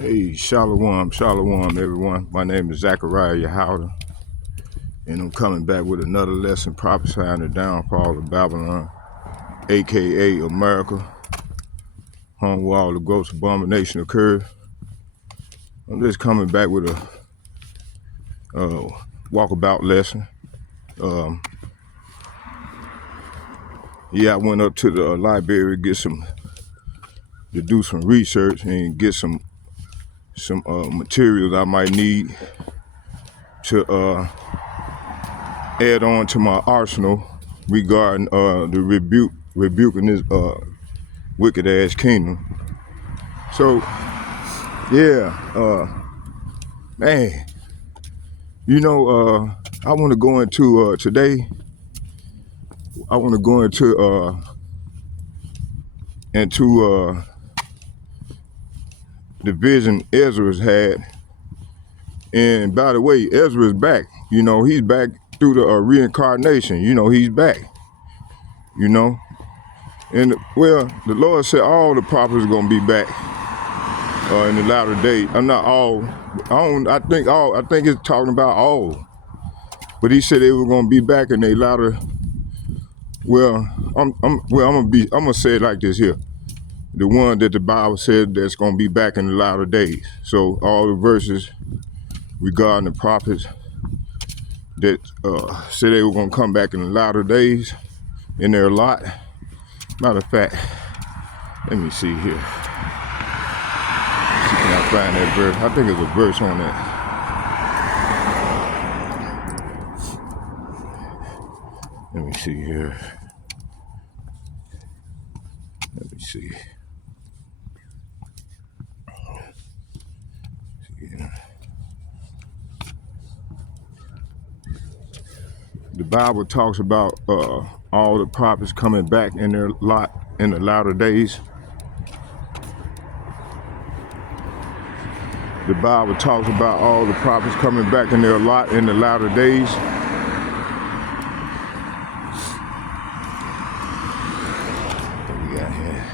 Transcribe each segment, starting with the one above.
Hey, shalom, everyone. My name is Zachariah Yahouda, and I'm coming back with another lesson prophesying the downfall of Babylon, aka America, home where all the gross abomination occurred. I'm just coming back with a walkabout lesson. I went up to the library to do some research and get some materials I might need to add on to my arsenal regarding the rebuking this wicked ass kingdom. So man, I want to go into today. I want to go into the vision Esdras had. And by the way, Ezra's back. He's back through the reincarnation. He's back. And the Lord said all the prophets are gonna be back in the latter days. I'm not all. I think it's talking about all. But He said they were gonna be back in the latter. I'm gonna say it like this here. The one that the Bible said that's gonna be back in the latter days. So all the verses regarding the prophets that said they were gonna come back in the latter days in their lot. Matter of fact, let me see here. See, can I find that verse? I think there's a verse on that. Let me see here. Let me see. The Bible talks about all the prophets coming back in their lot in the latter days. The Bible talks about all the prophets coming back in their lot in the latter days. What we got here?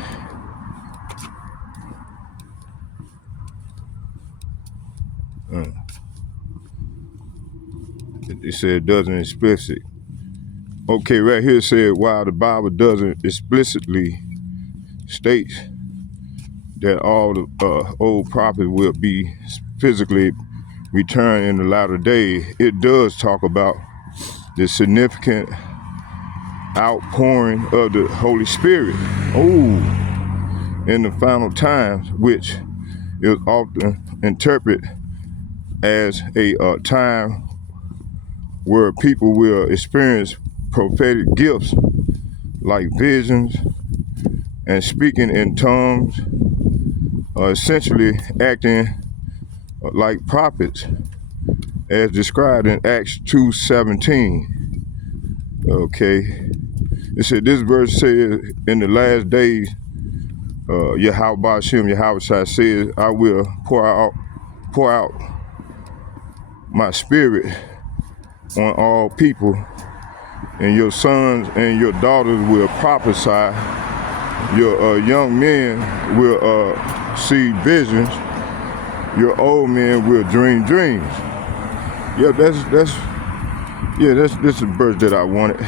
It said it doesn't explicit. Okay, right here it said while the Bible doesn't explicitly state that all the old prophets will be physically returned in the latter day, it does talk about the significant outpouring of the Holy Spirit in the final times, which is often interpreted as a time where people will experience prophetic gifts like visions and speaking in tongues, essentially acting like prophets as described in Acts 2:17. Okay, it said this verse says in the last days, Yahweh says, I will pour out my spirit on all people, and your sons and your daughters will prophesy. Your young men will see visions. Your old men will dream dreams. Yeah, this is the verse that I wanted.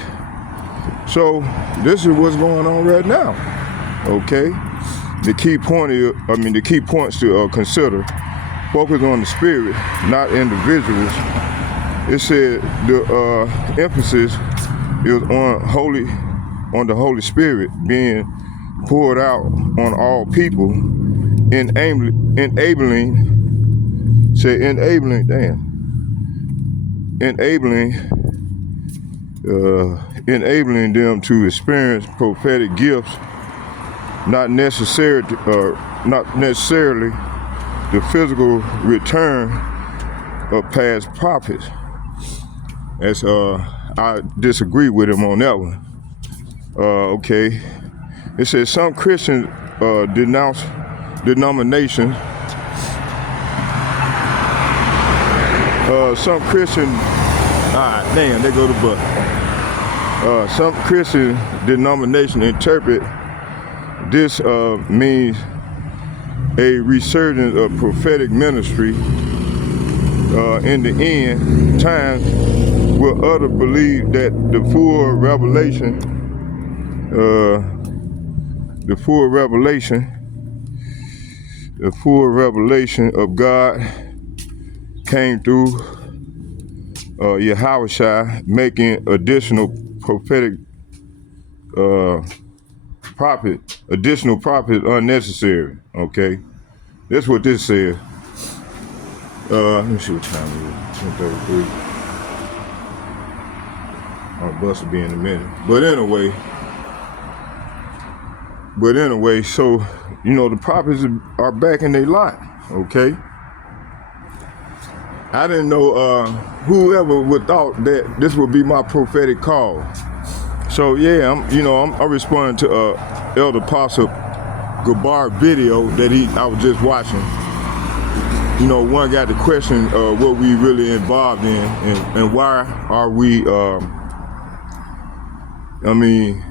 So this is what's going on right now. Okay, the key points to consider: focus on the spirit, not individuals. It said the emphasis is on the Holy Spirit being poured out on all people, enabling them to experience prophetic gifts, not necessarily the physical return of past prophets. As I disagree with him on that one. Okay, it says some Christians denounce denominations. Some Christian, there go the bus. Some Christian denomination interpret this means a resurgence of prophetic ministry in the end times, will others believe that the full revelation of God came through Yahushua, making additional prophet unnecessary. Okay, that's what this says. Let me see what time it is. 10:33. Our bus will be in a minute. But anyway, so the prophets are back in their lot. Okay. I didn't know whoever would thought that this would be my prophetic call. So yeah, I'm responding to Elder Apostle Gabar video that I was just watching. One got the question what we really involved in and why are we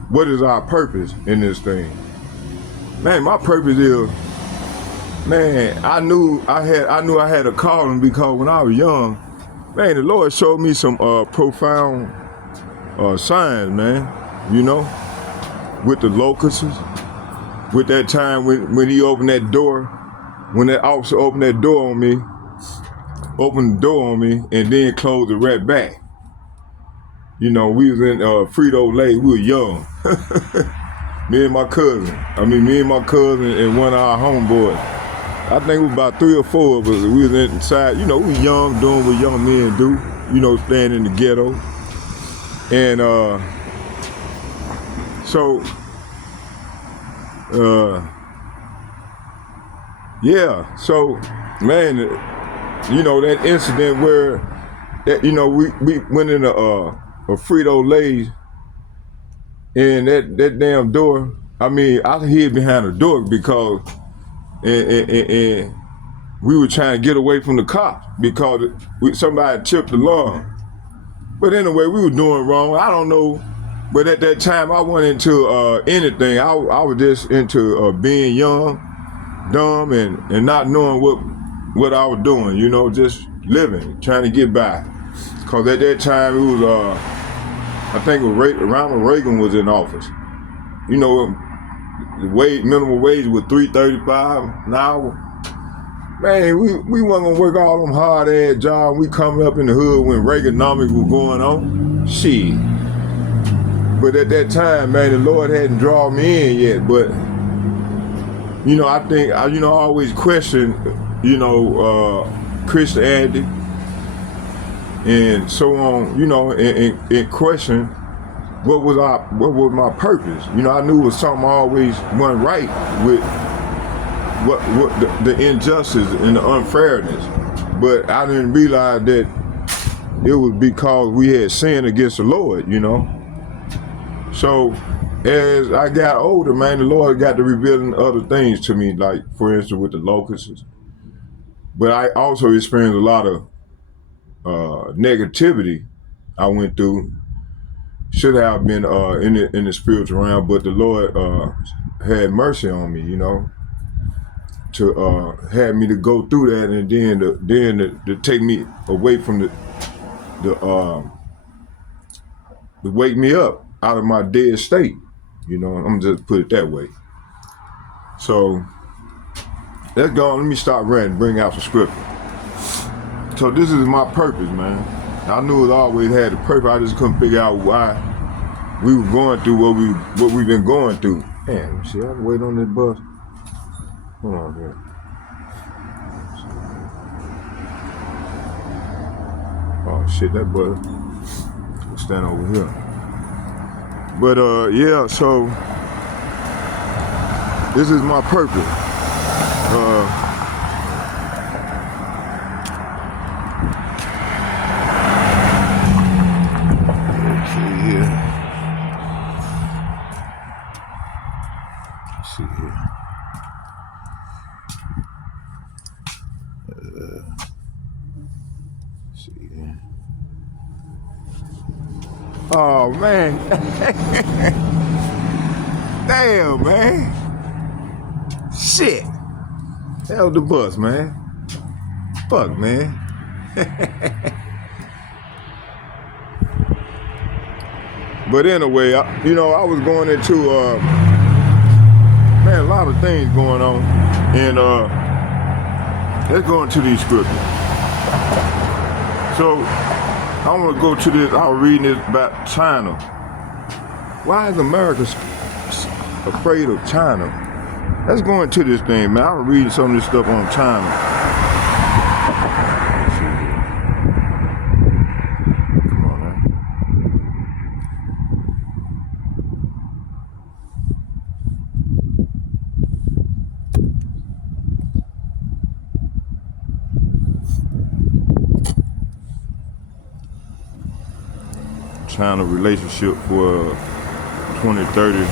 what is our purpose in this thing? Man, my purpose is, I knew I had a calling because when I was young, man, the Lord showed me some profound signs, man, with the locusts, with that time when he opened that door, when that officer opened the door on me, and then closed it right back. We was in Frito-Lay, we were young. Me and my cousin and one of our homeboys. I think it was about 3 or 4 of us. We was inside, we young, doing what young men do, staying in the ghetto. And so man, that incident where that we went in a Frito-Lay, and that damn door, I hid behind the door because and we were trying to get away from the cops because somebody chipped the alarm. But anyway, we were doing wrong. I don't know, but at that time I wasn't into anything. I was just into being young, dumb, and not knowing what I was doing. Just living, trying to get by. Cause at that time it was I think Ronald Reagan was in office. The minimum wage was $3.35 an hour. Man, we wasn't gonna work all them hard ass jobs. We coming up in the hood when Reaganomics was going on. Shit. But at that time, man, the Lord hadn't drawn me in yet. But I think I always question, Christianity and so on, and question what was my purpose. I knew it was something I always went right with what the injustice and the unfairness, but I didn't realize that it was because we had sinned against the Lord. So as I got older, man, the Lord got to revealing other things to me, like for instance with the locusts. But I also experienced a lot of negativity I went through. Should have been in the spiritual realm, but the Lord had mercy on me, to have me to go through that, and then to take me away from to wake me up out of my dead state. I'm just put it that way. So let's go on. Let me stop ranting, bring out some scripture. So this is my purpose, man. I knew it always had a purpose. I just couldn't figure out why we were going through what we've been going through. Man, see, I can wait on this bus. Hold on here. Oh shit, that bus. We'll stand over here. But yeah, so this is my purpose. Oh man. Damn, man. Shit. Hell the bus, man. Fuck, man. But anyway, I was going into, man, a lot of things going on. And let's go into these scriptures. So, I want to go to this. I was reading this about China. Why is America afraid of China? Let's go into this thing, man. I was reading some of this stuff on China. China relationship for 2030.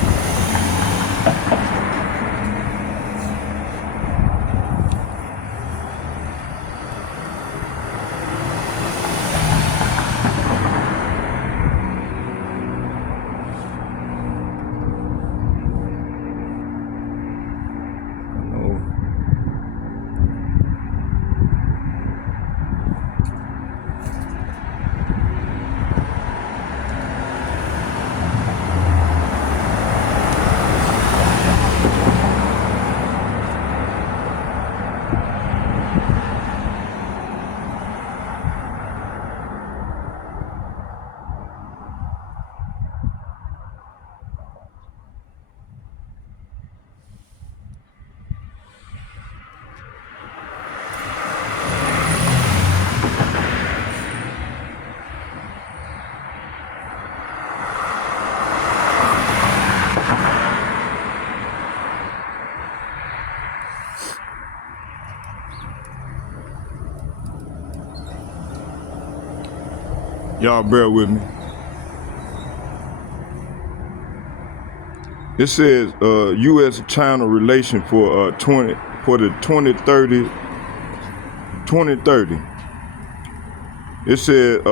Y'all bear with me. It says U.S.-China relation for the 2030. It said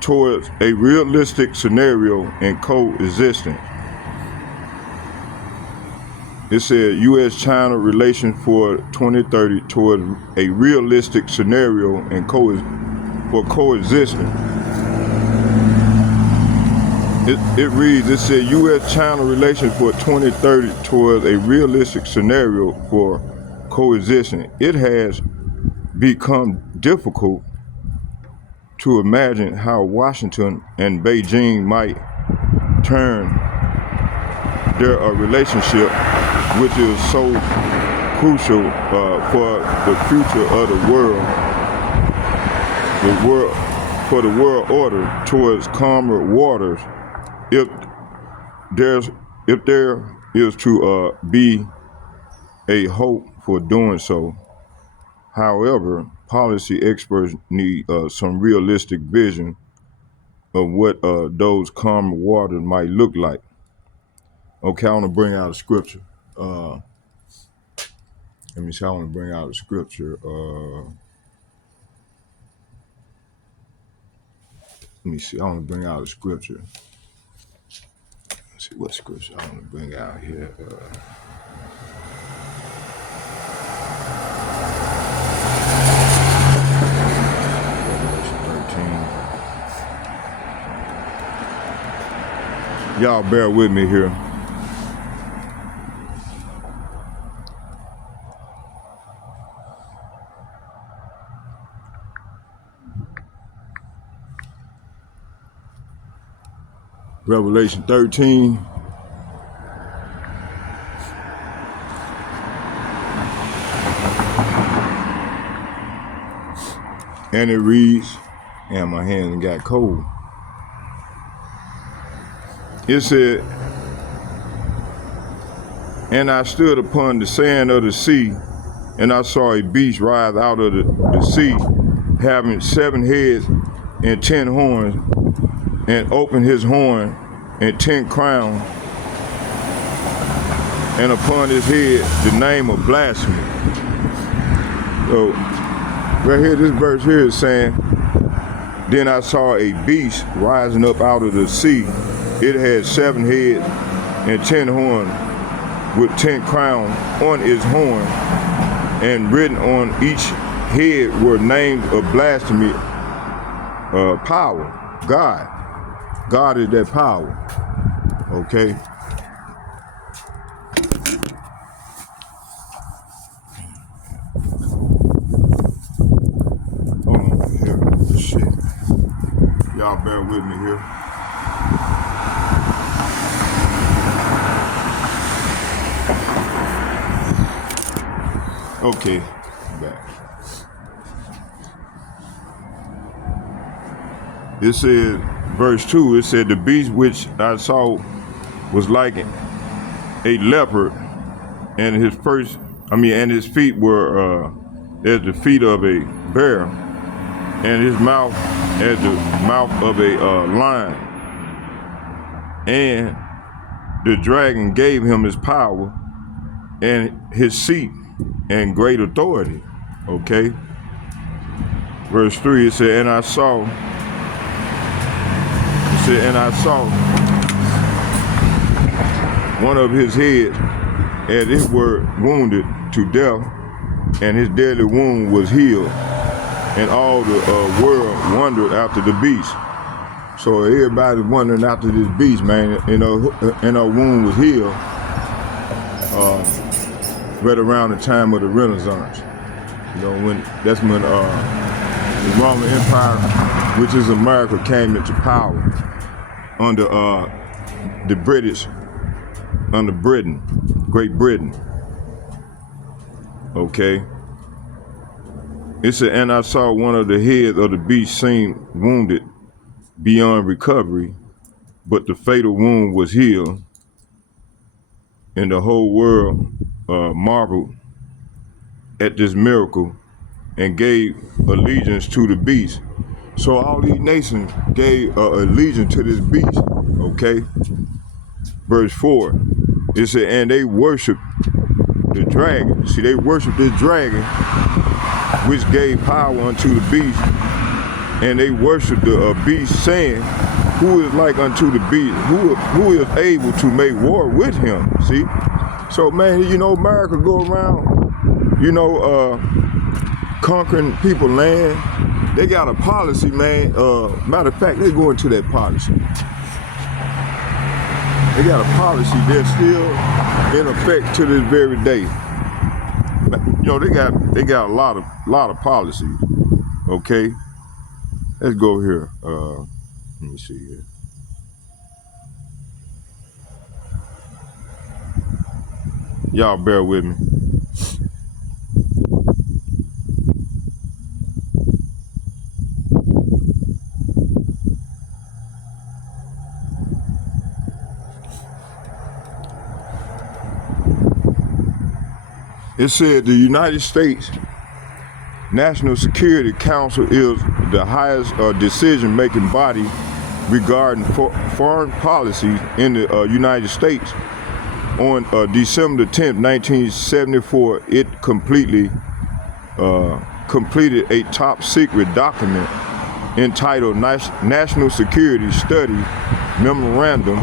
towards a realistic scenario and coexistence. It said U.S.-China relation for 2030 towards a realistic scenario and coexistence. It reads, it said U.S.-China relations for 2030 towards a realistic scenario for coexistence. It has become difficult to imagine how Washington and Beijing might turn their relationship, which is so crucial for the future of the world for the world order, towards calmer waters. If there is to be a hope for doing so. However, policy experts need some realistic vision of what those calmer waters might look like. Okay, I want to bring out a scripture. Let me see. I want to bring out a scripture. Let me see. I want to bring out a scripture. Let's see what scripture I want to bring out here. Revelation 13. Y'all bear with me here. Revelation 13. And it reads, and my hands got cold. It said, and I stood upon the sand of the sea, and I saw a beast rise out of the sea, having 7 heads and 10 horns, and opened his horn and 10 crowns, and upon his head the name of blasphemy. So right here, this verse here is saying, then I saw a beast rising up out of the sea. It had 7 heads and 10 horns, with 10 crowns on its horn, and written on each head were names of blasphemy, power. God is that power. Okay. Hold on here. Shit. Y'all bear with me here. Okay, back. It said, verse 2, it said, the beast which I saw was like a leopard, and his feet were as the feet of a bear, and his mouth as the mouth of a lion. And the dragon gave him his power and his seat and great authority. Okay. Verse 3, it said, and I saw one of his heads, as it were wounded to death, and his deadly wound was healed, and all the world wondered after the beast. So everybody's wondering after this beast, man. And her wound was healed right around the time of the Renaissance. You know, when the Roman Empire, which is America, came into power under the British, under Britain, Great Britain. Okay. It said, and I saw one of the heads of the beast seemed wounded beyond recovery, but the fatal wound was healed, and the whole world marveled at this miracle and gave allegiance to the beast. So all these nations gave allegiance to this beast. Okay. Verse 4, it said, and they worshiped the dragon. See, they worshiped this dragon, which gave power unto the beast, and they worshiped the beast, saying, who is like unto the beast? Who is able to make war with him? See? So, man, you know, America go around, you know, conquering people land. They got a policy, man. Matter of fact, they go into that policy. They got a policy that's still in effect to this very day. You know, they got a lot of policies. Okay, let's go here. Let me see here. Y'all bear with me. It said the United States National Security Council is the highest decision-making body regarding foreign policy in the United States. On December 10th, 1974, it completed a top secret document entitled National Security Study Memorandum,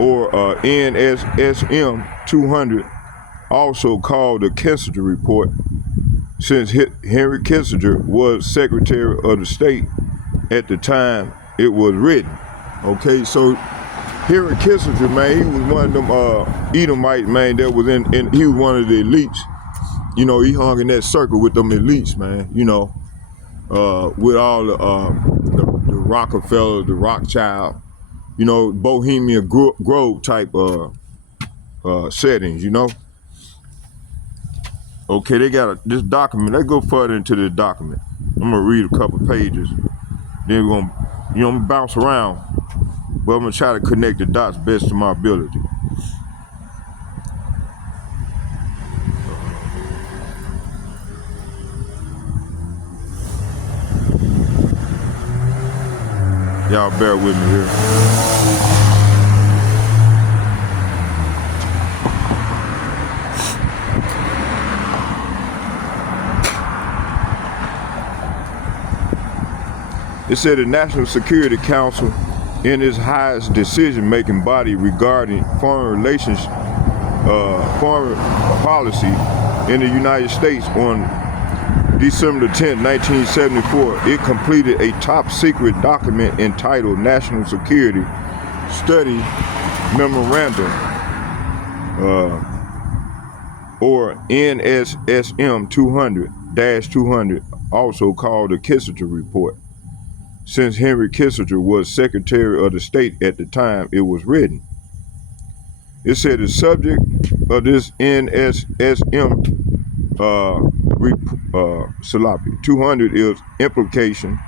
or NSSM 200, also called the Kissinger Report, since Henry Kissinger was Secretary of the State at the time it was written. Okay, so Henry Kissinger, man, he was one of them Edomites, man, that was he was one of the elites. You know, he hung in that circle with them elites, man, you know, with all the Rockefeller, the Rothschild, you know, Bohemian Grove type settings, you know. Okay, they got this document. Let's go further into this document. I'm gonna read a couple pages. Then we're gonna, bounce around, but I'm gonna try to connect the dots best to my ability. Y'all bear with me here. It said the National Security Council, in its highest decision-making body regarding foreign relations, foreign policy, in the United States on December 10, 1974, it completed a top secret document entitled National Security Study Memorandum, or NSSM 200-200, also called the Kissinger Report, since Henry Kissinger was Secretary of the State at the time it was written. It said the subject of this NSSM 200 is implication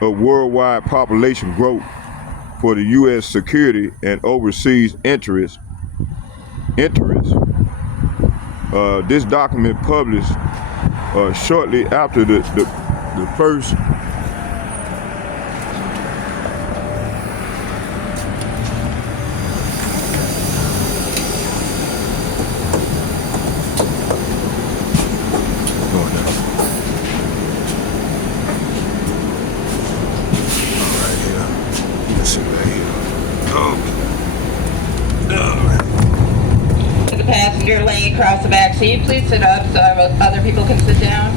of worldwide population growth for the U.S. security and overseas interests. This document published shortly after the first Passenger laying across the back seat, please sit up so other people can sit down.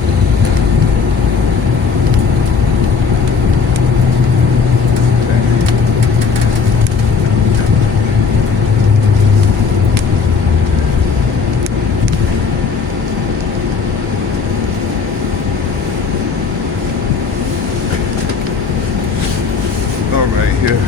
All right, here.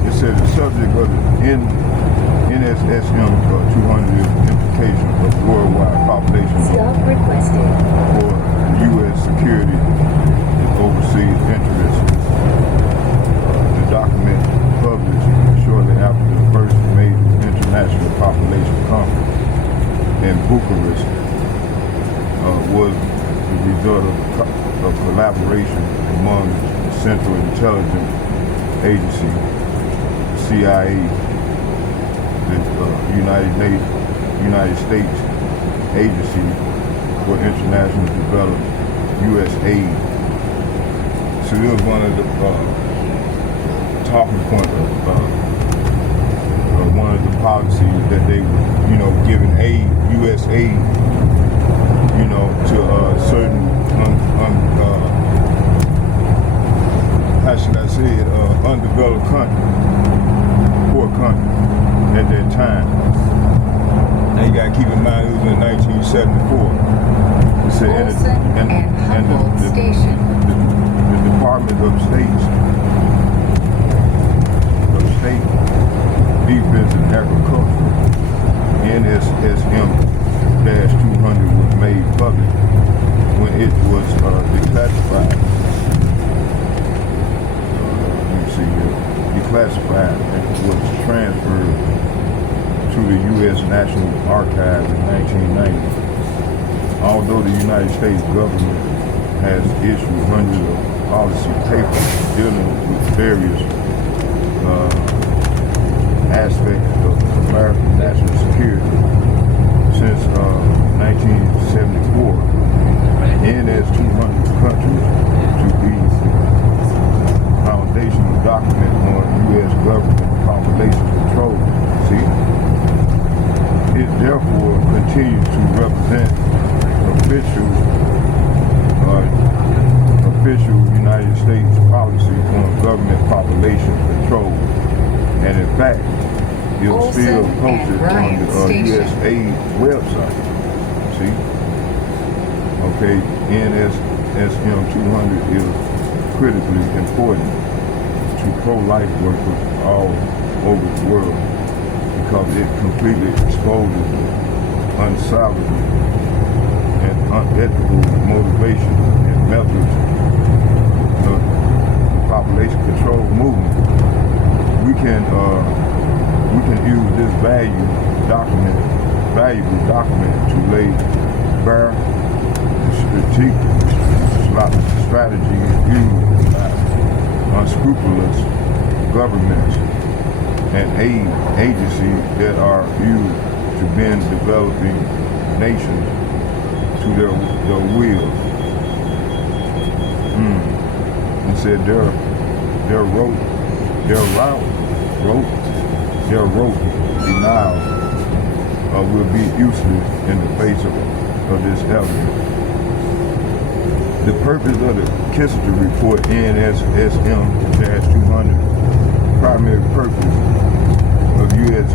It said the subject of the NSSM 200 is implication of worldwide population Stop requested for U.S. security and overseas interests. The document published shortly after the first major international population conference in Bucharest was the result of collaboration among the Central Intelligence Agency, CIA, the United States Agency for International Development, USAID. So it was one of the talking points of one of the policies that they were, giving aid, U.S. aid, to certain how should I say it, undeveloped country, poor country at that time. Now you gotta keep in mind it was in 1974. It said, and the Department of State Defense and Agriculture, NSSM-200 was made public when it was declassified. Declassified and was transferred to the U.S. National Archives in 1990. Although the United States government has issued hundreds of policy papers dealing with various aspects of American national security since 1974, NS-200 countries to be foundational document on U.S. government population control. See, it therefore continues to represent official United States policy on government population control, and in fact, it was still posted on the USAID website. See, okay, NSSM SM-200 is critically important to pro-life workers all over the world because it completely exposes the unsalvageable and unethical motivation and methods of the population control movement. We can use this valuable document to lay bare the strategies used by unscrupulous governments and aid agencies that are used to bend developing nations to their will. He said their rote denial will be useless in the face of this evidence. The purpose of the Kissinger report, NSSM-200, primary purpose of U.S.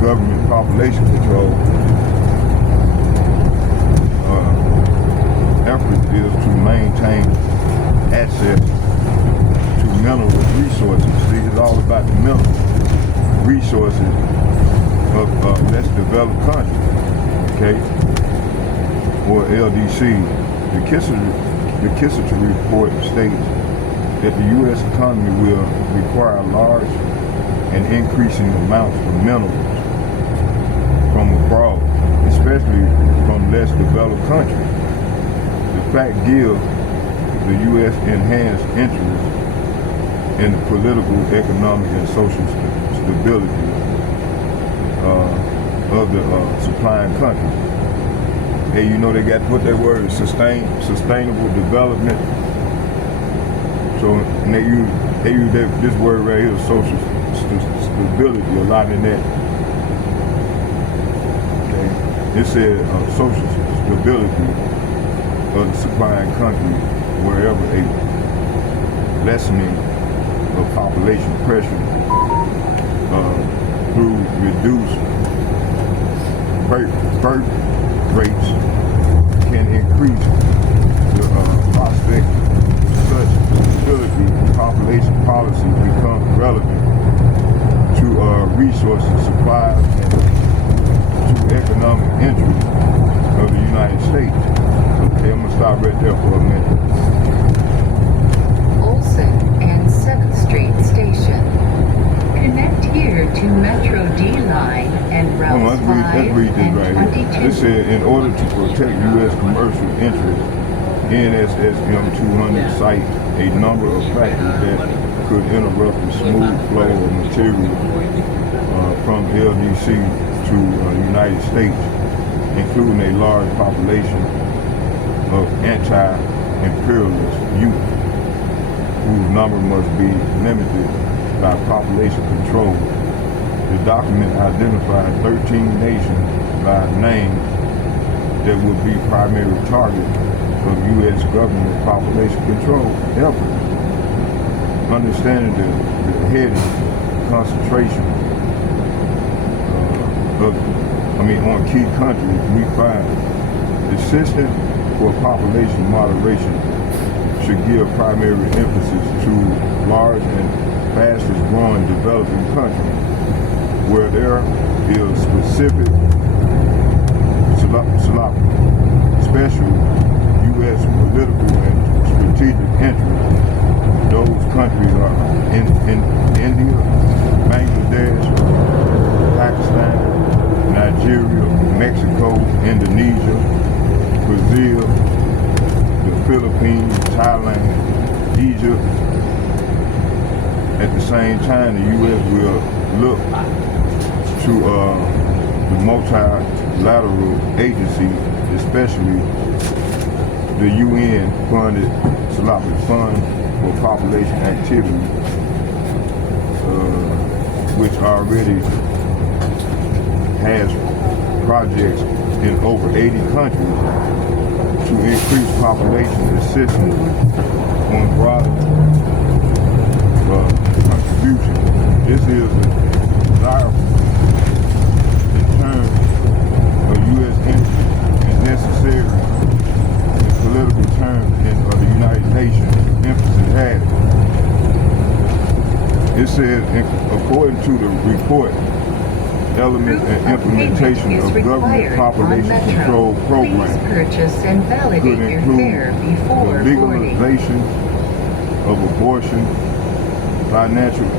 government population control effort is to maintain access to mineral resources. See, it's all about the mineral resources of less developed countries, okay, or LDC. The Kissinger report states that the U.S. economy will require large and increasing amounts of minerals from abroad, especially from less developed countries. The fact gives the U.S. enhanced interest in the political, economic, and social stability of the supplying countries. Hey, you know they got to put that word sustainable development. So and they use this word right here, social stability, a lot in that. Okay, it said social stability of the supplying country wherever a lessening of population pressure through reduced birth rates can increase the prospect such stability. Population policy becomes relevant to resources, supplies, and to economic interests of the United States. Okay, I'm gonna stop right there for a minute. Olson and 7th Street Station. Connect here to Metro D line and routes 5 let's read this and right 22. here. It said, in order to protect U.S. commercial interests, NSSM-200 cite a number of factors that could interrupt the smooth flow of material from LDC to United States, including a large population of anti-imperialist youth, whose number must be limited by population control. The document identified 13 nations by name that would be primary targets of U.S. government population control efforts. Understanding the heading concentration on key countries, we find the system for population moderation should give primary emphasis to large and fastest growing developing countries where there is specific special U.S. political and strategic interests. Those countries are in India, Bangladesh, Pakistan, Nigeria, Mexico, Indonesia, Brazil, the Philippines, Thailand, Egypt. At the same time, the U.S. will look to the multilateral agencies, especially the UN-funded Fund for Population Activity, which already has projects in over 80 countries to increase population assistance on broader contribution. This is desirable in terms of U.S. interest and necessary in political terms in the United Nations, emphasis added. It says, according to the report, elements and implementation of government population control programs Please purchase and validate could your include fare the before boarding. legalization of abortion, financial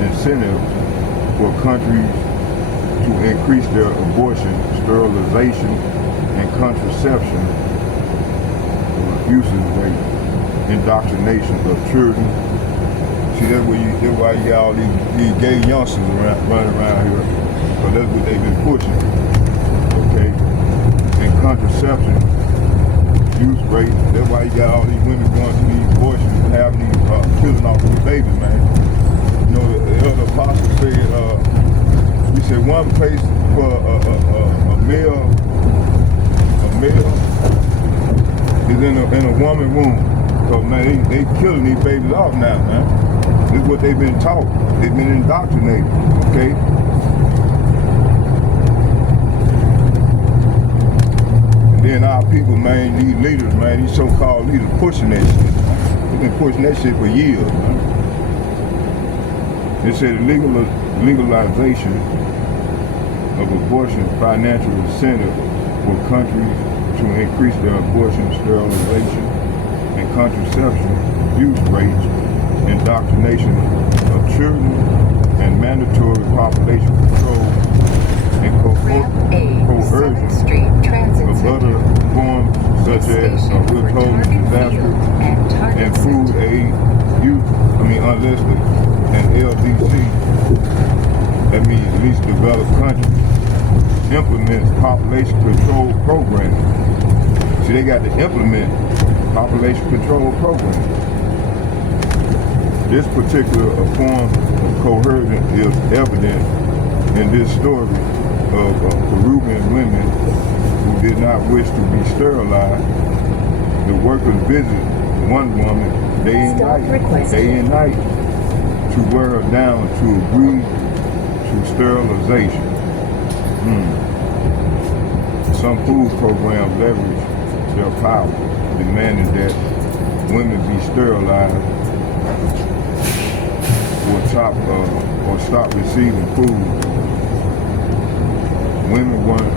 incentives for countries to increase their abortion, sterilization, and contraception, abuses rate, indoctrination of children. See, that's why you got all these gay youngsters running around here, because that's what they've been pushing. Okay, and contraception use rate. That's why you got all these women going to these abortions and having these killing off these babies, man. You know, the elder apostle said, he said one place for a male is in a woman womb. Because, man, they killing these babies off now, man. This is what they've been taught. They've been indoctrinated, okay? And then our people, man, these leaders, man, these so-called leaders pushing that shit. They've been pushing that shit for years, man. They said the legalization of abortion financial incentive for countries to increase their abortion, sterilization, and contraception use rates, indoctrination of children, and mandatory population control and coercion of other forms such as withholding disaster and food aid, unless an LDC, that means least developed countries, implements population control programs. See, they got to implement population control program. This particular form of coercion is evident in this story of Peruvian women who did not wish to be sterilized. The workers visit one woman day and night to wear her down to agree to sterilization. Some food programs leverage their power, demanding that women be sterilized or stop receiving food. Women weren't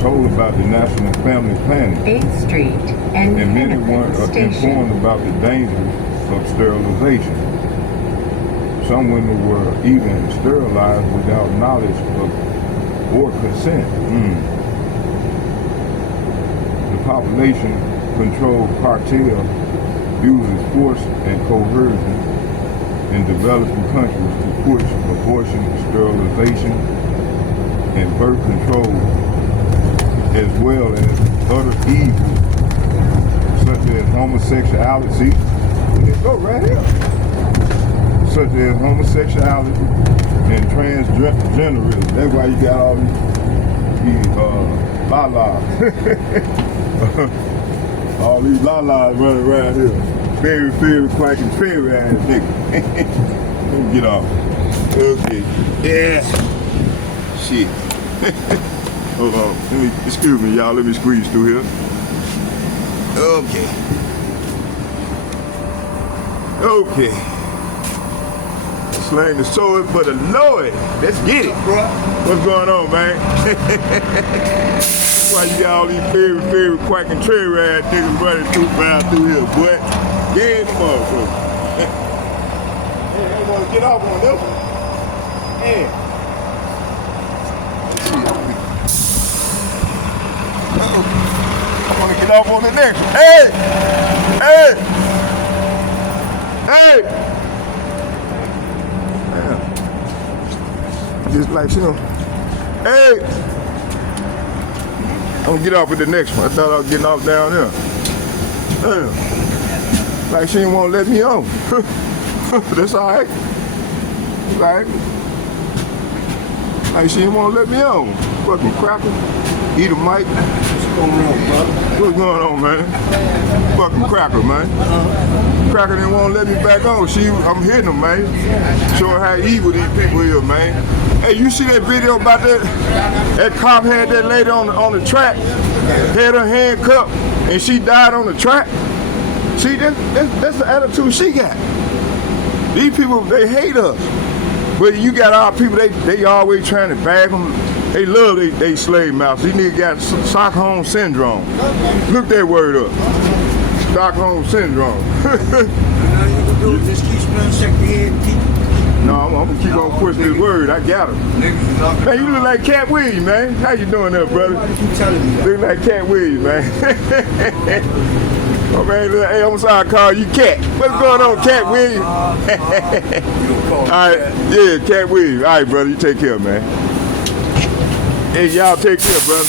told about the National Family Planning, 8th Street and many weren't informed about the dangers of sterilization. Some women were even sterilized without knowledge or consent. The population control cartel uses force and coercion in developing countries to push abortion, sterilization, and birth control, as well as other evils such as homosexuality. Let's go right here. Such as homosexuality and transgenderism. That's why you got all these la-las. All these la-las running around here. Fairy, quacking fairy ass nigga. Let me get off. Okay. Yeah. Shit. Hold on. Excuse me, y'all. Let me squeeze through here. Okay. Slang the sword for the Lord. Let's get it. What's going on, man? Why you got all these fairy, quacking cherry ass niggas running around through here, boy? Yeah, the motherfucker. Hey, I want to get off on this one. Yeah. I want to get off on the next one. Hey! Just like, you know, hey! I'm gonna get off with the next one. I thought I was getting off down there. Damn. Like she didn't want to let me on. That's all right. That's all right. Like she didn't want to let me on. Fucking cracker. Eat a mic. What's going on, man? Fucking cracker, man. Cracker didn't want to let me back on. I'm hitting them, man. Showing how evil these people is, man. Hey, you see that video about that cop had that lady on the track? had her handcuffed, and she died on the track. See, that's the attitude she got. These people, they hate us. But you got our people, they always trying to bag them. They love they slave masters. These niggas got Stockholm Syndrome. Look that word up. Stockholm Syndrome. Just keep spinning, check your head, and keep. No, I'm gonna keep on pushing this word. I got him. Man, you look like Cat Williams, man. How you doing there, brother? Keep telling me that. Look like Cat Williams, man. Oh man, hey, I'm sorry I call you Cat. What's going on, Cat Williams? All right, yeah, Cat Williams. All right, brother, you take care, man. Hey, y'all take care, brother.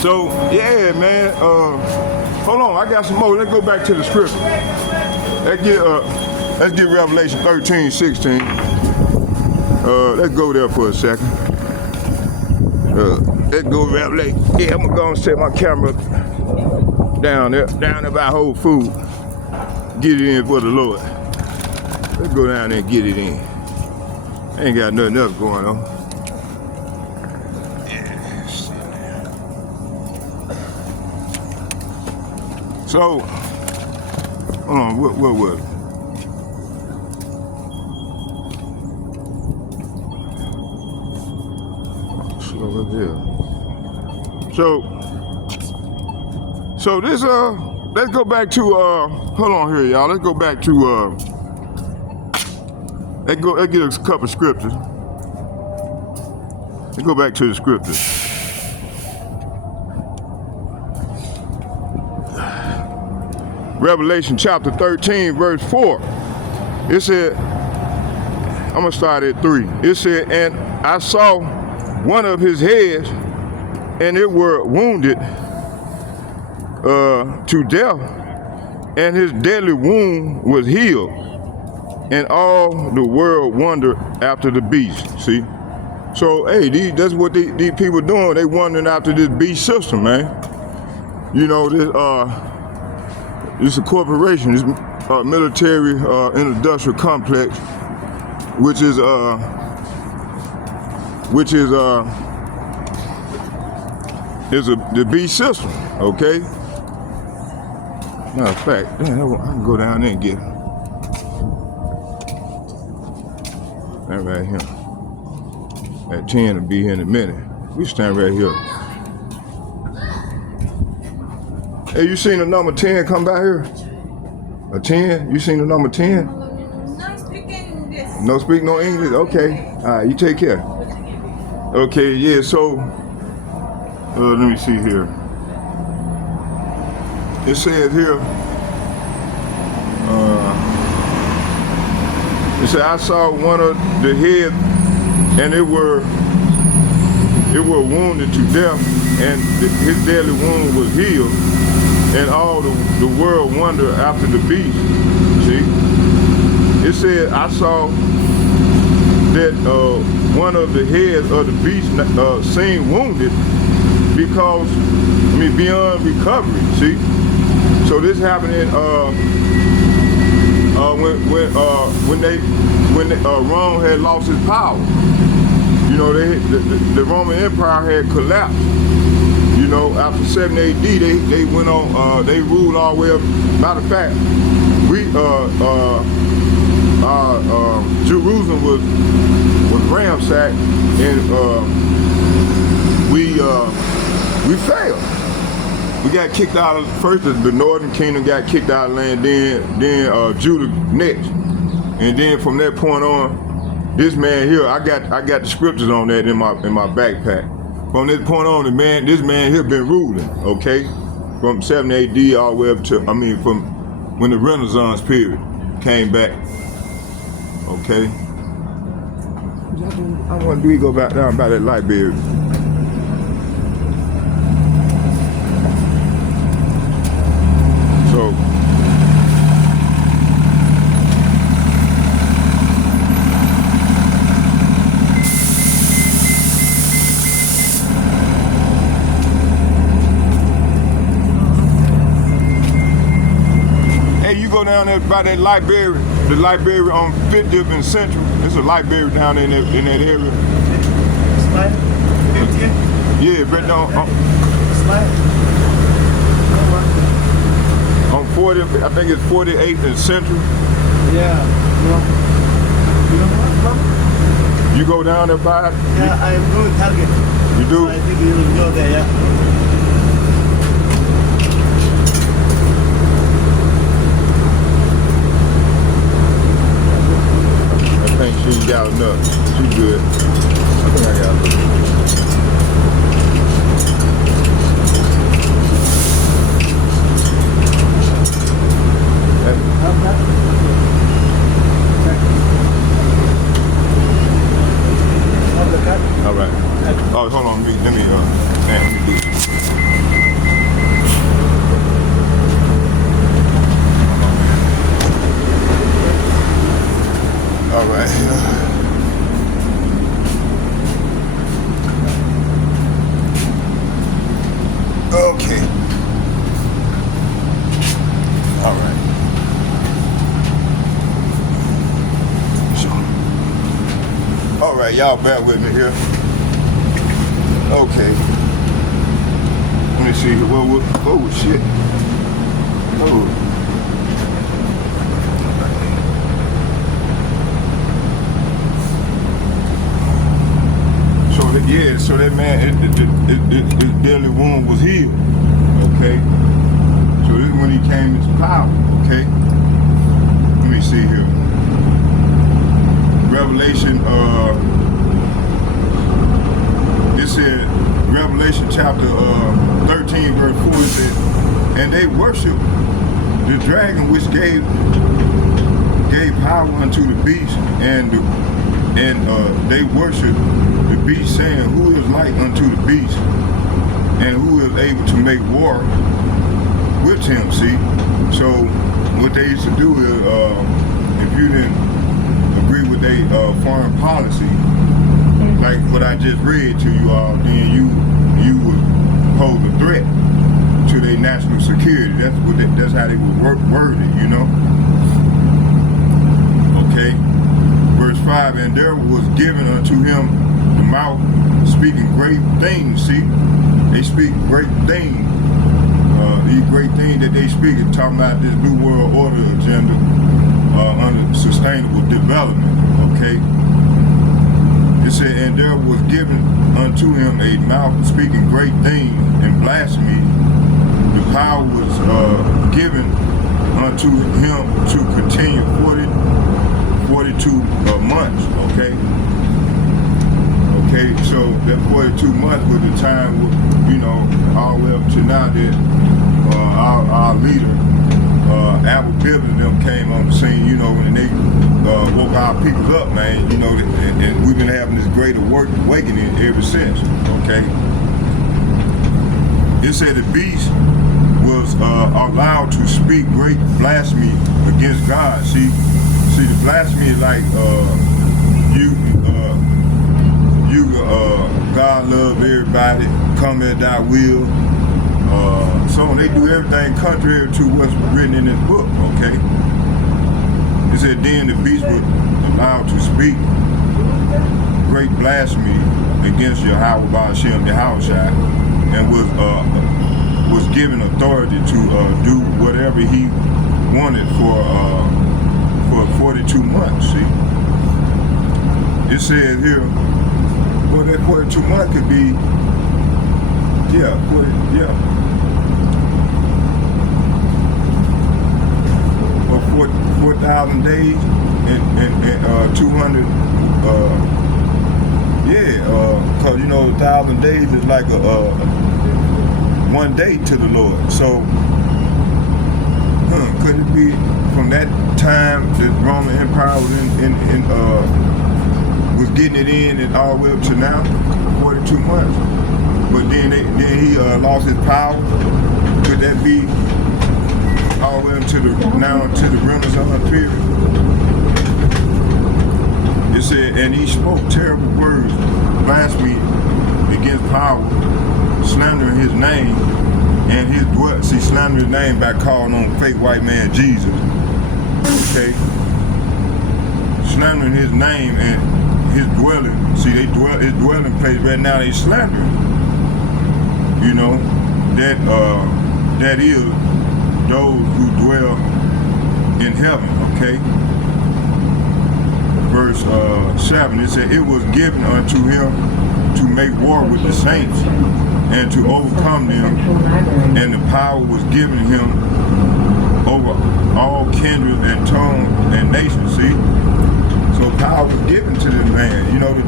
So, yeah, man. Hold on, I got some more. Let's go back to the scripture. Let's get Revelation 13:16. Let's go there for a second. Let's go Revelation. Yeah, I'm gonna set my camera down there by Whole Foods. Get it in for the Lord. Let's go down there and get it in. Ain't got nothing else going on. So, hold on, what was it? So this let's go back to hold on here, y'all. Let's go back to let's get a couple scriptures. Let's go back to the scriptures. Revelation chapter 13, verse 4. It said, I'm gonna start at 3. It said, and I saw one of his heads, and it were wounded to death, and his deadly wound was healed, and all the world wondered after the beast. See, so hey, that's what these people doing. They wondering after this beast system, man. You know, this is a corporation, this military and industrial complex, which is the beast system, okay? Matter of fact, damn, I can go down there and get him. That right here. At 10 will be here in a minute. We stand right here. Hey, you seen the number 10 come by here? A 10? You seen the number 10? No speak English. No speak no English? Okay. All right, you take care. Okay, yeah, so, let me see here. It says here, it said, I saw one of the head, and it were wounded to death, and his deadly wound was healed, and all the world wondered after the beast. See? It said, I saw that one of the heads of the beast seemed wounded because, beyond recovery, see? So this happened in when Rome had lost its power. You know, the Roman Empire had collapsed. You know, after 7 AD, they went on. They ruled all the way up. Matter of fact, Jerusalem was ransacked, and we failed. We got kicked out of, first the northern kingdom got kicked out of land, then Judah next. And then from that point on, this man here, I got the scriptures on that in my backpack. From this point on, this man here been ruling, okay? From 7 AD all the way up to, from when the Renaissance period came back, okay? I want to go back down by that library. So, hey, you go down there by that library, the library on 50th and Central. There's a library down there in that area. 50th? Yeah, right down. right. On 40, I think it's 48th and Central. Yeah. You know what, brother? You go down there by it? Yeah, I am going to Target. You do? So I think you will go there, yeah. I think she got enough. She good. I think I got enough. All right. Oh, hold on. Let me do it. All right. Okay. All right. All right, y'all bear with me here. Okay. Let me see here. Oh, shit. Oh. So that man, his deadly wound was healed. Okay. So this is when he came into power. Okay. Let me see here. Revelation, it said, Revelation chapter 13, verse 4, it says, and they worship the dragon which gave power unto the beast, and they worship the beast, saying, who is like unto the beast, and who is able to make war with him, see? So what they used to do is, if you didn't agree with their foreign policy, like what I just read to you all, then you would pose a threat to their national security. That's how they would word it, you know? Okay. Verse 5, and there was given unto him the mouth speaking great things. See, they speak great things. These great things that they speak are talking about this new world order agenda under sustainable development. Okay. It said, and there was given unto him a mouth speaking great things and blasphemy. The power was given unto him to continue 42 months, okay? Okay, so that 42 months was the time, you know, all the way up to now that our leader, Albert Bibbs and them came on the scene, you know, and they woke our people up, man, you know, and we've been having this great awakening ever since, okay? It said the beast was allowed to speak great blasphemy against God. See, the blasphemy is like God loves everybody, come at thy will. So they do everything contrary to what's written in this book, okay? It said then the beast was allowed to speak great blasphemy against Yahweh Ba'ashem Yahushua, and was given authority to do whatever he wanted for 42 months, see? It says here, well, that 42 months could be, or 4,000 days and 200, because, you know, 1,000 days is like one day to the Lord. So, could it be from that time that Roman Empire was was getting it in and all the way up to now, 42 months? But then he lost his power. Could that be all the way up to the Renaissance period? It said, and he spoke terrible words, blasphemy against power, slandering his name and his dwelling. See, slandering his name by calling on fake white man Jesus. Okay? Slandering his name and his dwelling. See, his dwelling place right now, they slandering. You know? that is those who dwell in heaven, okay? Verse 7, it said, it was given unto him to make war with the saints and to overcome them, and the power was given him over all kindreds and tongues and nations, see? So power was given to this man, you know, to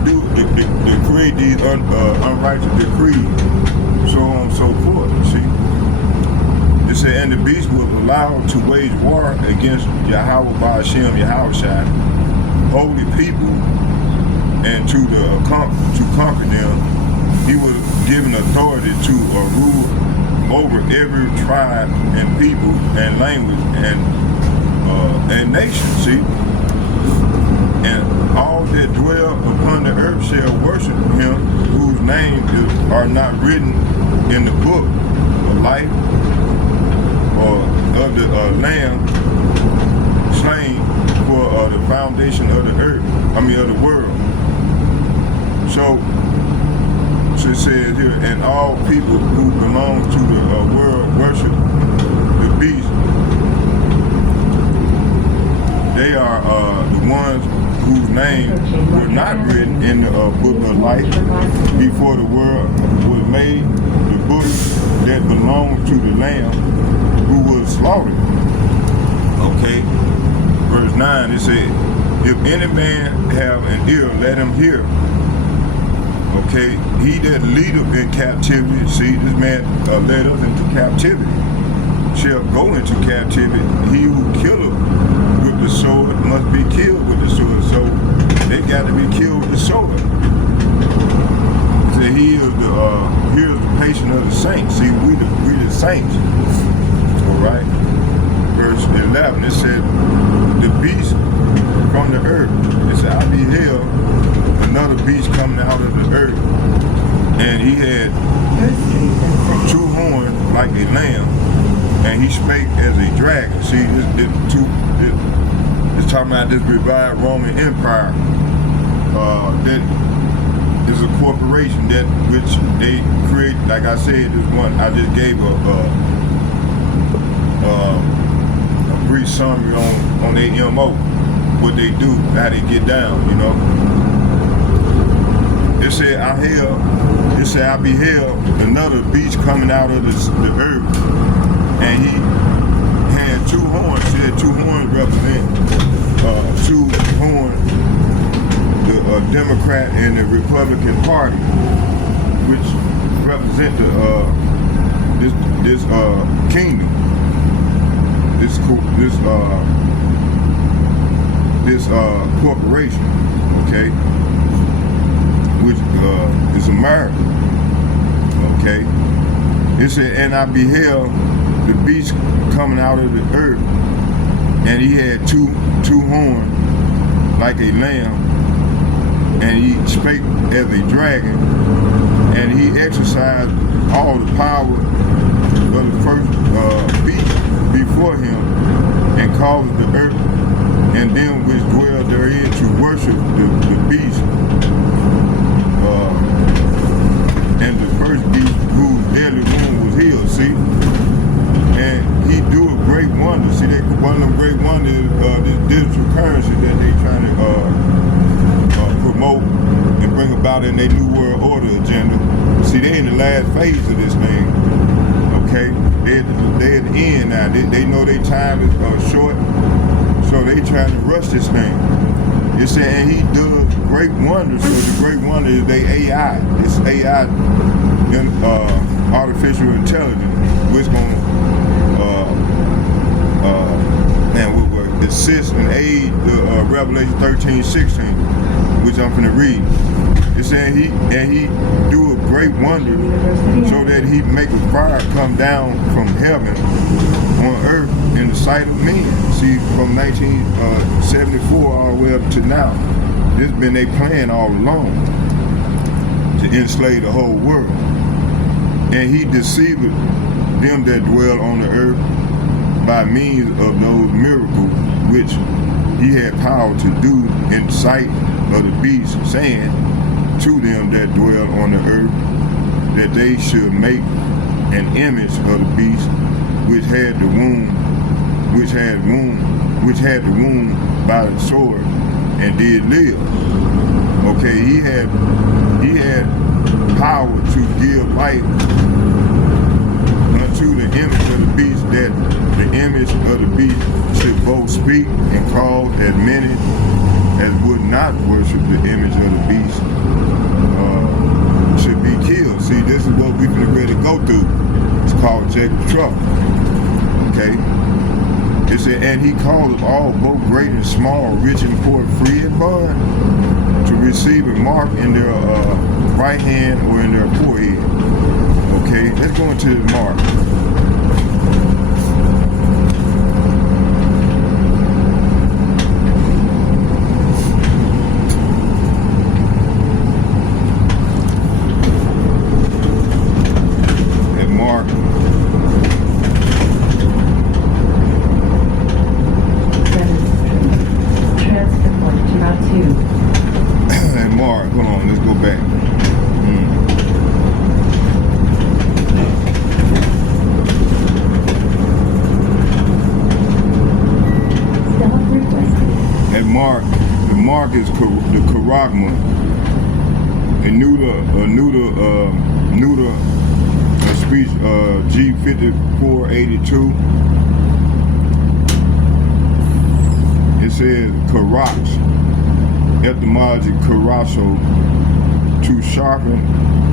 create these unrighteous decrees, so on and so forth, see? It said, and the beast was allowed to wage war against Yahweh Ba'ashem, Yahushua, holy people, and to conquer them. He was given authority to rule over every tribe and people and language and nation, see? And all that dwell upon the earth shall worship him, whose names are not written in the book of life or of the Lamb slain for the foundation of the earth, of the world. So it says here, and all people who belong to the world worship the beast. They are the ones whose names were not written in the book of life before the world was made, the book that belonged to the Lamb who was slaughtered. Okay, verse 9, it said, if any man have an ear, let him hear. Okay, he that leadeth in captivity, see, this man led us into captivity, shall go into captivity. He who killeth with the sword must be killed with the sword. So they got to be killed with the sword. So he is here's the patient of the saints. See, we the saints. All right. Verse 11, it said, the beast from the earth. It said, I beheld another beast coming out of the earth, and he had 2 horns like a lamb, and he spake as a dragon. See, it's talking about this revived Roman Empire. That is a corporation that which they create. Like I said, this one I just gave a brief summary on their MO, what they do, how they get down, you know. It said, I beheld another beast coming out of the earth, and he had 2 horns. He had 2 horns represent 2 horns, the Democrat and the Republican Party, which represent this kingdom, this corporation, okay, which is America, okay. It said, and I beheld the beast coming out of the earth, and he had two horns like a lamb, and he spake as a dragon, and he exercised all the power of the first beast before him, and caused the earth and them which dwell therein to worship the beast, and the first beast whose deadly wound was healed, see? And he do a great wonder. See, one of them great wonders is this digital currency that they trying to promote and bring about in their New World Order agenda. See, they in the last phase of this thing, okay? They at the end now. They know their time is short, so they trying to rush this thing. It said, and he does great wonders. So the great wonder is they AI. It's AI, artificial intelligence, which gonna will assist and aid Revelation 13:16, which I'm finna read. It said he do a great wonder, so that he make a fire come down from heaven on earth in the sight of men. See, from 1974 all the way up to now, this been their plan all along, to enslave the whole world. And he deceived them that dwell on the earth by means of those miracles which he had power to do in sight of the beast, saying to them that dwell on the earth, that they should make an image of the beast which had the wound by the sword and did live. Okay, he had power to give life unto the image of the beast, that the image of the beast should both speak and cause as many as would not worship the image of the beast should be killed. See, this is what we've been ready to go through. It's called Jacob's trouble. Okay? It said, and he called all, both great and small, rich and poor, free and bond, to receive a mark in their right hand or in their forehead. Okay, let's go into the mark. That mark. Transfer point to Route 2. That mark. Hold on, let's go back. The mark is the charagma. A neuter speech G5482. It says karax, etymology karaso, to sharpen,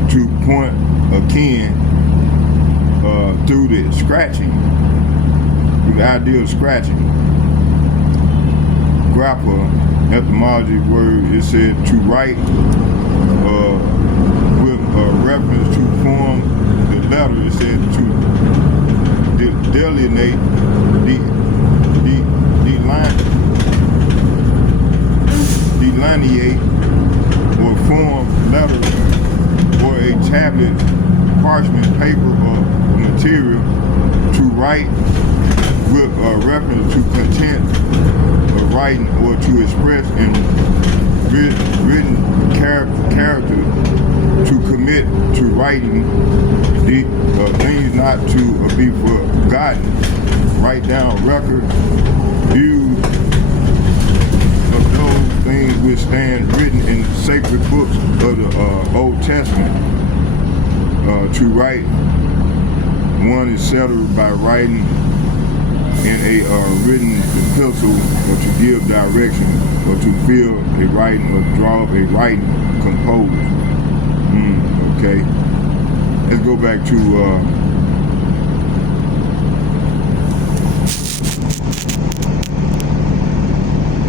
to point akin, through the scratching, with the idea of scratching. Grappa, etymology word, it said to write with reference to form the letter. It said to delineate, delineate or form letter or a tablet, parchment, paper, or material to write with reference to content of writing or to express in written character, to commit to writing the things not to be forgotten, write down record, views of those things which stand written in the sacred books of the Old Testament, to write one is settled by writing in a written epistle, or to give direction, or to fill a writing, or draw up a writing composed. Okay. Let's go back to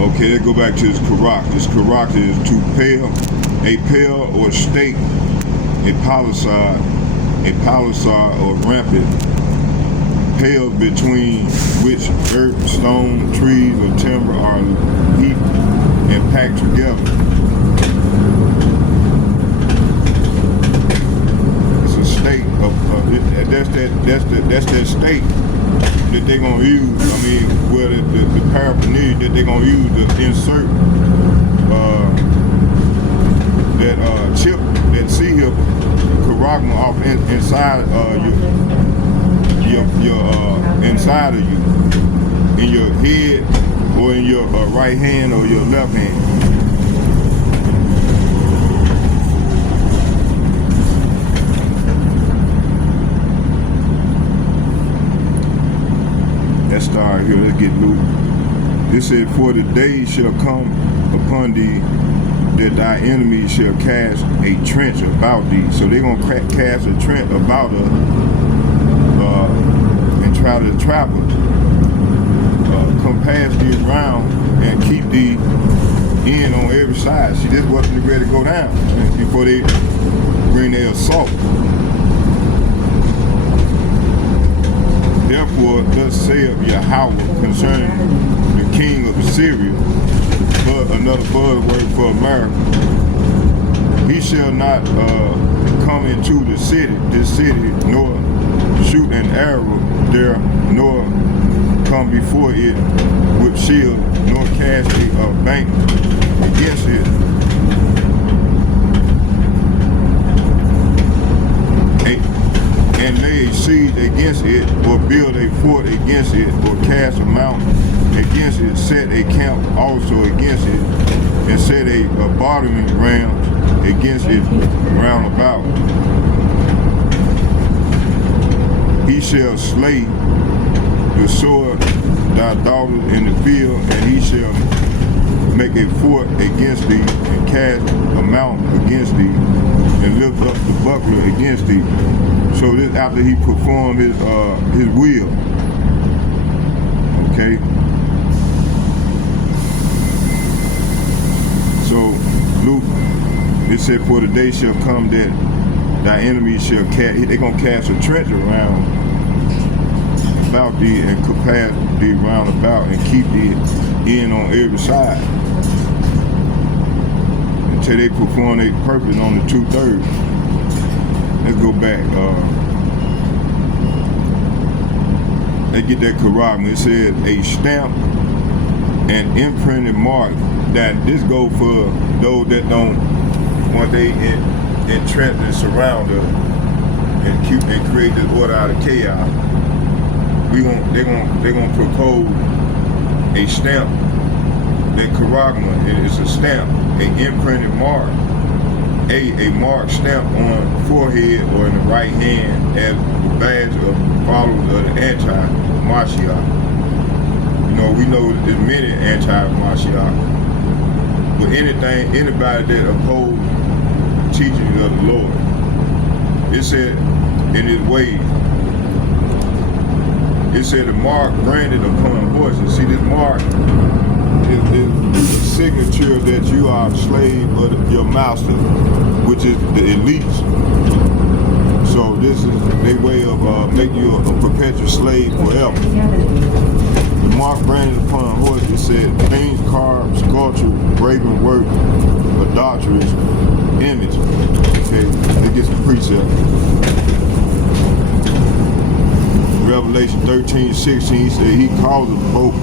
okay, let's go back to this karak. This karak is to pale, a pale or stake, a palisade or rampant, pales between which earth, stone, trees, or timber are heaped and packed together. It's a stake of that's that stake that they're gonna use. I mean, well, the paraphernalia that they're gonna use to insert that chip, that C-hip charagma off inside your inside of you, in your head, or in your right hand or your left hand. Let's start here. Let's get loose. This said, for the day shall come upon thee that thy enemies shall cast a trench about thee. So they're gonna cast a trench about us. And try to trap us, come past thee around and keep thee in on every side. See, this wasn't ready to go down before they bring their assault. Therefore, thus saith Yahweh concerning the king of Assyria, but another buzzword for America, he shall not come into this city, nor shoot an arrow there, nor come before it with shield, nor cast a bank against it. And lay a siege against it, or build a fort against it, or cast a mountain against it, set a camp also against it, and set a bottoming ram against it round about. He shall slay the sword thy daughter in the field, and he shall make a fort against thee, and cast a mountain against thee, and lift up the buckler against thee. So this after he performed his will. Okay. So Luke, it said, for the day shall come that thy enemies shall cast, they're gonna cast a trench around about thee, and compass thee round about, and keep thee in on every side, until they perform their purpose on the 2/3. Let's go back. Let's get that correct. It said a stamp and imprinted mark. That this go for those that don't want they entrench and surround us and create this order out of chaos. They're gonna propose a stamp. That charagma is a stamp, an imprinted mark, a mark stamp on forehead or in the right hand as the badge of followers of the anti-Mashiach. You know, we know there's many anti-Mashiach, but anybody that oppose teachings of the Lord, it said in his ways. It said the mark branded upon horses. See, this mark is a signature that you are a slave of your master, which is the elites. So this is their way of making you a perpetual slave forever. The mark branded upon horses, it said things carved, sculptured, graven work, adulterous image. Okay, let's get some precepts. Revelation 13:16, he said he calls them both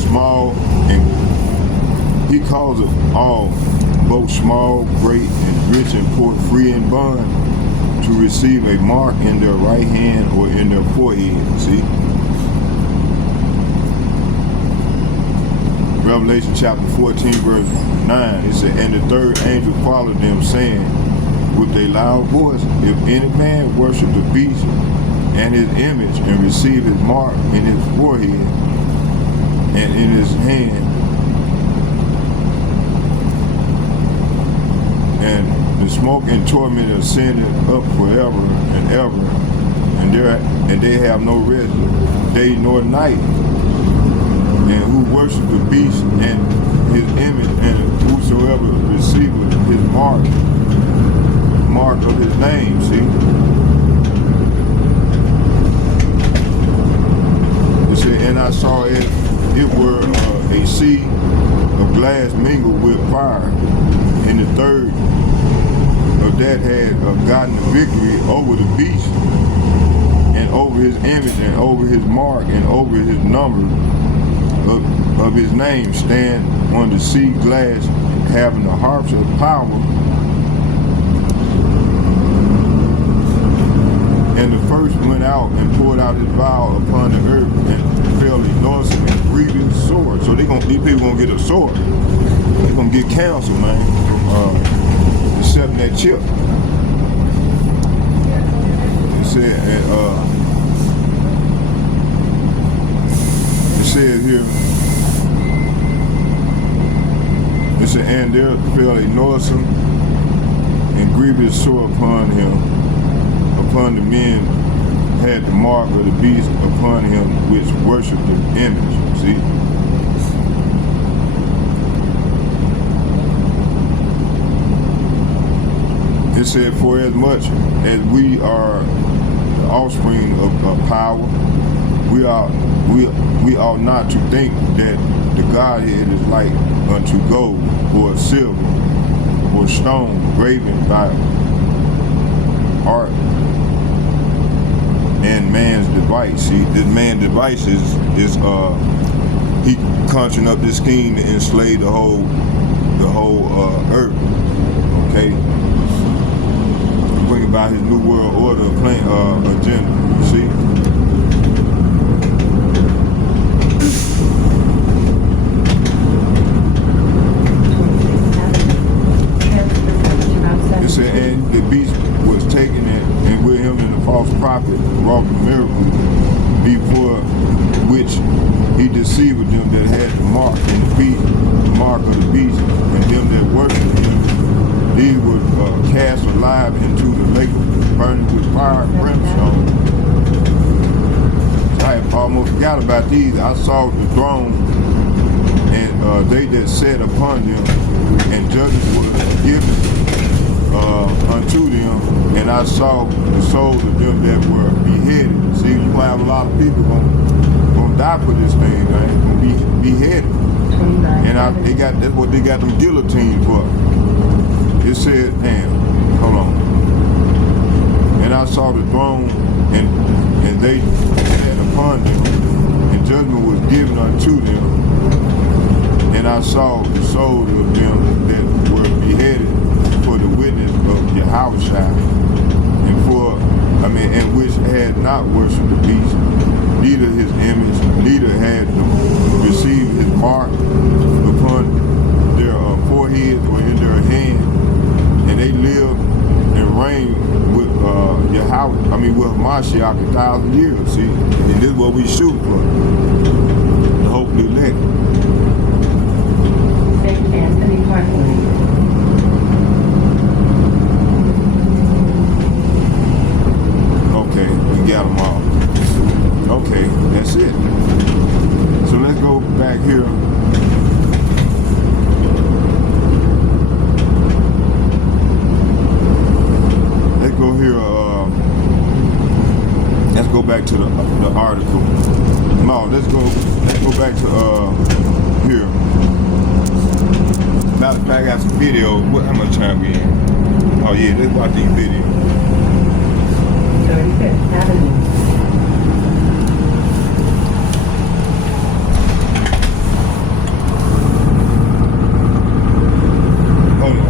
small, and he calls it all, both small, great, and rich, and poor, free and bond, to receive a mark in their right hand or in their forehead. See? Revelation chapter 14, verse 9, it said, and the third angel followed them, saying with a loud voice, if any man worship the beast and his image, and receive his mark in his forehead and in his hand, and the smoke and torment ascended up forever and ever, and they have no rest day nor night. And who worship the beast and his image, and whosoever receiveth his mark of his name, see? It said, and I saw it were a sea of glass mingled with fire, and the third of that had gotten victory over the beast, and over his image, and over his mark, and over his number of his name, stand on the sea glass, having the harps of power. And the first went out and poured out his vial upon the earth, and fell enormous and grievous sword. So these people gonna get a sword. They're gonna get counsel, man, from accepting that chip. It said here, it said, and there fell a noisome and grievous sore upon him, upon the men had the mark of the beast upon him which worshipped the image. See? It said, for as much as we are the offspring of power, we ought not to think that the Godhead is like unto gold, or silver, or stone graven by art and man's device. See, this man's device is he conjuring up this scheme to enslave the whole earth. Okay, bring it about his New World Order agenda. You see? It said, and the beast was taken and with him in the false prophet wrought a miracle, before which he deceived them that had the mark and the beast, the mark of the beast, and them that worshipped him. These were cast alive into the lake burning with fire and brimstone. I had almost forgot about these. I saw the throne and they that sat upon them, and judges were given unto them, and I saw the souls of them that were beheaded. See, you might have a lot of people gonna die for this thing, man. Gonna be beheaded. And that's what they got them guillotines for. It said, damn, hold on. And I saw the throne, and they sat upon them, and judgment was given unto them. And I saw the souls of them that were beheaded for the witness of Yahushua, and which had not worshipped the beast, neither his image, neither had received his mark upon their forehead or in their hand, and they lived and reigned with with Mashiach 1,000 years. See, and this is what we shoot for, the hopefully elect. St. Anthony Parkway. Okay, we got them all. Okay, that's it. So let's go back here. Let's go here. Let's go back to the article. No, let's go back to here. Matter of fact, I got some videos. How much time we in? Oh yeah, let's watch these videos. 35th Avenue. Hold on.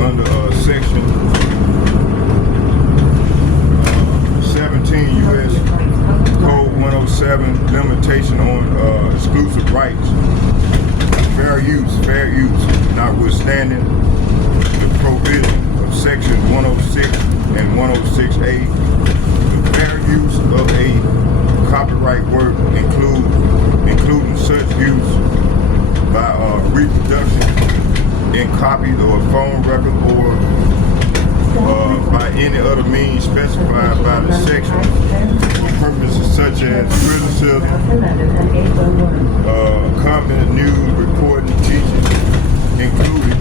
under section 17 U.S. Code 107, limitation on exclusive rights. Fair use, notwithstanding the provision of section 106 and 106A. The fair use of a copyright work including such use by reproduction in copies or phone record or by any other means specified by the section for purposes such as criticism, comment, news, reporting, teaching, including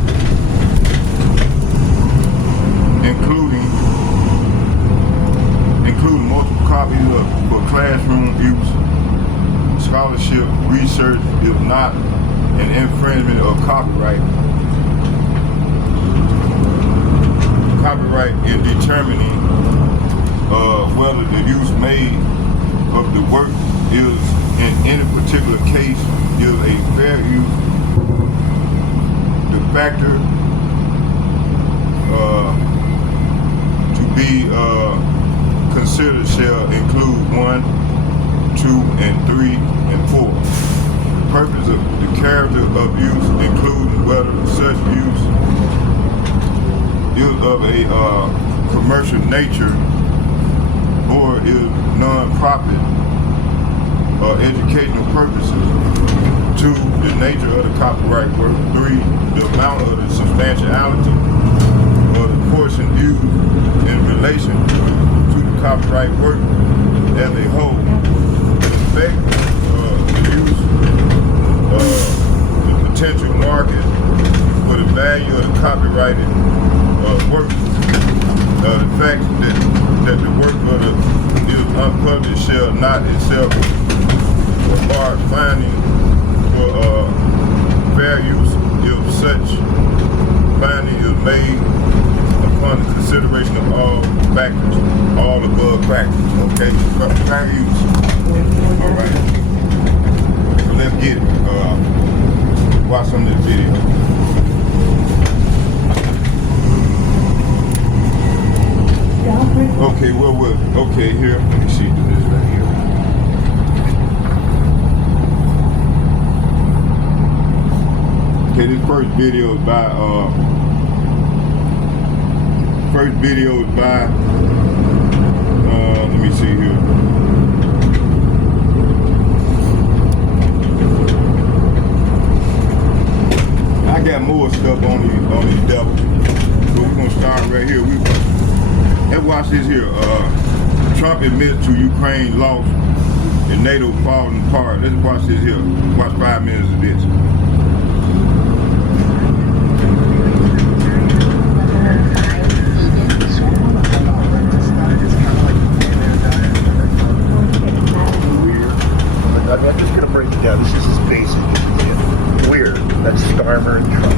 multiple copies for classroom use, scholarship, research, if not an infringement of copyright. Copyright in determining whether the use made of the work is in any particular case is a fair use. The factor to be considered shall include 1, 2, and 3, and 4. The purpose of the character of use, including whether such use is of a commercial nature or is non-profit or educational purposes. 2, the nature of the copyright work. 3, the amount of the substantiality or the portion used in relation to the copyright work as a whole. The effect, the use, the potential market for the value of the copyrighted work. The fact that the work of the is unpublished shall not itself require finding for fair use if such finding is made upon the consideration of all factors, all above factors. Okay, fair use. All right. So let's get it. Watch some of this video. Okay, okay, here. Let me see, do this right here. Okay, this first video is by, let me see here. I got more stuff on these devils. So we're gonna start right here. Let's watch this here. Trump admits to Ukraine loss and NATO falling apart. Let's watch this here. Watch 5 minutes of this. I'm just going to break it down. This is as basic as it can. Weird. That's Starmer and Trump.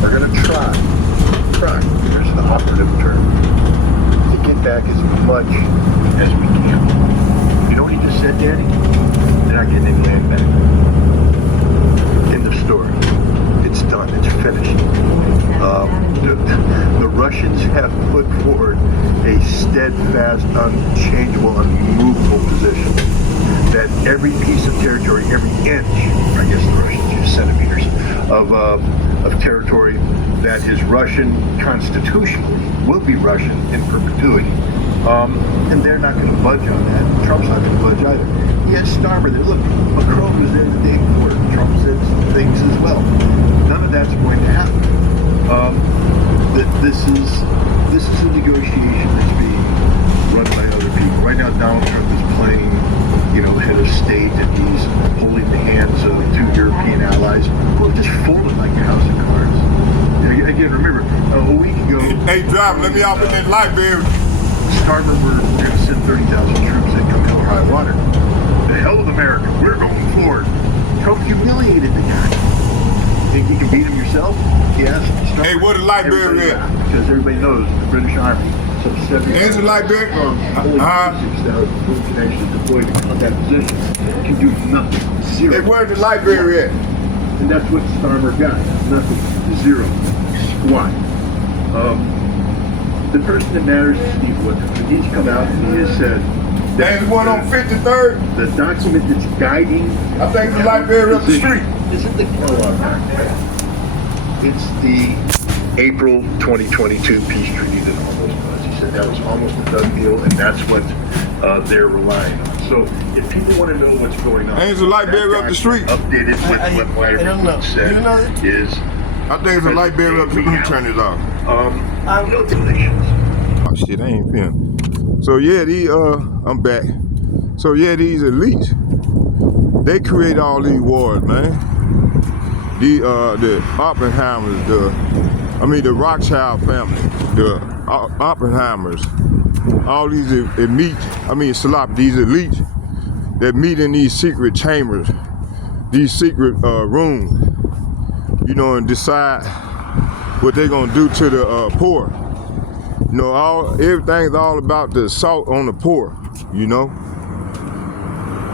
We're going to try. There's an operative term. To get back as much as we can. You know what he just said, Danny? They're not getting any land back. End of story. It's done. It's finished. The Russians have put forward a steadfast, unchangeable, unmovable position that every piece of territory, every inch, I guess the Russians use centimeters, of territory that is Russian constitutionally will be Russian in perpetuity. And they're not going to budge on that. Trump's not going to budge either. He had Starmer there. Look, Macron was there the day before. Trump said some things as well. None of that's going to happen. This is a negotiation that's being run by other people. Right now, Donald Trump is playing, head of state, and he's holding the hands of 2 European allies who have just folded like a house of cards. Again, remember, a week ago... Hey, driver, let me off in that library. Starmer, we're going to send 30,000 troops that come hell or high water. The hell with America. We're going forward. Trump humiliated the guy. Think you can beat him yourself? Yes. Starmer. Hey, where the library at? Because everybody knows the British Army. Some 70,000 There's the library. 6,000 full connections deployed on that position can do nothing. Zero. Hey, where's the library at? And that's what Starmer got. Nothing. Zero. Squat. The person that matters is Steve Woodruff. He's come out and he has said that There's one on 53rd. the document that's guiding. I think it's the library up the street. Isn't the It's the April 2022 peace treaty that almost was. He said that was almost a done deal, and that's what they're relying on. So if people want to know what's going on, Ain't it's a library up the street. Updated with what Myron said is. I think it's a library up the street. Let me turn it off. No donations. Oh shit, I ain't film. So yeah, I'm back. So yeah, these elites, they create all these wars, man. The Oppenheimers, the Rothschild family, the Oppenheimers, all these these elites that meet in these secret chambers, these secret rooms, you know, and decide what they're gonna do to the poor. You know, everything's all about the assault on the poor, you know.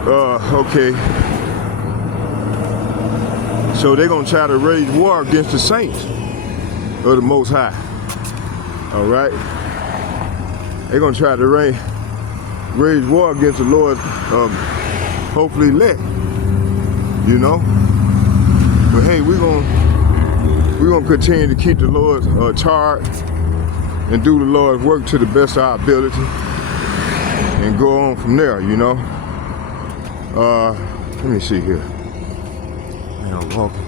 Okay. So they're gonna try to raise war against the saints of the Most High. All right. They're gonna try to raise war against the Lord, hopefully elect. You know. But hey, we're gonna continue to keep the Lord's charge and do the Lord's work to the best of our ability and go on from there, you know. Let me see here. Man, I'm walking.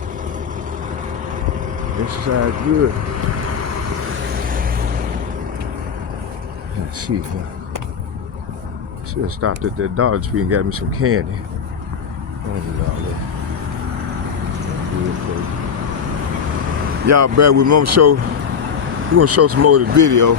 Exercise good. Let's see here. Should have stopped at that Dollar Tree and got me some candy. Y'all bear with me. We're gonna show some more of the video.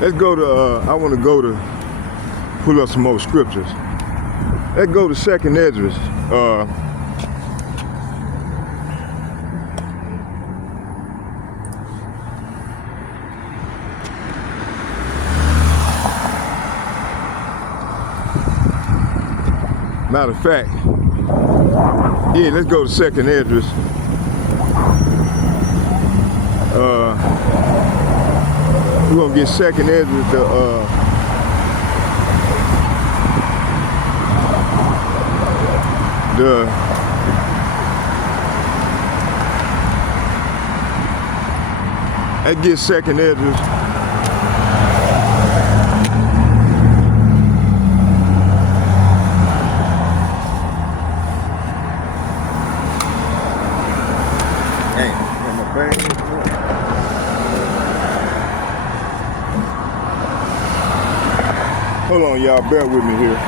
Let's go to, I want to go to, pull up some more scriptures. Let's go to 2nd Esdras. Matter of fact, yeah, let's go to 2nd Esdras. We're gonna get 2nd Esdras let's get 2nd Esdras. Hold on, y'all, bear with me here.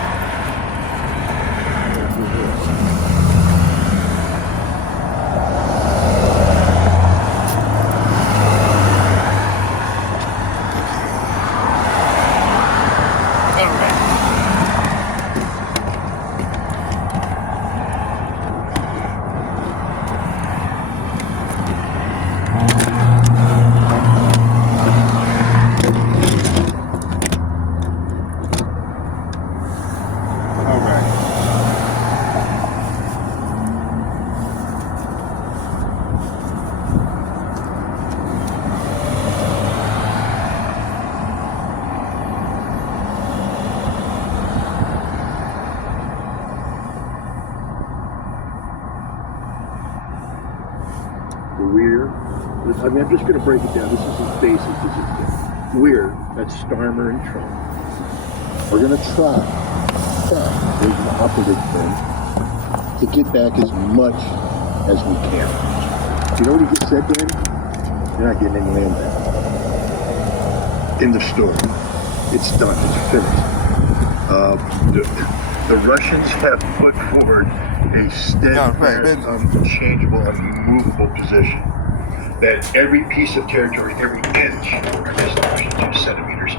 I'm just going to break it down. This isn't basic. This is that's Starmer and Trump. We're going to try, there's an operative thing, to get back as much as we can. You know what he just said, Dan? You're not getting any land back. In the story. It's done. It's finished. The Russians have put forward a steadfast, unchangeable, unmovable position that every piece of territory, every inch, or I guess the Russians use centimeters,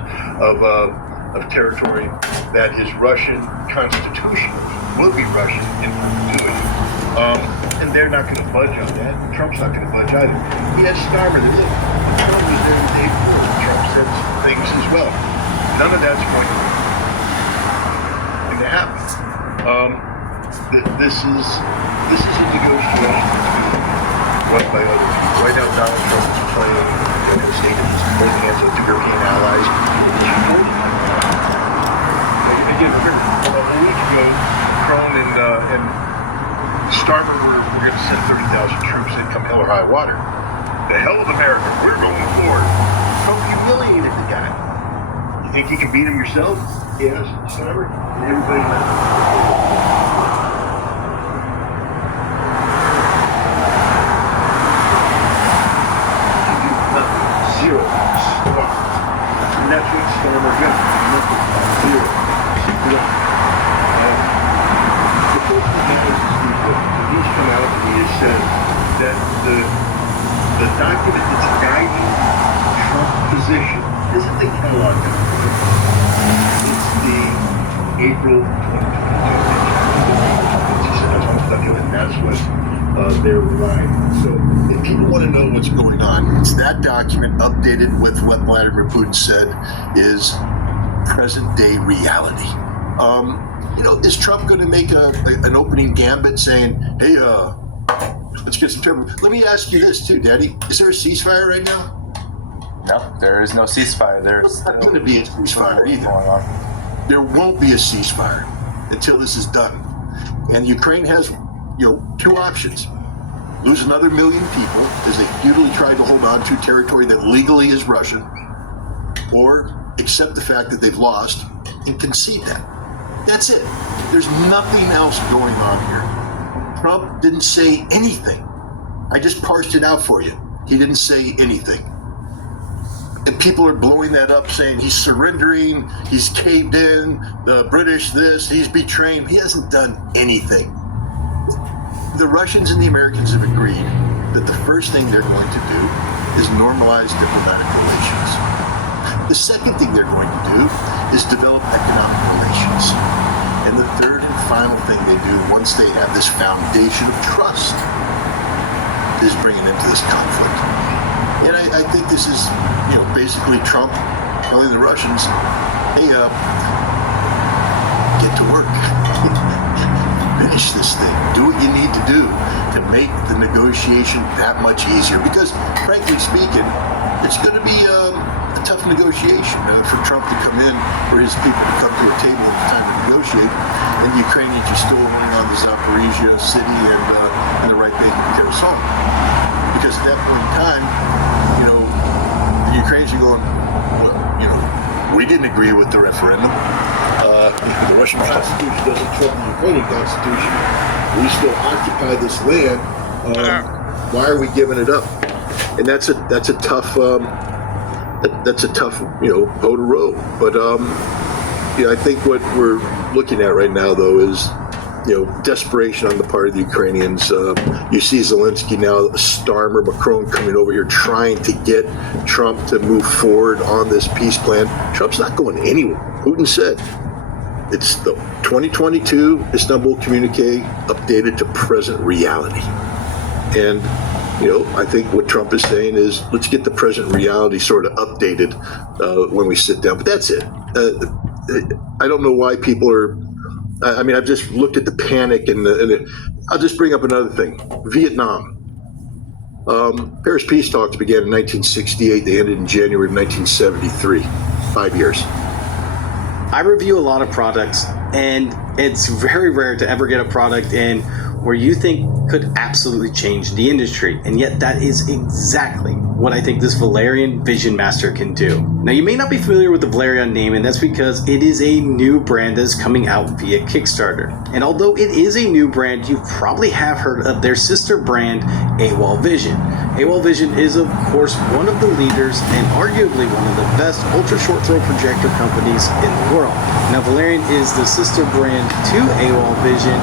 of territory that is Russian constitutional will be Russian in perpetuity. And they're not going to budge on that. Trump's not going to budge either. He has Starmer to live. Trump was there the day before. Trump said some things as well. None of that's going to happen. This is a negotiation run by other people. Right now, Donald Trump is playing a statement. He's pointing hands with European allies. Again, remember, a week ago, Crone and Starmer were going to send 30,000 troops in come hell or high water. The hell with America. We're going forward. Trump humiliated the guy. You think you can beat him yourself? Yes, Starmer. And everybody knows. Zero. And that's what Starmer got. Nothing. Zero. The first thing is he's come out and he has said that the document that's guiding Trump's position isn't the Kellogg document. It's the April 2022. He said that's what document. That's what they're relying on. So if people want to know what's going on, it's that document updated with what Vladimir Putin said is present day reality. Is Trump going to make an opening gambit saying, hey, let's get some trouble? Let me ask you this too, Daddy. Is there a ceasefire right now? No, there is no ceasefire. There's not going to be a ceasefire either. There won't be a ceasefire until this is done. And Ukraine has, two options. Lose another million people as they futilely try to hold on to territory that legally is Russian, or accept the fact that they've lost and concede that. That's it. There's nothing else going on here. Trump didn't say anything. I just parsed it out for you. He didn't say anything. And people are blowing that up, saying he's surrendering, he's caved in, the British this, he's betraying. He hasn't done anything. The Russians and the Americans have agreed that the first thing they're going to do is normalize diplomatic relations. The second thing they're going to do is develop economic relations. And the third and final thing they do once they have this foundation of trust is bring it into this conflict. And I think this is, basically Trump telling the Russians, hey, get to work. Finish this thing. Do what you need to do to make the negotiation that much easier. Because, frankly speaking, it's going to be a tough negotiation for Trump to come in, for his people to come to a table at the time to negotiate, and the Ukrainians are still running on the Zaporizhia city and the right bank of Kherson. Because at that point in time, the Ukrainians are going, we didn't agree with the referendum. The Russian Constitution doesn't trump the Ukrainian Constitution. We still occupy this land. Why are we giving it up? And that's a tough vote to row. But I think what we're looking at right now, though, is desperation on the part of the Ukrainians. You see Zelensky now, Starmer, Macron coming over here trying to get Trump to move forward on this peace plan. Trump's not going anywhere. Putin said it's the 2022 Istanbul communique updated to present reality. And I think what Trump is saying is, let's get the present reality sort of updated when we sit down. But that's it. I don't know why people are. I've just looked at the panic and I'll just bring up another thing. Vietnam. Paris peace talks began in 1968. They ended in January of 1973. 5 years. I review a lot of products, and it's very rare to ever get a product in where you think could absolutely change the industry. And yet that is exactly what I think this Valerian Vision Master can do. Now, you may not be familiar with the Valerian name, and that's because it is a new brand that is coming out via Kickstarter. And although it is a new brand, you probably have heard of their sister brand, AWOL Vision. AWOL Vision is, of course, one of the leaders and arguably one of the best ultra short throw projector companies in the world. Now, Valerian is the sister brand to AWOL Vision.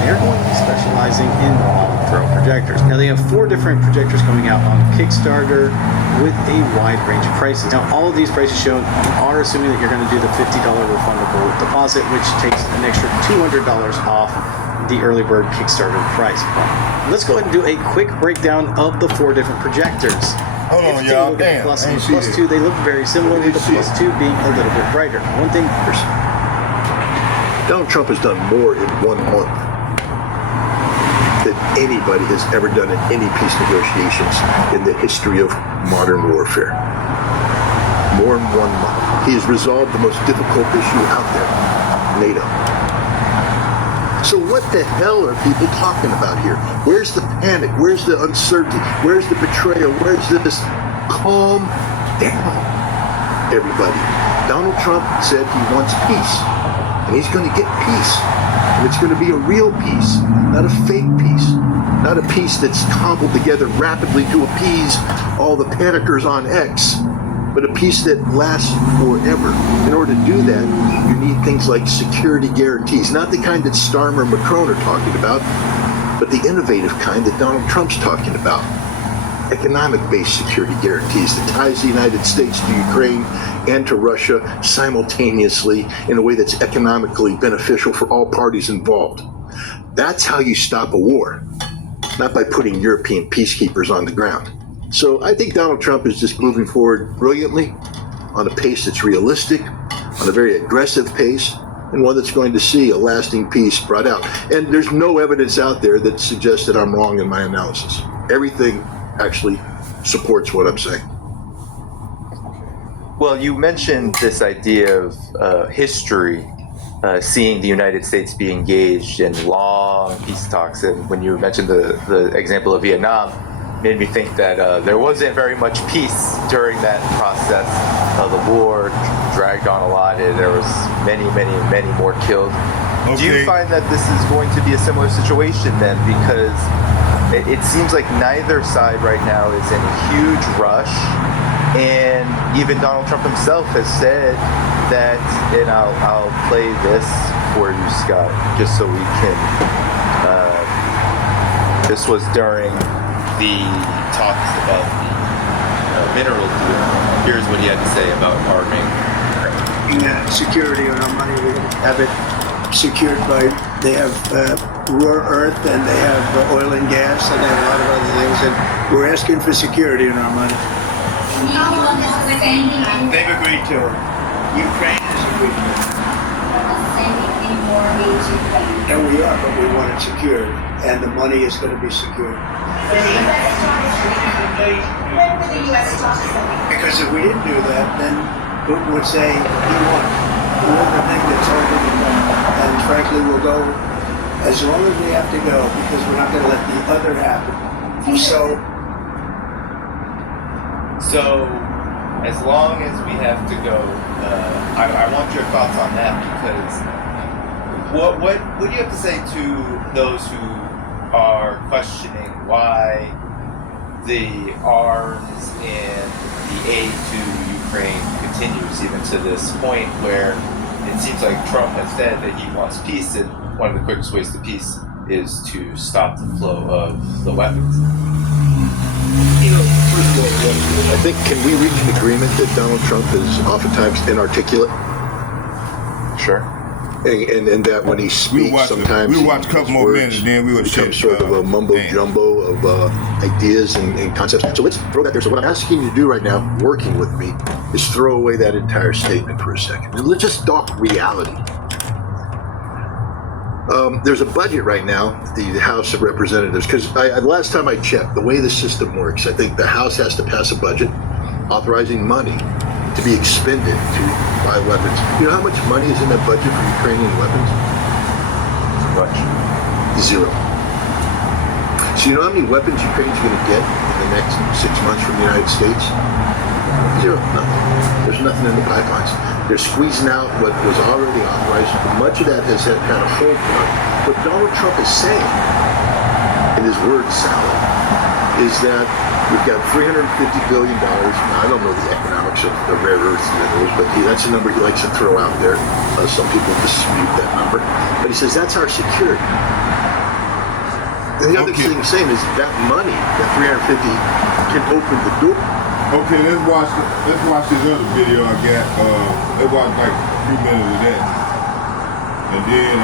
They they're going to be specializing in long-throw projectors. Now, they have 4 different projectors coming out on Kickstarter with a wide range of prices. Now, all of these prices shown are assuming that you're going to do the $50 refundable deposit, which takes an extra $200 off the early bird Kickstarter price. Let's go ahead and do a quick breakdown of the 4 different projectors. Hold on, y'all. Damn, Plus I and ain't the Plus see 2, they look very similar, with the Plus 2 being a little bit brighter. One thing, Donald Trump has done more in 1 month than anybody has ever done in any peace negotiations in the history of modern warfare. More in 1 month. He has resolved the most difficult issue out there, NATO. So what the hell are people talking about here? Where's the panic? Where's the uncertainty? Where's the betrayal? Where's this? Calm down, everybody. Donald Trump said he wants peace, and he's going to get peace. And it's going to be a real peace, not a fake peace. Not a peace that's cobbled together rapidly to appease all the panickers on X, but a peace that lasts forever. In order to do that, you need things like security guarantees, not the kind that Starmer and Macron are talking about, but the innovative kind that Donald Trump's talking about. Economic-based security guarantees that ties the United States to Ukraine and to Russia simultaneously in a way that's economically beneficial for all parties involved. That's how you stop a war, not by putting European peacekeepers on the ground. So I think Donald Trump is just moving forward brilliantly on a pace that's realistic, on a very aggressive pace, and one that's going to see a lasting peace brought out. And there's no evidence out there that suggests that I'm wrong in my analysis. Everything actually supports what I'm saying. Well, you mentioned this idea of history, seeing the United States be engaged in long peace talks. And when you mentioned the example of Vietnam, made me think that there wasn't very much peace during that process. The war dragged on a lot, and there was many more killed. Okay. Do you find that this is going to be a similar situation then? Because it seems like neither side right now is in a huge rush, and even Donald Trump himself has said that, and I'll play this for you, Scott, just so we can. This was during the talks about the mineral deal. Here's what he had to say about arming. Security on our money, we have it secured by, they have rare earth and they have oil and gas and they have a lot of other things, and we're asking for security on our money. They've agreed to it. Ukraine has agreed to it. And we are, but we want it secured, and the money is going to be secured. Because if we didn't do that, then Putin would say, he won. We want the thing that's already done. And frankly, we'll go as long as we have to go, because we're not going to let the other happen. So, as long as we have to go, I want your thoughts on that, because what do you have to say to those who are questioning why the arms and the aid to Ukraine continues even to this point where it seems like Trump has said that he wants peace, and one of the quickest ways to peace is to stop the flow of the weapons? First of all, I think, can we reach an agreement that Donald Trump is oftentimes inarticulate? Sure. And that when he speaks, sometimes we'll watch a couple more minutes, then we will become sort of a mumbo jumbo of ideas and concepts. So let's throw that there. So what I'm asking you to do right now, working with me, is throw away that entire statement for a second, and let's just talk reality. There's a budget right now, the House of Representatives, because last time I checked, the way the system works, I think the House has to pass a budget authorizing money to be expended to buy weapons. You know how much money is in that budget for Ukrainian weapons? Much. Zero. So you know how many weapons Ukraine's going to get in the next 6 months from the United States? Zero. Nothing. There's nothing in the pipelines. They're squeezing out what was already authorized. Much of that has had kind of hold on. What Donald Trump is saying in his word salad is that we've got $350 billion. Now, I don't know the economics of the rare earth minerals, but that's a number he likes to throw out there. Some people dispute that number. But he says that's our security. the other thing I'm saying is that money, that 350, can open the door. Okay, let's watch this other video I got. Let's watch like a few minutes of that. And then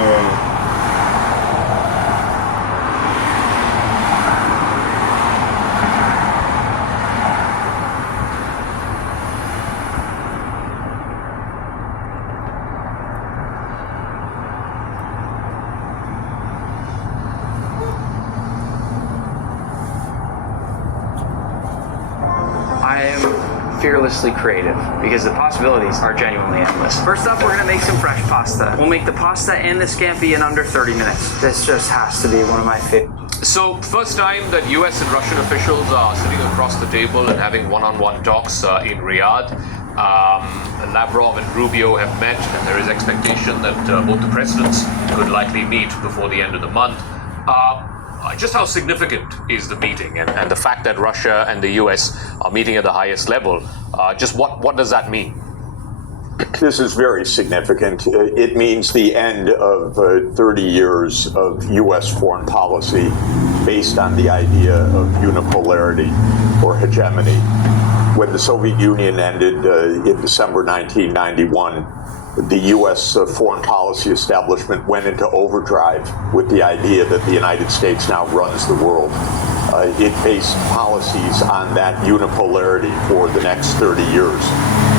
I am fearlessly creative because the possibilities are genuinely endless. First up, we're gonna make some fresh pasta. We'll make the pasta and the scampi in under 30 minutes. This just has to be one of my favorites. So, first time that US and Russian officials are sitting across the table and having one-on-one talks in Riyadh. Lavrov and Rubio have met, and there is expectation that both the presidents could likely meet before the end of the month. Just how significant is the meeting, and the fact that Russia and the US are meeting at the highest level, just what does that mean? This is very significant. It means the end of 30 years of U.S. foreign policy based on the idea of unipolarity or hegemony. When the Soviet Union ended in December 1991, the U.S. Foreign policy establishment went into overdrive with the idea that the United States now runs the world. It based policies on that unipolarity for the next 30 years.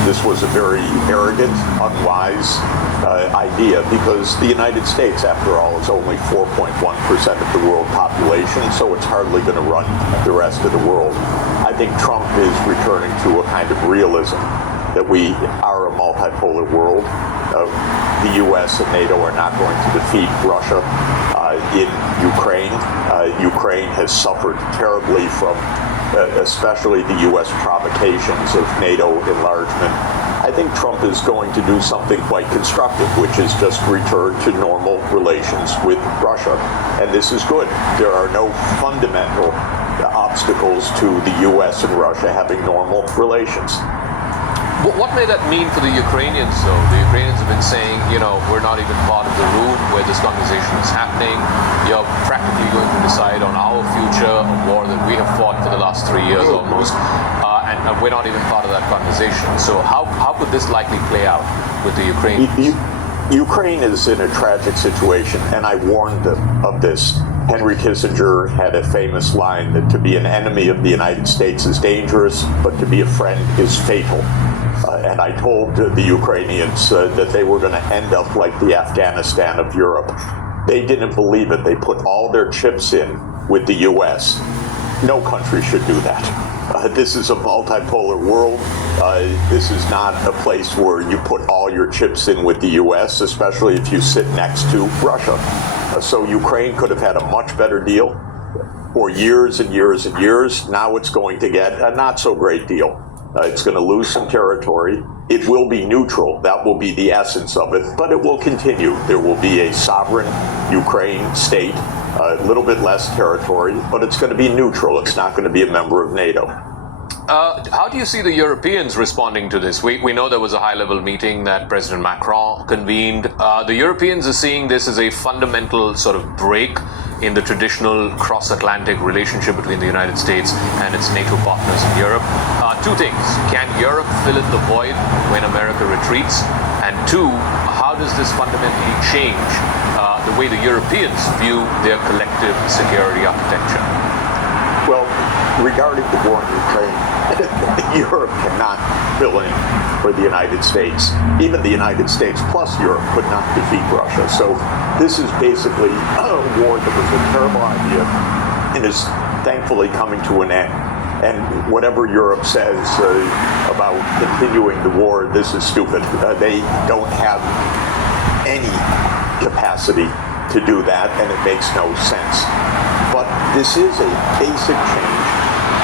This was a very arrogant, unwise idea because the United States, after all, is only 4.1% of the world population, so it's hardly going to run the rest of the world. I think Trump is returning to a kind of realism that we are a multipolar world. The U.S. and NATO are not going to defeat Russia in Ukraine. Ukraine has suffered terribly from especially the U.S. provocations of NATO enlargement. I think Trump is going to do something quite constructive, which is just return to normal relations with Russia. And this is good. There are no fundamental obstacles to the U.S. and Russia having normal relations. What may that mean for the Ukrainians, though? The Ukrainians have been saying, we're not even part of the room where this conversation is happening. You're practically going to decide on our future, a war that we have fought for the last 3 years almost, and we're not even part of that conversation. So how could this likely play out with the Ukrainians? Ukraine is in a tragic situation, and I warned them of this. Henry Kissinger had a famous line that to be an enemy of the United States is dangerous, but to be a friend is fatal. And I told the Ukrainians that they were going to end up like the Afghanistan of Europe. They didn't believe it. They put all their chips in with the U.S. No country should do that. This is a multipolar world. This is not a place where you put all your chips in with the U.S., especially if you sit next to Russia. So Ukraine could have had a much better deal for years and years and years. Now it's going to get a not so great deal. It's going to lose some territory. It will be neutral. That will be the essence of it, but it will continue. There will be a sovereign Ukraine state, a little bit less territory, but it's going to be neutral. It's not going to be a member of NATO. How do you see the Europeans responding to this? We know there was a high-level meeting that President Macron convened. The Europeans are seeing this as a fundamental sort of break in the traditional cross-Atlantic relationship between the United States and its NATO partners in Europe. Two things. Can Europe fill in the void when America retreats? And two, how does this fundamentally change the way the Europeans view their collective security architecture? Well, regarding the war in Ukraine, Europe cannot fill in for the United States. Even the United States plus Europe could not defeat Russia. So this is basically a war that was a terrible idea and is thankfully coming to an end. And whatever Europe says about continuing the war, this is stupid. They don't have any capacity to do that, and it makes no sense. But this is a basic change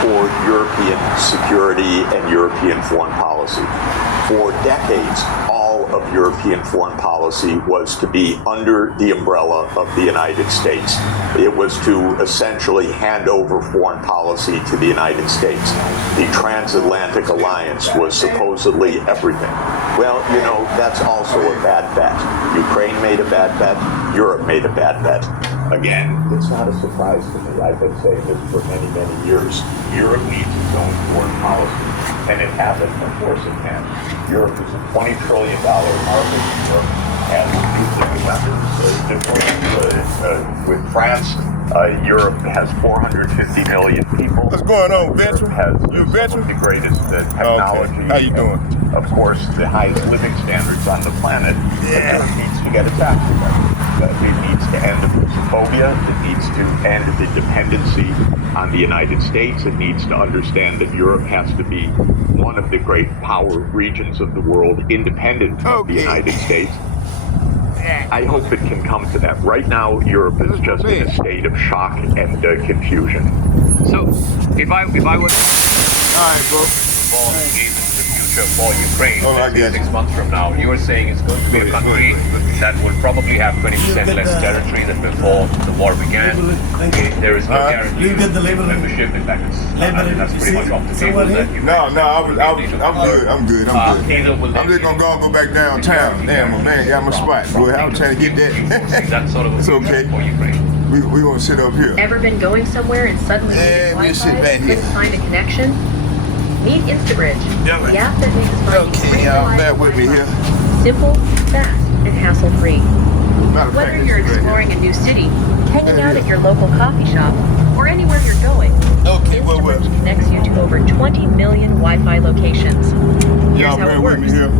for European security and European foreign policy. For decades, all of European foreign policy was to be under the umbrella of the United States. It was to essentially hand over foreign policy to the United States. The transatlantic alliance was supposedly everything. Well, that's also a bad bet. Ukraine made a bad bet. Europe made a bad bet. Again, it's not a surprise to me. I've been saying this for many, many years. Europe needs its own foreign policy. Can it happen? Of course it can. Europe is a $20 trillion market. Europe has nuclear weapons with France. Europe has 450 million people. What's going on, veteran? You veteran? The greatest technology. Okay. How you doing? Of course, the highest living standards on the planet. Yeah. Europe needs to get its act together. It needs to end Russophobia. It needs to end the dependency on the United States. It needs to understand that Europe has to be one of the great power regions of the world, independent of the United States. I hope it can come to that. Right now, Europe is just in a state of shock and confusion. So, if I were All right, bro. for Ukraine Oh, I get 6 months from now, you were saying it's going to be a country that will probably have 20% less territory than before the war began. There is no guarantee of membership. In fact, that's pretty much off the table. I'm good. I'm just gonna go back downtown. Damn, my man got my spot. Boy, I was trying to get that. That's sort of it's okay. For Ukraine. We gonna sit up here. Ever been going somewhere and suddenly we'll sit back here. couldn't find a connection? Meet InstaBridge, the app that makes finding y'all, bear with me here. simple, fast, and hassle-free. Matter of fact, Whether you're this is right exploring here. a new city, hanging out at your local coffee shop, or anywhere you're going, InstaBridge connects you to over 20 million Wi-Fi locations. Here's Y'all how bear it with me works. here.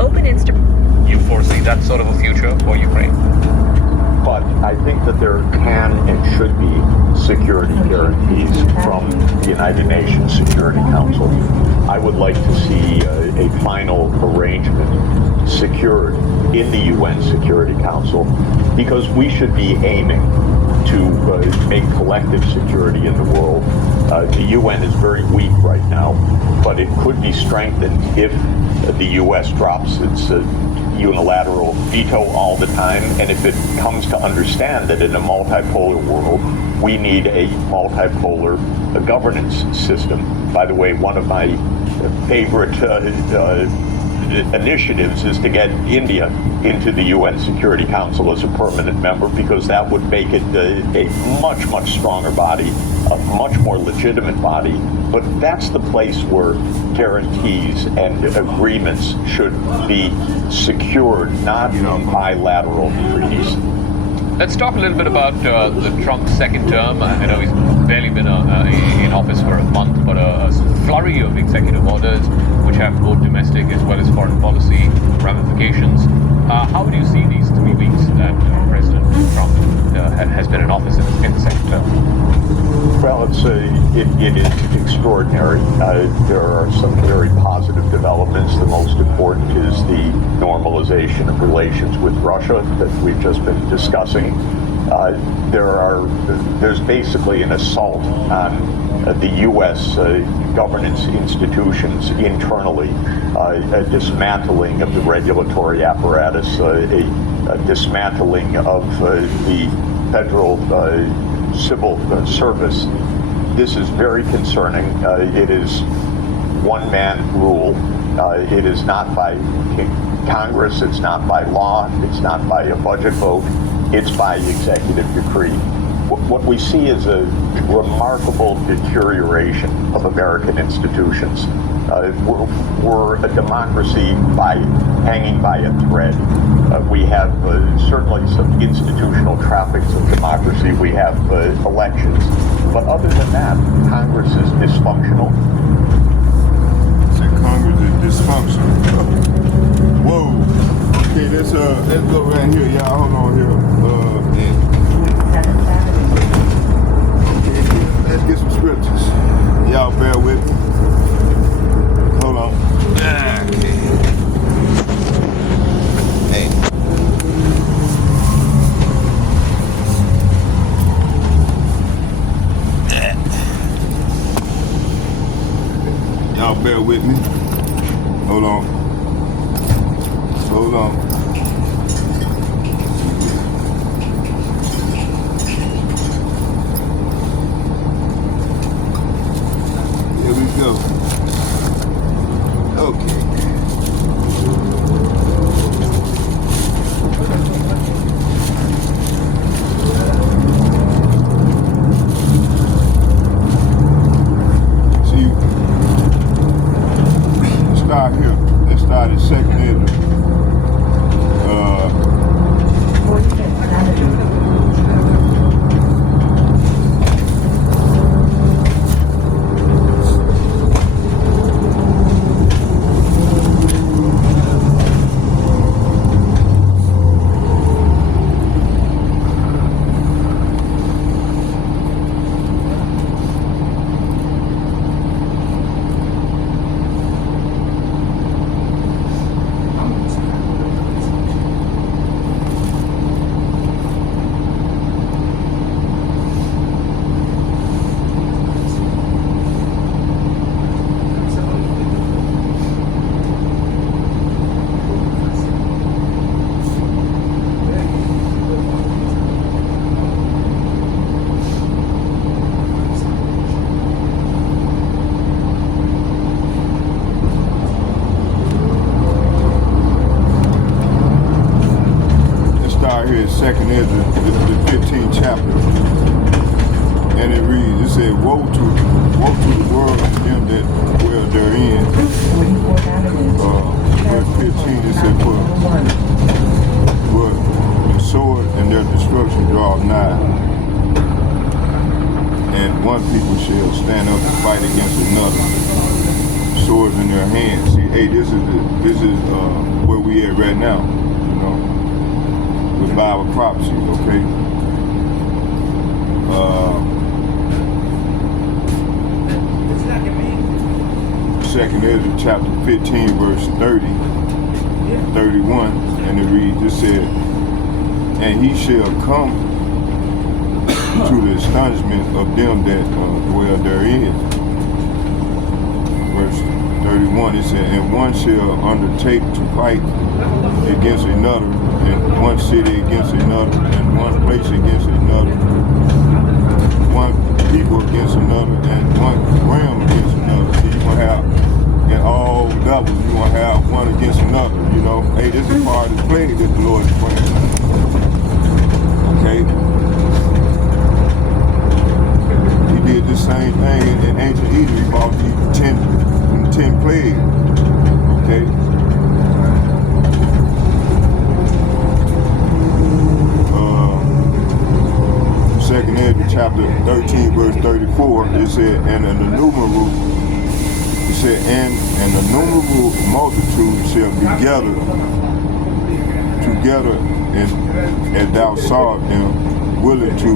Open InstaBridge. You foresee that sort of a future for Ukraine? But I think that there can and should be security guarantees from the United Nations Security Council. I would like to see a final arrangement secured in the UN Security Council, because we should be aiming to make collective security in the world. The UN is very weak right now, but it could be strengthened if the US drops its unilateral veto all the time, and if it comes to understand that in a multipolar world, we need a multipolar governance system. By the way, one of my favorite initiatives is to get India into the UN Security Council as a permanent member, because that would make it a much, much stronger body, a much more legitimate body. But that's the place where guarantees and agreements should be secured, not in bilateral treaties. Let's talk a little bit about the Trump second term. I know he's barely been in office for a month, but a flurry of executive orders which have both domestic as well as foreign policy ramifications. How do you see these 3 weeks that President Trump has been in office in the second term? Well, it is extraordinary. There are some very positive developments. The most important is the normalization of relations with Russia that we've just been discussing. There's basically an assault on the U.S. Governance institutions internally, a dismantling of the regulatory apparatus, a dismantling of the federal civil service. This is very concerning. It is one-man rule. It is not by Congress. It's not by law. It's not by a budget vote. It's by executive decree. What we see is a remarkable deterioration of American institutions. We're a democracy hanging by a thread. We have certainly some institutional traffics of democracy. We have elections. But other than that, Congress is dysfunctional. Congress is dysfunctional. Whoa. Okay, let's go right here, y'all. Hold on here. Okay, let's get some scriptures. Y'all bear with me. Hold on. Okay. Hey. Y'all bear with me. Hold on. Hold on. Here we go. Okay. is second Esdras, the 15th chapter. And it reads, it said, woe to the world and them that dwell therein. Verse 15, it said, but the sword and their destruction draw nigh. And one people shall stand up and fight against another, swords in their hands. See, hey, this is where we at right now, you know, with Bible prophecies, okay? Second Ezra chapter 15, verse 30, 31, and it reads, it said, and he shall come to the astonishment of them that dwell therein. Verse 31, it said, and one shall undertake to fight against another, and one city against another, and one place against another, one people against another, and one realm against another. So you're going to have, in all levels, you're going to have one against another, you know. Hey, this is part of the plague that the Lord is praying. Okay? He did the same thing in ancient Egypt. He brought the 10 plagues. Okay? Second Ezra chapter 13, verse 34, it said, and an innumerable, it said, and an innumerable multitude shall be gathered together, and as thou sawest them, willing to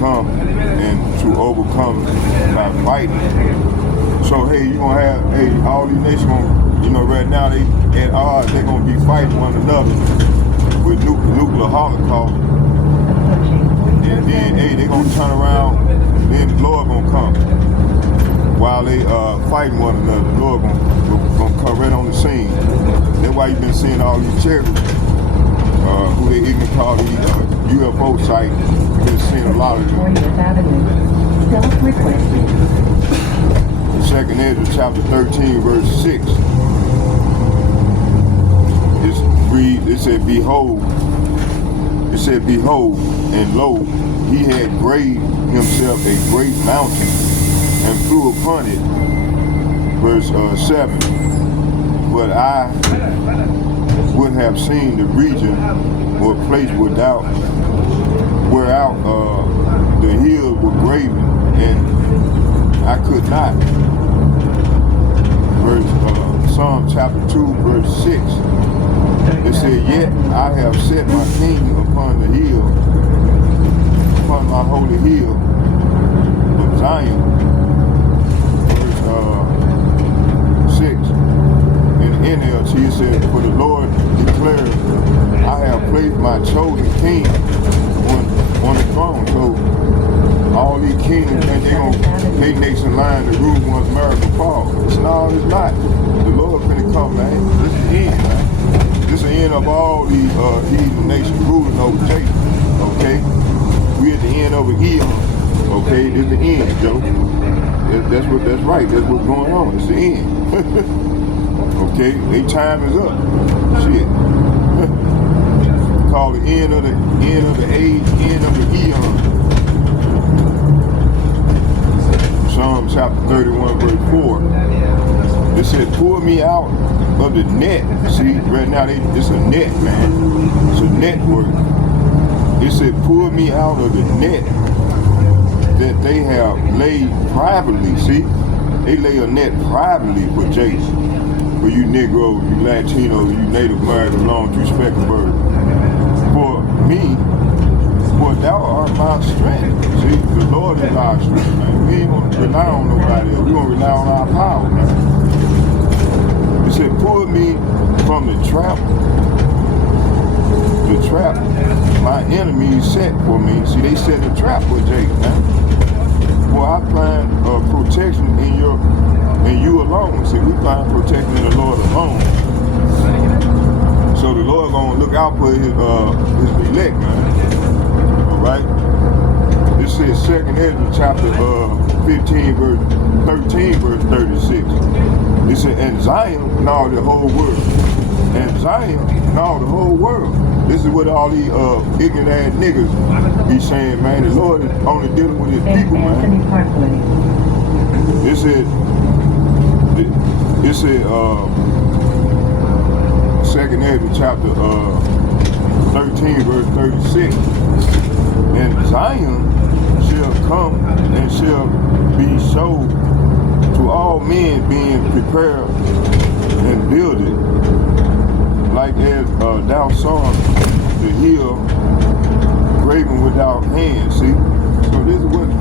come and to overcome by fighting. So hey, you gonna have, hey, all these nations gonna, you know, right now they at odds, they're gonna be fighting one another with nuclear holocaust, and then hey, they gonna turn around, then the Lord gonna come while they fighting one another. The Lord gonna come right on the scene. That's why you've been seeing all these chariots, who they even call these UFO sites. You've been seeing a lot of them. Second Ezra chapter 13, verse 6. It said, behold, and lo, he had graved himself a great mountain and flew upon it. Verse 7. But I would have seen the region or place whereout the hills were graven, and I could not. Psalm chapter 2, verse 6. It said, yet I have set my king upon the hill, upon my holy hill of Zion. Verse 6. In NLT it said, for the Lord declared, I have placed my chosen king on the throne. So all these kingdoms think they're going to make nation line to rule once America falls. No, it's not. The Lord finna come, man. This is the end, man. This is the end of all these nations ruling over Jacob. Okay? We at the end of an era. Okay? This is the end, Joe. That's right. That's what's going on. It's the end. Okay? Their time is up. Shit. Call the end of the age, end of the eon. Psalm chapter 31, verse 4. It said, pull me out of the net. See, right now it's a net, man. It's a network. It said, pull me out of the net that they have laid privately. See, they lay a net privately for Jason. For you Negroes, you Latinos, you Native Americans, long to speckled birds. For me, for thou art my strength. See, the Lord is our strength, man. We ain't gonna rely on nobody else. We're gonna rely on our power, man. It said, pull me from the trap my enemies set for me. See, they set a trap for Jacob, man. Well, I find protection in you alone. See, we find protection in the Lord alone. So the Lord gonna look out for his elect, man. All right. This is second Ezra chapter 15, verse 13, verse 36. It said, and Zion, now the whole world, And Zion, no, the whole world. This is what all these ignorant ass niggas be saying, man. The Lord is only dealing with his people, man. It said, Second Esdras chapter 13, verse 36. And Zion shall come and shall be showed to all men, being prepared and builded, like as thou sawest the hill graven without hands. See? So this is what's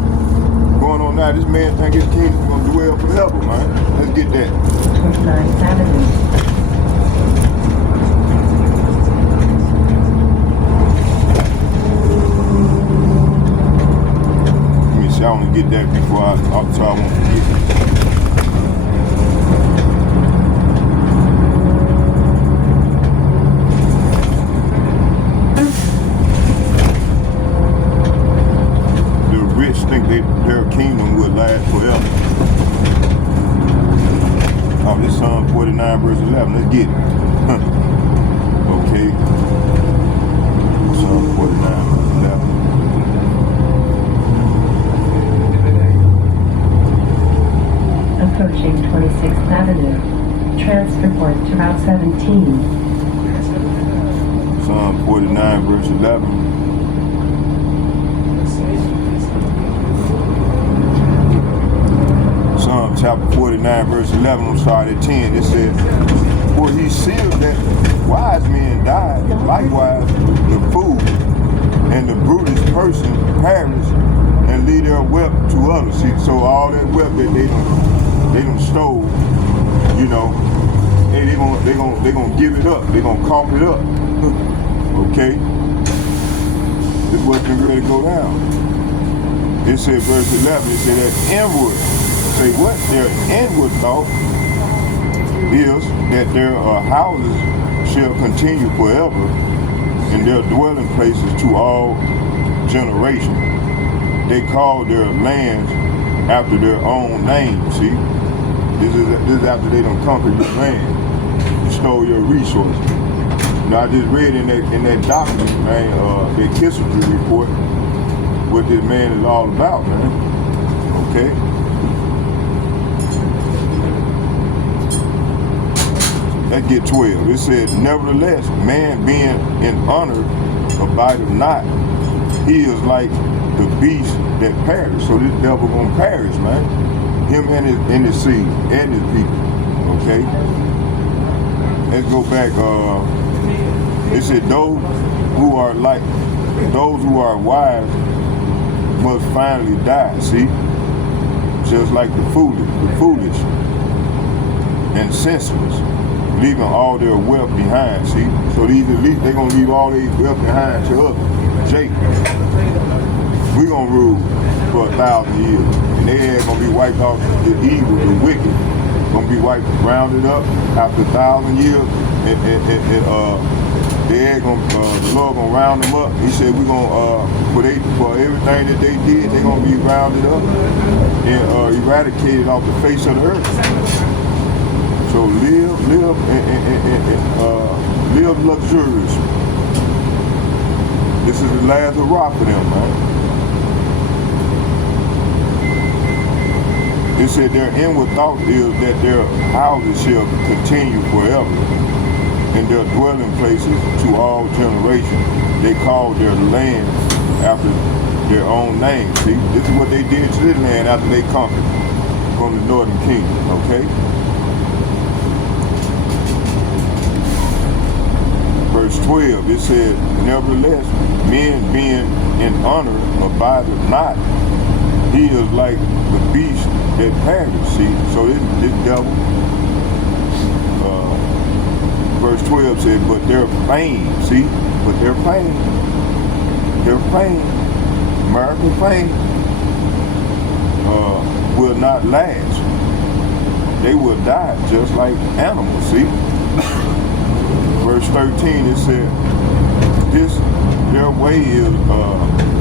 going on now. This man think his kingdom's gonna dwell forever, man. Let's get that. 29th Avenue. I want to get that before I won't forget. The rich think their kingdom would last forever. Oh, this Psalm 49 verse 11. Let's get it. Okay. Psalm 49 verse 11. Approaching 26th Avenue. Transfer point to Route 17. Psalm 49 verse 11. Psalm chapter 49 verse 11, I'm sorry, at 10. It says, for he sealed that wise men died, likewise the fool and the brutish person perish and leave their wealth to others. See, so all that wealth that they done stole, you know, hey, they gonna give it up. They gonna cough it up. Okay? This is what's ready to go down. It said verse 11, it said that inward, say what? Their inward thought is that their houses shall continue forever and their dwelling places to all generations. They call their lands after their own name, see? This is after they done conquered your land, stole your resources. Now I just read in that document, man, the Kissinger report, what this man is all about, man. Okay? Let's get 12. It said, nevertheless, man being in honor abideth not. He is like the beast that perish. So this devil gonna perish, man. Him and his seed and his people. Okay? Let's go back. It said those who are wise must finally die. See? Just like the foolish and senseless, leaving all their wealth behind. See? So these elite, they're gonna leave all their wealth behind to us. Jake. We gonna rule for 1,000 years. And they ain't gonna be wiped off. The evil, the wicked, gonna be wiped, rounded up after 1,000 years. The Lord gonna round them up. He said we gonna for everything that they did, they gonna be rounded up and eradicated off the face of the earth. So live luxurious. This is the last hurrah for them, man. It said their inward thought is that their houses shall continue forever, and their dwelling places to all generations. They call their land after their own name. See, this is what they did to this land after they conquered from the northern kingdom, okay? Verse 12, it said, nevertheless, men being in honor abideth not. He is like the beast that perish. See, so this devil, verse 12 said, but their fame, see, but their fame, American fame, will not last. They will die just like animals, see. Verse 13, it said, their way is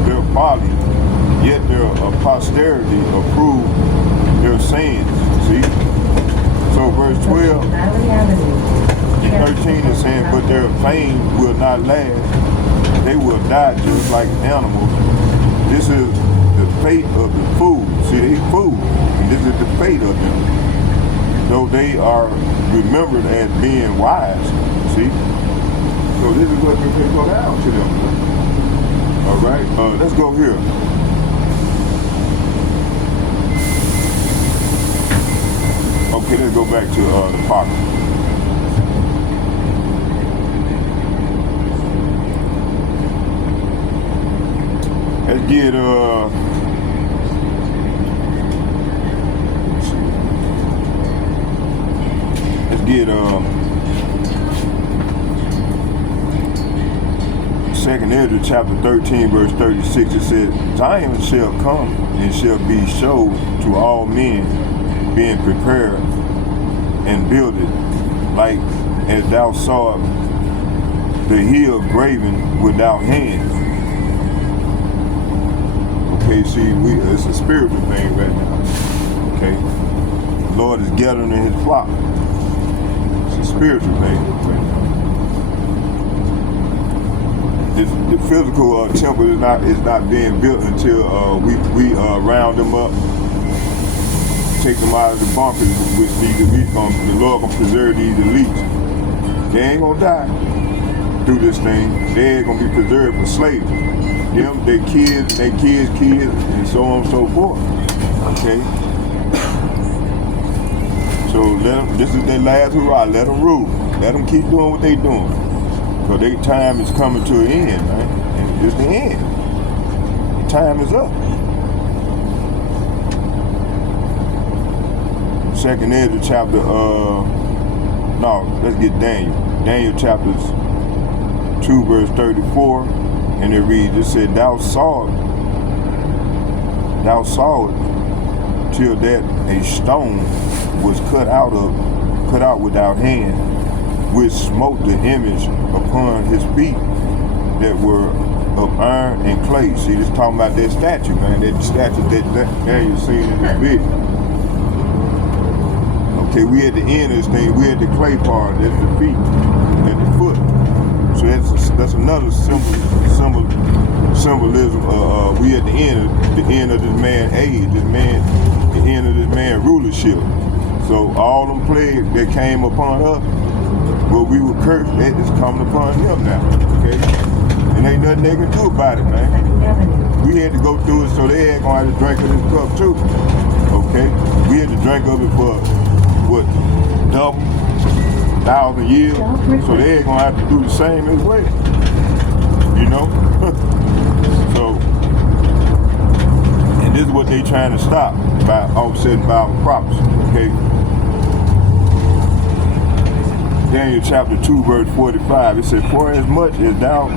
their folly, yet their posterity approve their sins, see. So verse 12, And 13 is saying, but their fame will not last. They will die just like animals. This is the fate of the fool. See, they fool, and this is the fate of them. Though they are remembered as being wise. See? So this is what we can go down to them. All right, let's go here. Okay, let's go back to the pocket. Let's get Second Esdras chapter 13 verse 36. It says, Zion shall come and shall be showed to all men, being prepared and builded, like as thou sawest the hill graven without hands. Okay, see, it's a spiritual thing right now. Okay, the Lord is gathering in His flock. It's a spiritual thing right now. The physical temple is not being built until we round them up, take them out of the bunkers, which the Lord gonna preserve these elites. They ain't gonna die through this thing. They ain't gonna be preserved for slavery. Them, their kids, and so on and so forth. Okay? So this is their last hurrah. Let them rule. Let them keep doing what they doing. Because their time is coming to an end, man. And it's the end. The time is up. Second Esdras chapter, let's get Daniel. Daniel chapters 2 verse 34, and it reads, it said, Thou sawest till that a stone was cut out without hand, which smote the image upon his feet that were of iron and clay. See, this talking about that statue, man. That statue that Daniel seen in the video. Okay, we at the end of this thing, we at the clay part, that's the feet and the foot. So that's another symbolism. We at the end of this man's age, the end of this man's rulership. So all them plagues that came upon us, well, we were cursed, that is coming upon him now. Okay? And ain't nothing they can do about it, man. We had to go through it, so they ain't gonna have to drink of this cup too. Okay? We had to drink of it for what, double, 1,000 years, so they ain't gonna have to do the same as well. You know? So, and this is what they trying to stop by offsetting Bible prophecy. Okay? Daniel chapter 2 verse 45, it said, For as much as thou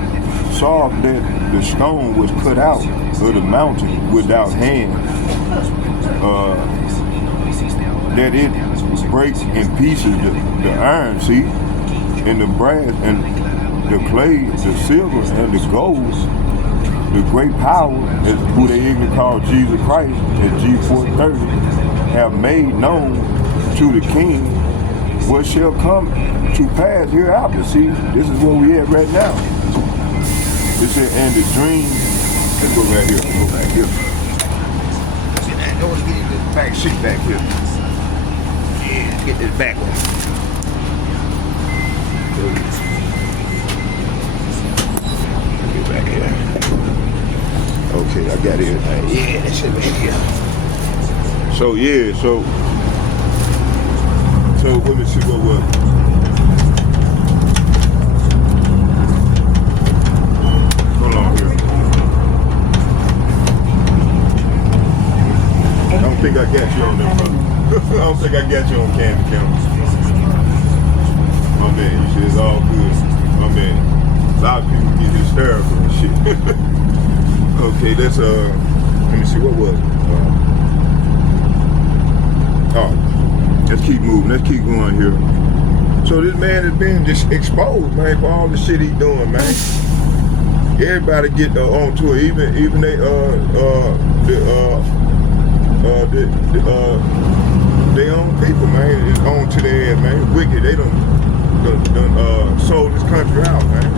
sawest that the stone was cut out of the mountain without hand, that it breaks in pieces the iron, see, and the brass and the clay, the silver and the gold, the great power, as who they even call Jesus Christ, as G430, have made known to the king what shall come to pass hereafter. See, this is where we at right now. It said, and the dream, let's go right here, go back here. I want to get in this back seat back here. Yeah, get this back one. Get back here. Okay, I got it. Yeah, that's it back here. So yeah, so let me see what was. Hold on here. I don't think I got you on there, brother. I don't think I got you on candy camera. My man, you said it's all good. My man, a lot of people get hysterical and shit. Okay, let's let me see, what was it? Let's keep moving. Let's keep going here. So this man is being just exposed, man, for all the shit he's doing, man. Everybody get onto it. Even they they own people, man, is on to their ass, man. Wicked. They don't. sold this country out, man.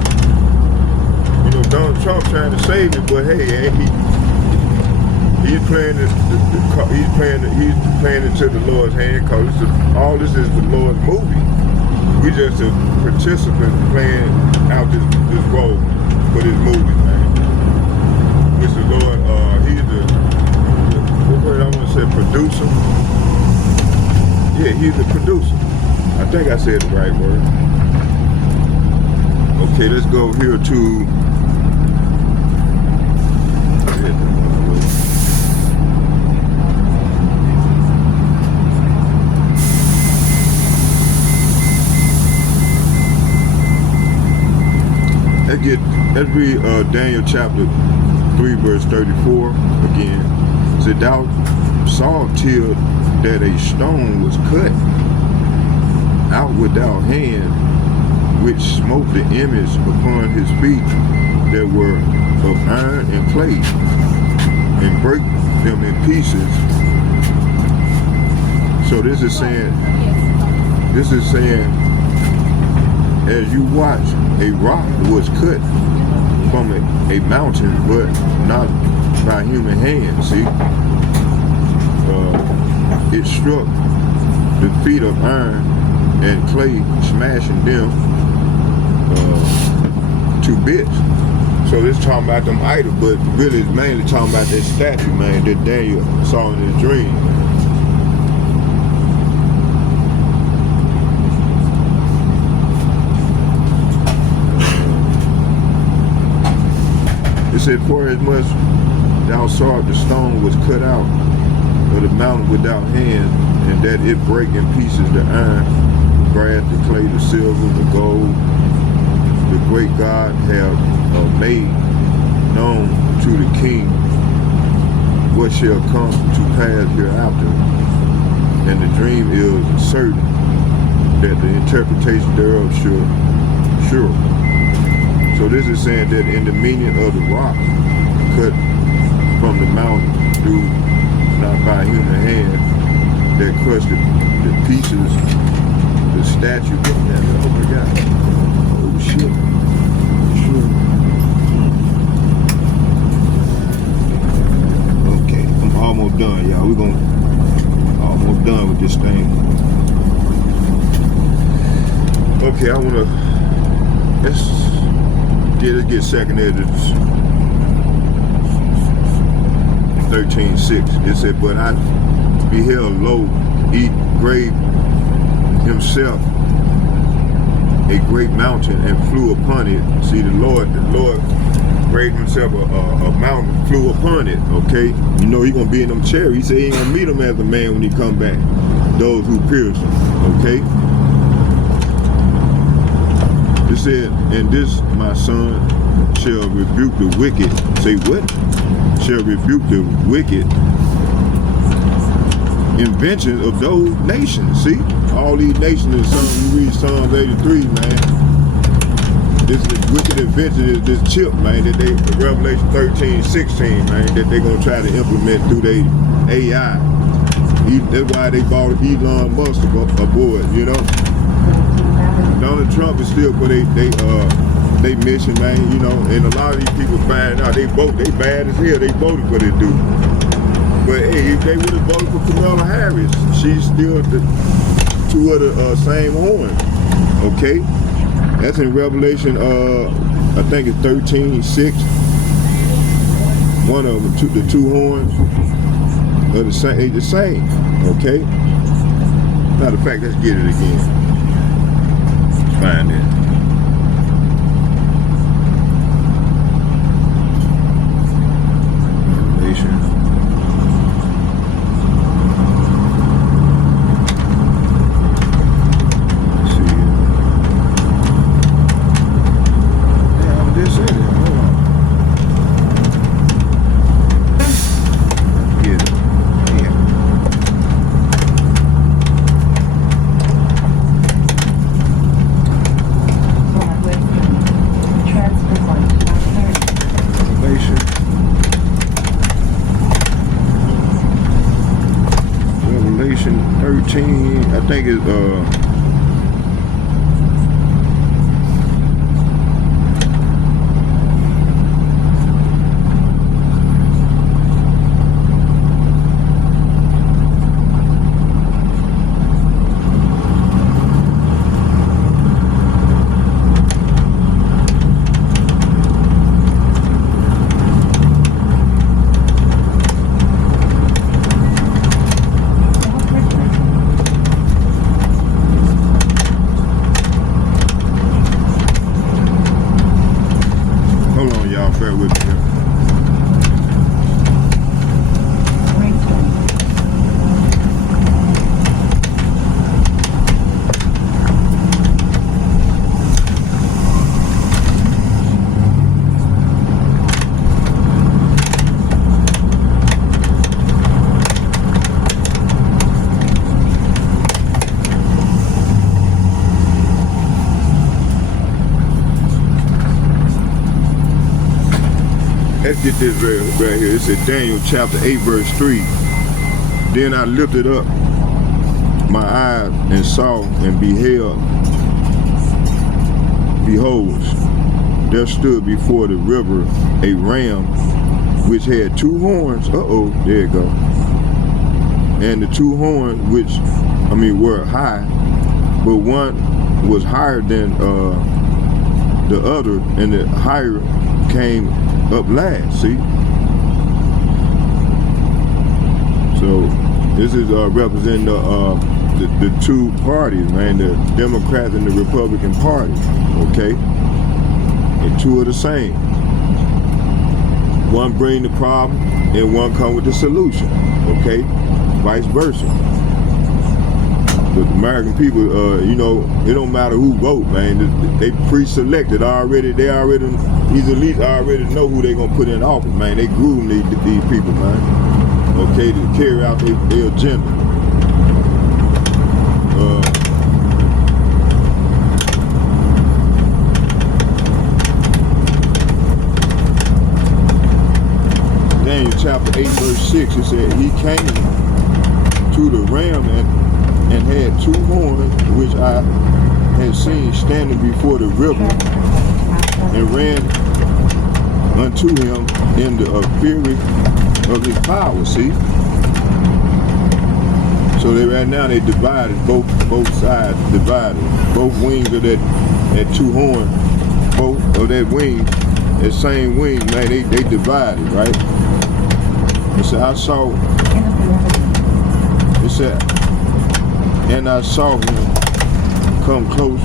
You know, Donald Trump trying to save it, but hey, he's playing into the Lord's hand, because all this is the Lord's movie. We just a participant playing out this role for this movie, man. Which the Lord, he's what word I want to say, producer. Yeah, he's the producer. I think I said the right word. Okay, let's go here to. Let's read Daniel chapter 3 verse 34 again. It said, thou sawest till that a stone was cut out without hand, which smote the image upon his feet that were of iron and clay, and break them in pieces. So this is saying, as you watch, a rock was cut from a mountain, but not by human hand. See, it struck the feet of iron and clay, smashing them to bits. So this talking about them idols, but really it's mainly talking about that statue, man, that Daniel saw in his dream. It said, for as much thou sawest the stone was cut out of the mountain without hand, and that it break in pieces the iron, the brass, the clay, the silver, the gold, the great God have made known to the king what shall come to pass hereafter. And the dream is certain that the interpretation thereof sure. So this is saying that in the meaning of the rock cut from the mountain through, not by human hand, that crushed the pieces, the statue. Oh my God. Oh shit. Sure. Okay, I'm almost done, y'all. We're almost done with this thing. Okay, let's get second editors. 13:6. It said, but I beheld, lo, he graved himself a great mountain and flew upon it. See, the Lord graved himself a mountain, flew upon it. Okay, you know he gonna be in them chariots. He said he ain't gonna meet him as a man when he come back. Those who pierce him. Okay. It said, and this my son shall rebuke the wicked. Say what? Shall rebuke the wicked inventions of those nations. See? All these nations is something. You read Psalm 83, man. This is the wicked invention is this chip, man, that they, Revelation 13:16, man, that they're gonna try to implement through their AI. That's why they bought Elon Musk aboard, you know. Donald Trump is still for they mission, man, you know, and a lot of these people find out they bad as hell, they voted for this dude. But hey, if they would have voted for Kamala Harris, she's still two of the same horns, okay? That's in Revelation, I think it's 13:6. One of them, the two horns are the same, okay? Matter of fact, let's get it again. Find it. Revelation. Let's see here. Yeah, this is it. Hold on. Get it. Yeah. Revelation 13, I think it's get this right here. It said Daniel chapter 8 verse 3. Then I lifted up my eyes and saw and beheld. Behold, there stood before the river a ram which had 2 horns. There you go. And the 2 horns were high, but one was higher than the other, and the higher came up last. See? So this is representing the 2 parties, man, the Democrats and the Republican Party. Okay? And 2 are the same. One bring the problem and one come with the solution. Okay? Vice versa. But the American people, it don't matter who vote, man. They pre-selected already. These elites already know who they gonna put in office, man. They groom these people, man. Okay, to carry out their agenda. Daniel chapter 8 verse 6, it said, he came to the ram and had 2 horns which I had seen standing before the river, and ran unto him in the fury of his power. See? So right now they divided, both sides divided. Both wings of that 2 horns, both of that wing, that same wing, man, they divided, right? And I saw him come close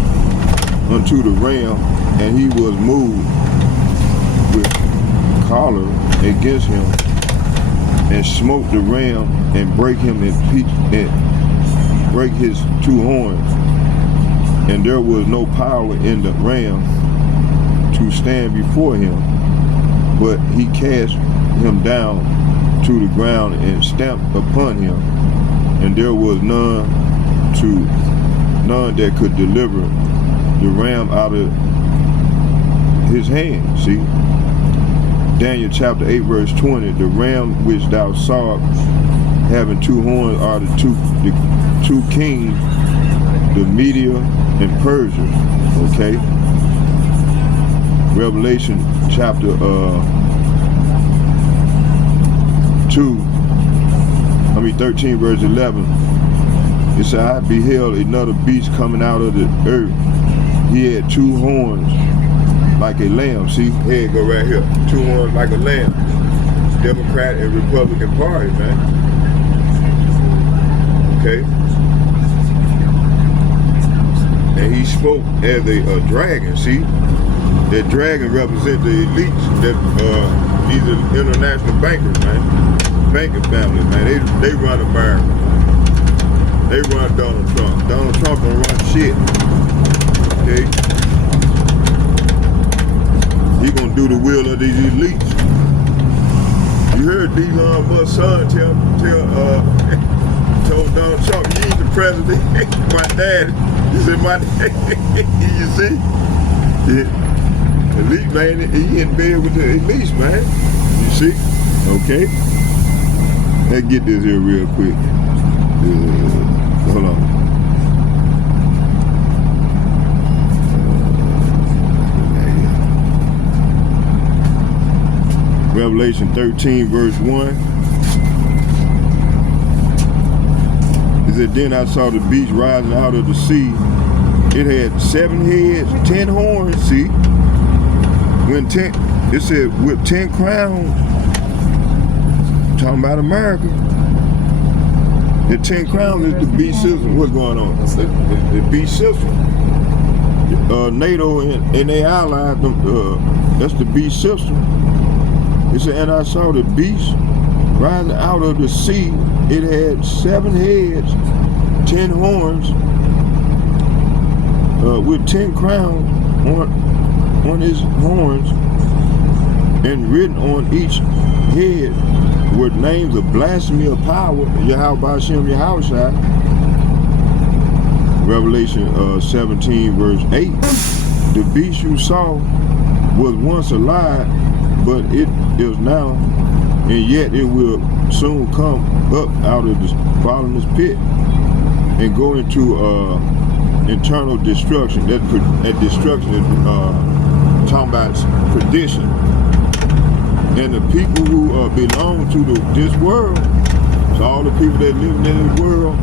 unto the ram, and he was moved with choler against him, and smote the ram and break him in pieces, and break his 2 horns. And there was no power in the ram to stand before him, but he cast him down to the ground and stamped upon him, and there was none that could deliver the ram out of his hand. See? Daniel chapter 8 verse 20, the ram which thou sawest having 2 horns are the two kings, the Media and Persia. Okay? Revelation chapter 13 verse 11. It said, I beheld another beast coming out of the earth. He had 2 horns like a lamb. See, head go right here. 2 horns like a lamb. Democrat and Republican Party, man. Okay. And he spoke as a dragon. See, that dragon represents the elites. That these are international bankers, man. Banking family, man. They run America. They run Donald Trump. Donald Trump don't run shit. Okay? He gonna do the will of these elites. You heard Elon Musk's son told Donald Trump, you ain't the president. My dad. He said, my dad. You see? Yeah. Elite, man, he in bed with the elites, man. You see? Okay? Let's get this here real quick. Hold on. Revelation 13 verse 1. It said, then I saw the beast rising out of the sea. It had 7 heads, 10 horns, see? It said with 10 crowns. Talking about America. The 10 crowns is the beast system. What's going on? The beast system. NATO and their allies, that's the beast system. It said, and I saw the beast rising out of the sea. It had 7 heads, 10 horns, with 10 crowns on his horns, and written on each head were names of blasphemy of power, Yahweh Hashem Yahushua. Revelation 17 verse 8. The beast you saw was once alive but it is now, and yet it will soon come up out of the bottomless pit and go into internal destruction. That destruction is talking about perdition. And the people who belong to this world, so all the people that live in this world,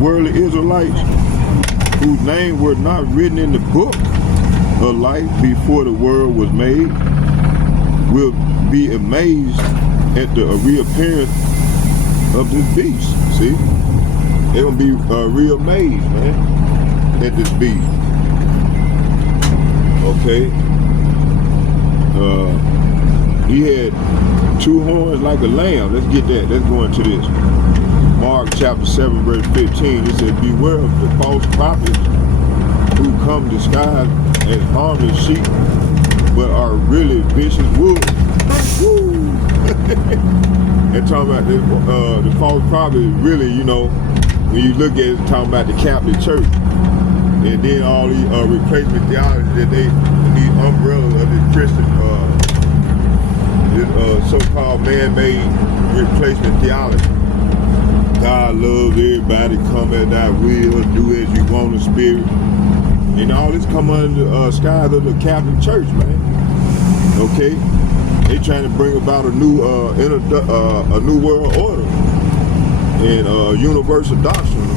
worldly Israelites, whose names were not written in the book of life before the world was made, will be amazed at the reappearance of this beast. See? They're going to be real amazed, man, at this beast. Okay? He had two horns like a lamb. Let's get that. Let's go into this. Mark chapter 7, verse 15. It said, beware of the false prophets who come disguised as harmless sheep, but are really vicious wolves. Woo! They're talking about the false prophet is really, you know, when you look at it, it's talking about the Catholic Church. And then all these replacement theology that these umbrellas of the Christian so-called man-made replacement theology. God loves everybody, come at thy will, do as you want in spirit. And all this come under the skies of the Catholic Church, man. Okay? They trying to bring about a new world order and universal doctrine,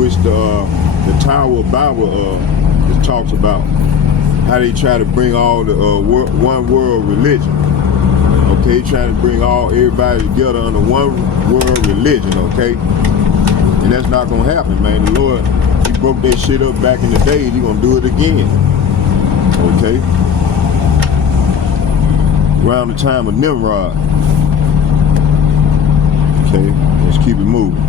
which the Tower of Babel talks about. How they try to bring all the one world religion. Okay, trying to bring everybody together under one world religion, okay? And that's not gonna happen, man. The Lord, he broke that shit up back in the day, he gonna do it again. Okay? Around the time of Nimrod. Okay, let's keep it moving.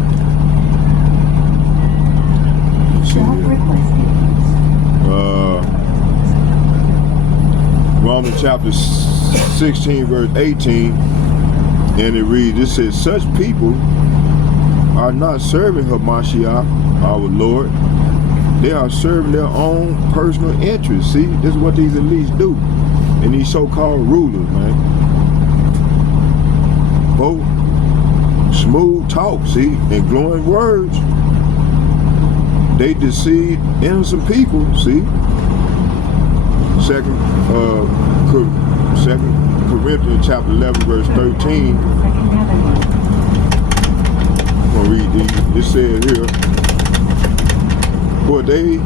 Let's see here. Romans chapter 16, verse 18, and it reads, it says, such people are not serving Hamashiach, our Lord. They are serving their own personal interests. See, this is what these elites do. And these so-called rulers, man. Both smooth talk, see, and glowing words. They deceive innocent people, see. Second Corinthians chapter 11, verse 13. I'm going to read these. It says here, for they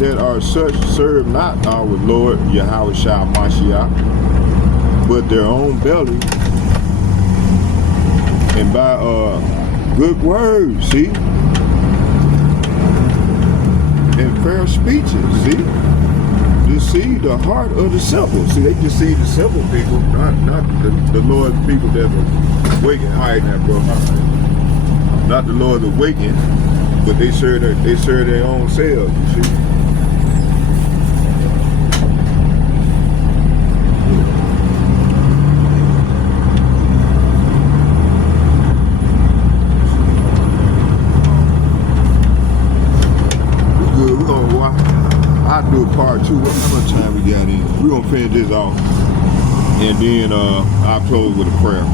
that are such serve not our Lord Yahweh Shah Mashiach, but their own belly, and by good words, see, and fair speeches, see. Deceive the heart of the simple. See, they deceive the simple people, not the Lord's people that are waking. Hiding that, bro. Not the Lord's awakening, but they serve their own selves. You see. I'll do a part two. How much time we got in? We're gonna finish this off, and then I'll close with a prayer.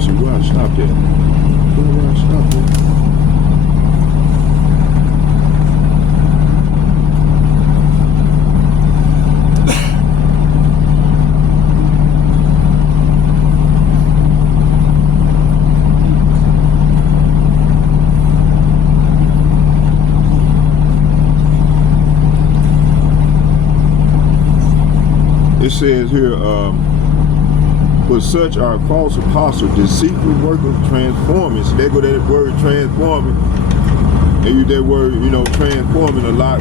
So where I stopped at? Where I stopped at? It says here, but such are false apostles, deceitful workers, transforming. So they go to that word transforming. They use that word, you know, transforming a lot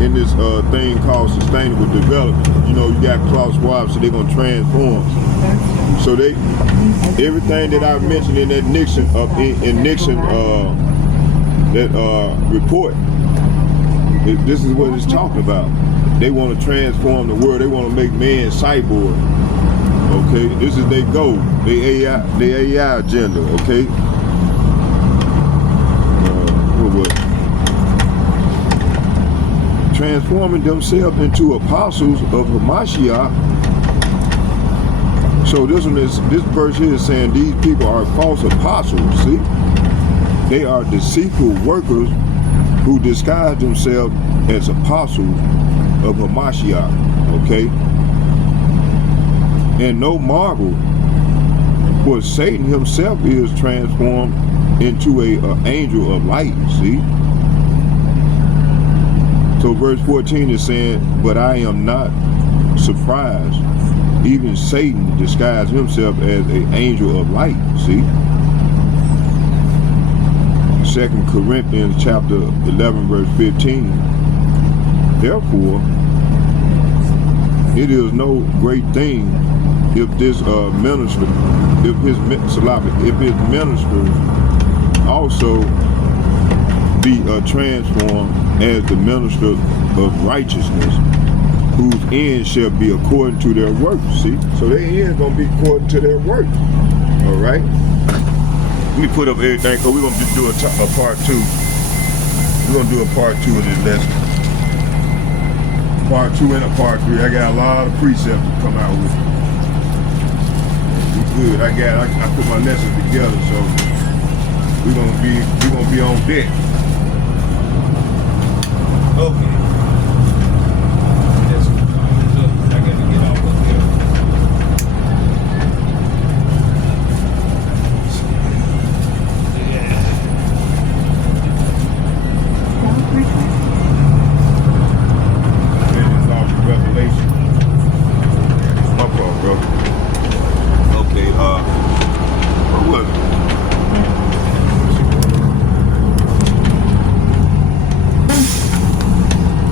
in this thing called sustainable development. You know, you got Klaus Schwab, so they're gonna transform. So they, everything that I mentioned in that Nixon report, this is what it's talking about. They want to transform the world. They want to make man cyborg. Okay, this is their goal. Their AI agenda. Okay. What was it? transforming themselves into apostles of Hamashiach. So this verse here is saying these people are false apostles, see? They are deceitful workers who disguise themselves as apostles of Hamashiach, okay? And no marvel, for Satan himself is transformed into an angel of light, see? So verse 14 is saying, but I am not surprised. Even Satan disguised himself as an angel of light, see? 2 Corinthians chapter 11 verse 15. Therefore, it is no great thing if this minister, if his ministers also be transformed as the minister of righteousness, whose end shall be according to their works. See, so their end is gonna be according to their works. All right. Let me put up everything, because we're gonna do a part 2. We're gonna do a part 2 of this lesson. Part 2 and a part 3. I got a lot of precepts to come out with. We good. I put my lessons together, so we're gonna be on deck. Okay.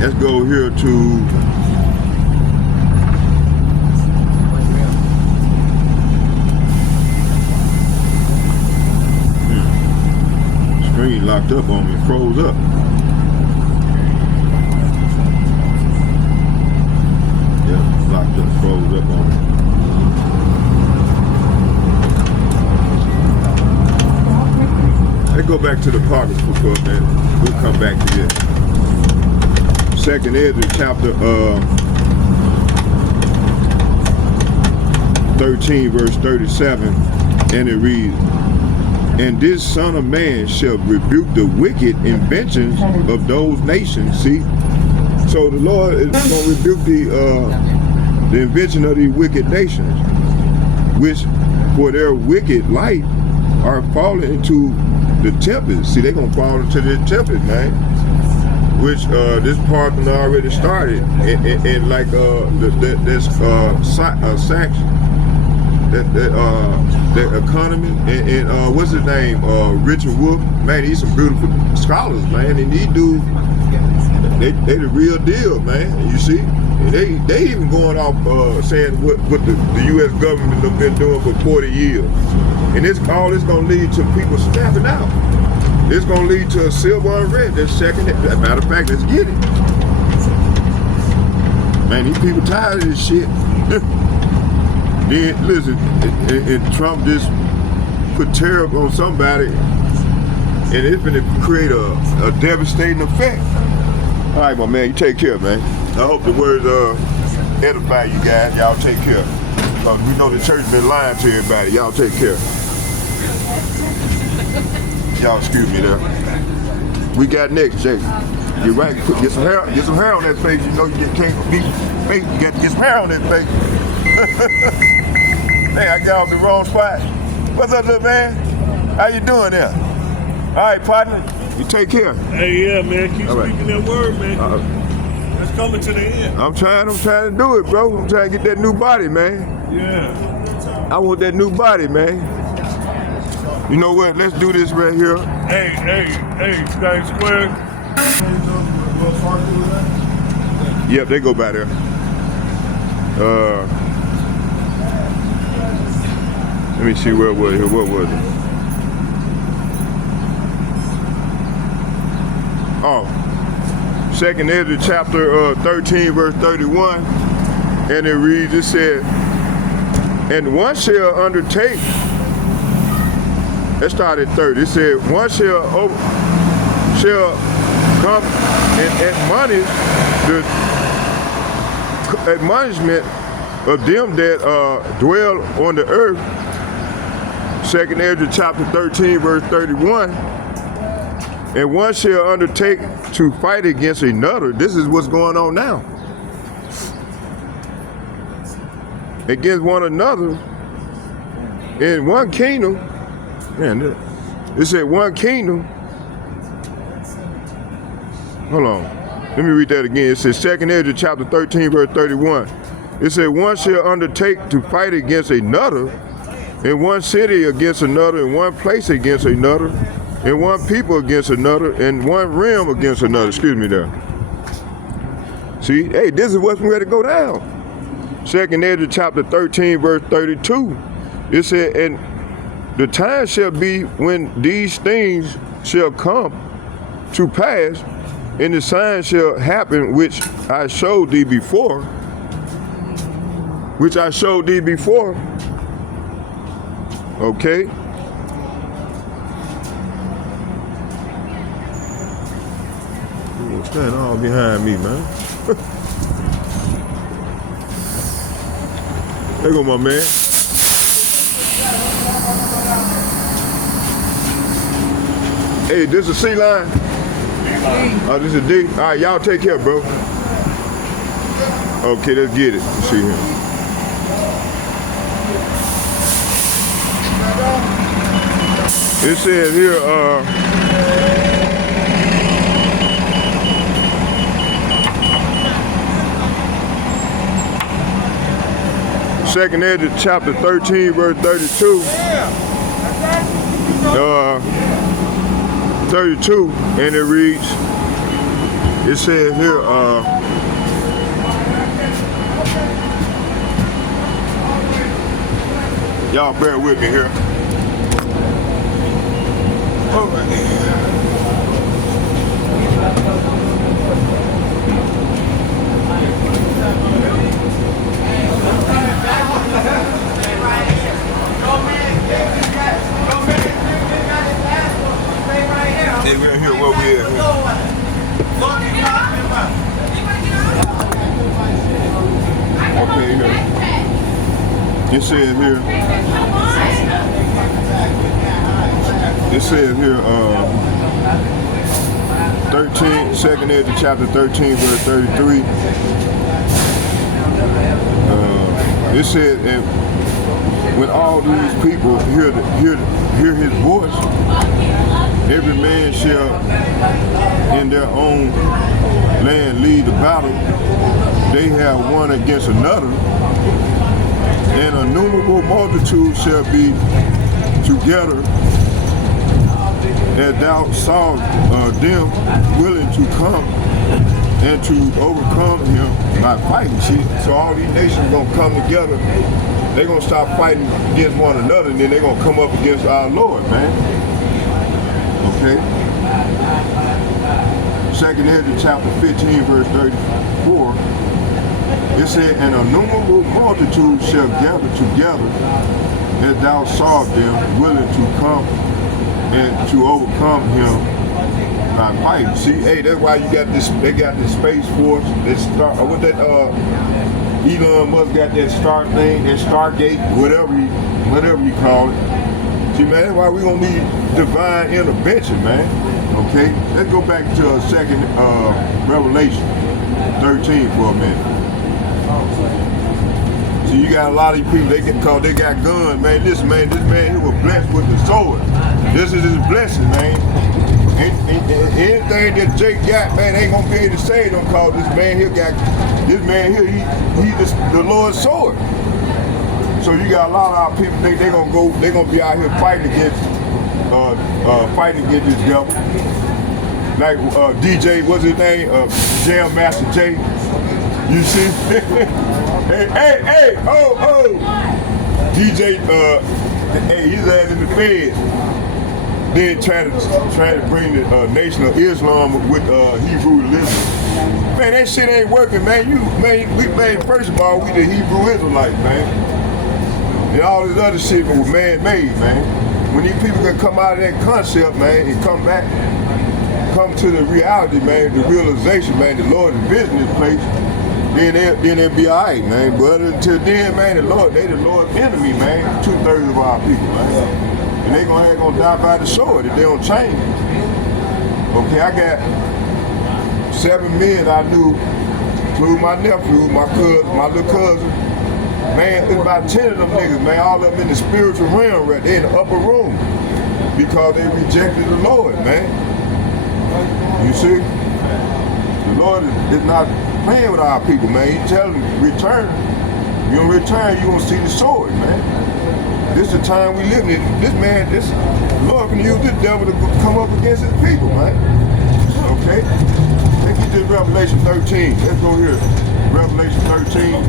Let's go here to screen locked up on me, froze up. Yeah, locked up, froze up on me. Let's go back to the Apocrypha for a minute. We'll come back to this. 2nd Esdras chapter 13 verse 37, and it reads, and this son of man shall rebuke the wicked inventions of those nations. See, so the Lord is going to rebuke the invention of these wicked nations, which for their wicked life are falling into the tempest. See, they're going to fall into the tempest, man. Which this part already started, and like this Sachs, the economy, and what's his name, Richard Wolff, man, he's some beautiful scholars, man, and these dudes, they the real deal, man. You see, and they even going off saying what the U.S. government have been doing for 40 years, and all this gonna lead to people snapping out. It's gonna lead to a civil unrest. That's second. Matter of fact, let's get it. Man, these people tired of this shit. Then listen, and Trump just put tariff on somebody, and it's gonna create a devastating effect. All right, my man, you take care, man. I hope the words edify you guys. Y'all take care. Because we know the church been lying to everybody. Y'all take care. Y'all excuse me there. We got next, Jake. You're right. Get some hair on that face. You know you can't be fake. You got to get some hair on that face. Hey, I got off the wrong spot. What's up, little man? How you doing there? All right, partner. You take care. Hey, yeah, man. Keep speaking that word, man. That's coming to the end. I'm trying to do it, bro. I'm trying to get that new body, man. Yeah. I want that new body, man. You know what? Let's do this right here. Hey, Times Square. Yep, they go by there. Let me see where was it. What was it? Oh, 2nd Esdras chapter 13 verse 31, and it reads, it said, and one shall undertake. Let's start at 30. It said, one shall come and admonish the admonishment of them that dwell on the earth, 2nd Esdras chapter 13, verse 31, and one shall undertake to fight against another. This is what's going on now. Against one another in one kingdom. Man, it said one kingdom. Hold on. Let me read that again. It says 2nd Esdras chapter 13, verse 31. It said one shall undertake to fight against another, in one city against another, in one place against another, in one people against another, in one realm against another. Excuse me there. See, hey, this is what's ready to go down. 2nd Esdras chapter 13, verse 32. It said, and the time shall be when these things shall come to pass, and the sign shall happen which I showed thee before. Which I showed thee before. Okay. Stand all behind me, man. There go my man. Hey, this is C line? Oh, this is D? All right, y'all take care, bro. Okay, let's get it. Let's see here. It says here, 2nd Esdras chapter 13, verse 32. 32, and it reads, it says here, y'all bear with me here. All right. Hey, we're here, where we at here? Okay, here. It says here, 2nd Esdras chapter 13, verse 33. It said, and when all these people hear his voice, every man shall in their own land lead the battle. They have one against another, and a innumerable multitude shall be together, as thou sawest them willing to come and to overcome him by fighting. See, so all these nations are gonna come together. They're gonna stop fighting against one another, and then they're gonna come up against our Lord, man. Okay. 2nd Esdras chapter 15, verse 34. It said, an innumerable multitude shall gather together, as thou sawest them willing to come and to overcome him by fighting. See, hey, that's why you got this. They got this Space Force. This star, what that Elon Musk got that star thing, that Stargate, whatever you call it. See, man, that's why we gonna need divine intervention, man. Okay, let's go back to 2nd Revelation 13 for a minute. See, you got a lot of these people, they got guns, man. This man here was blessed with the sword. This is his blessing, man. Anything that Jake got, man, ain't gonna be able to save them, cause this man here, he's the Lord's sword. So you got a lot of our people think they're gonna be out here fighting against this devil. Like DJ, what's his name? Jam Master Jay. You see? hey, oh. DJ, hey, he's out in the fed. Then trying to bring the Nation of Islam with Hebrew religion. Man, that shit ain't working, man. First of all, we the Hebrew Israelites, man. And all this other shit was man-made, man. When these people can come out of that concept, man, and come back come to the reality, man, the realization, man, the Lord is visiting this place, then they'll be all right, man. But until then, man, they the Lord's enemy, man. 2/3 of our people, man. And they gonna die by the sword if they don't change. Okay, I got 7 men I knew, including my nephew, my cousin, my little cousin. Man, it's about 10 of them niggas, man, all of them in the spiritual realm right there in the upper room because they rejected the Lord, man. You see? The Lord is not playing with our people, man. He telling them, return. You don't return, you won't see the sword, man. This is the time we live in. The Lord can use this devil to come up against his people, man. Okay? Let's get this Revelation 13. Let's go here. Revelation 13.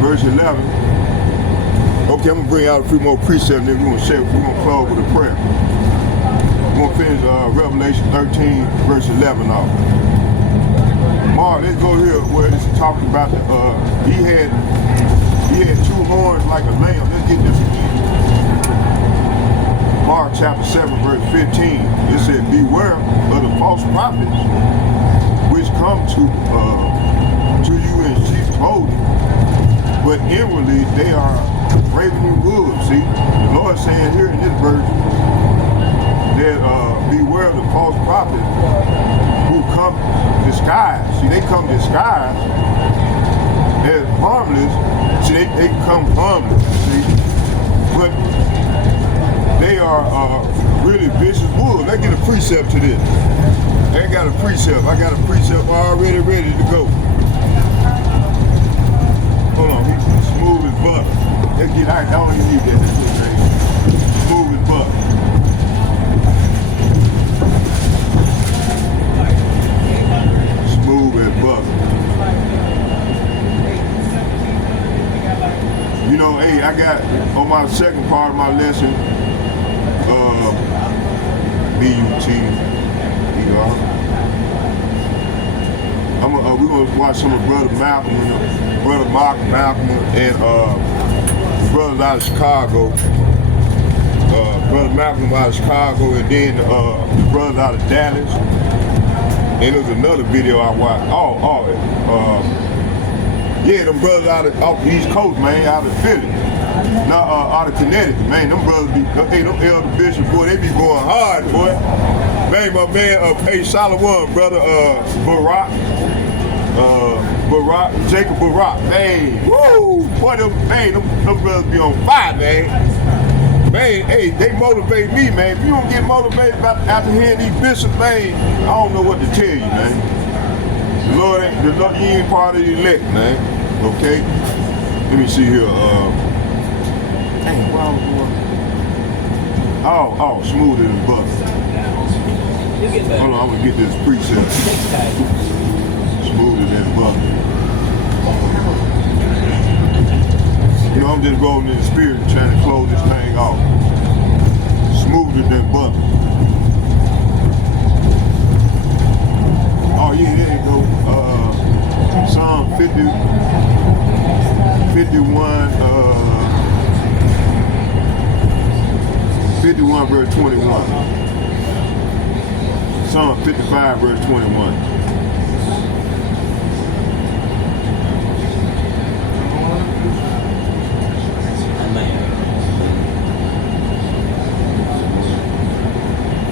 Verse 11. Okay, I'm gonna bring out a few more precepts, and then we're gonna close with a prayer. We're gonna finish Revelation 13, verse 11 off. Mark, let's go here where it's talking about he had 2 horns like a lamb. Let's get this again. Mark chapter 7, verse 15. It said, beware of the false prophets which come to you in sheep's clothing, but inwardly they are ravening wolves. See, the Lord saying here in this verse that beware of the false prophets who come disguised. See, they come disguised as harmless. See, they come harmless. See, but they are really vicious wolves. Let's get a precept to this. I got a precept. I got a precept already ready to go. Hold on, he's smooth as butter. Let's get out. I don't even need that. Smooth as butter. Smooth as butter. You know, hey, I got on my second part of my lesson, B-U-T-E-R. We're gonna watch some of Brother Malcolm and brothers out of Chicago. Brother Malcolm out of Chicago, and then the brothers out of Dallas. And there's another video I watched. Yeah, them brothers out of off the East Coast, man, out of Philly. Out of Connecticut, man. Them brothers them elder bishops, boy, they be going hard, boy. Man, my man, hey, Solomon, brother, Jacob Barak, man, woo! Boy, them brothers be on fire, man. Man, hey, they motivate me, man. If you don't get motivated after hearing these bishops, man, I don't know what to tell you, man. The Lord, you ain't part of the elect, man. Okay? Let me see here. Dang, oh, smoother than butter. Hold on, I'm gonna get this precept. Smoother than butter. You know, I'm just rolling in the spirit and trying to close this thing off. Smoother than butter. Oh yeah, there you go. Psalm 51, verse 21. Psalm 55, verse 21.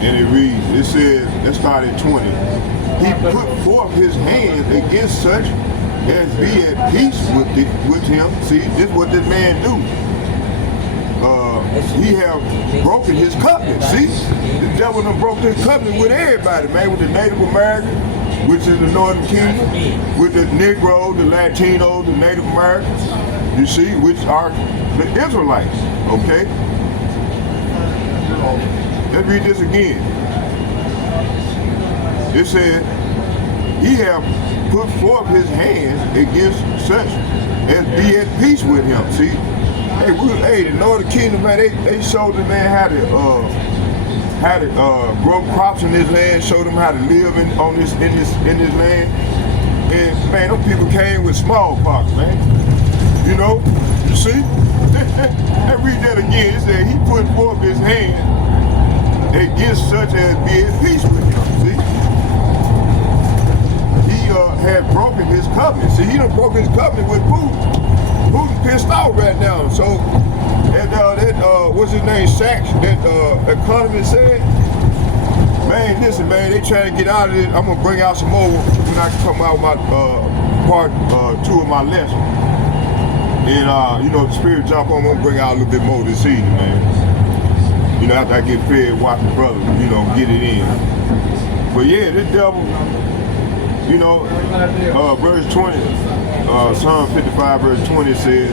And it reads, it says, let's start at 20. He put forth his hand against such as be at peace with him. See, this is what this man do. He have broken his covenant. See, the devil done broke his covenant with everybody, man, with the Native Americans, which is the Northern Kingdom, with the Negroes, the Latinos, the Native Americans, you see, which are the Israelites, okay? Let's read this again. It said, he have put forth his hands against such as be at peace with him. See, hey, the Northern Kingdom, man, they showed the man how to grow crops in this land, showed them how to live in this land. And man, those people came with smallpox, man. You know, you see? Let's read that again. It said he put forth his hand against such as be at peace with him. See? He had broken his covenant. See, he done broke his covenant with Putin. Putin pissed off right now. So what's his name, Sachs, that economist said, man, listen, man, they trying to get out of it. I'm gonna bring out some more when I come out with my part 2 of my lesson. And you know, the spirit jump on, I'm gonna bring out a little bit more this evening, man. You know, after I get fed, watch the brother, you know, get it in. But yeah, this devil, you know, verse 20, Psalm 55, verse 20 says,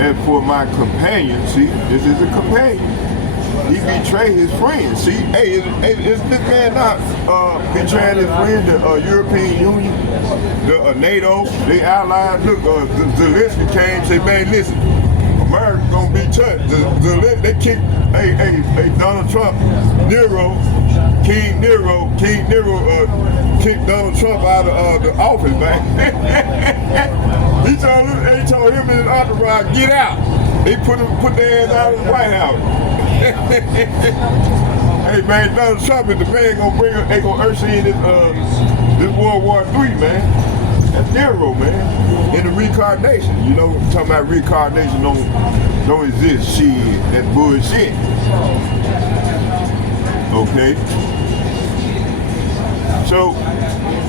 and for my companion, see, this is a companion. He betrayed his friend. See, hey, is this man not betraying his friend, the European Union, the NATO, they allies? Look, Zelensky came and said, man, listen, America gonna be touched. They kicked, hey, Donald Trump, King Nero kicked Donald Trump out of the office, man. He told him and his entourage, get out. They put their ass out of the White House. Hey man, Donald Trump is the man they gonna usher in this World War III, man. That's Nero, man. In the reincarnation. You know, talking about reincarnation don't exist. Shit, that's bullshit. Okay. So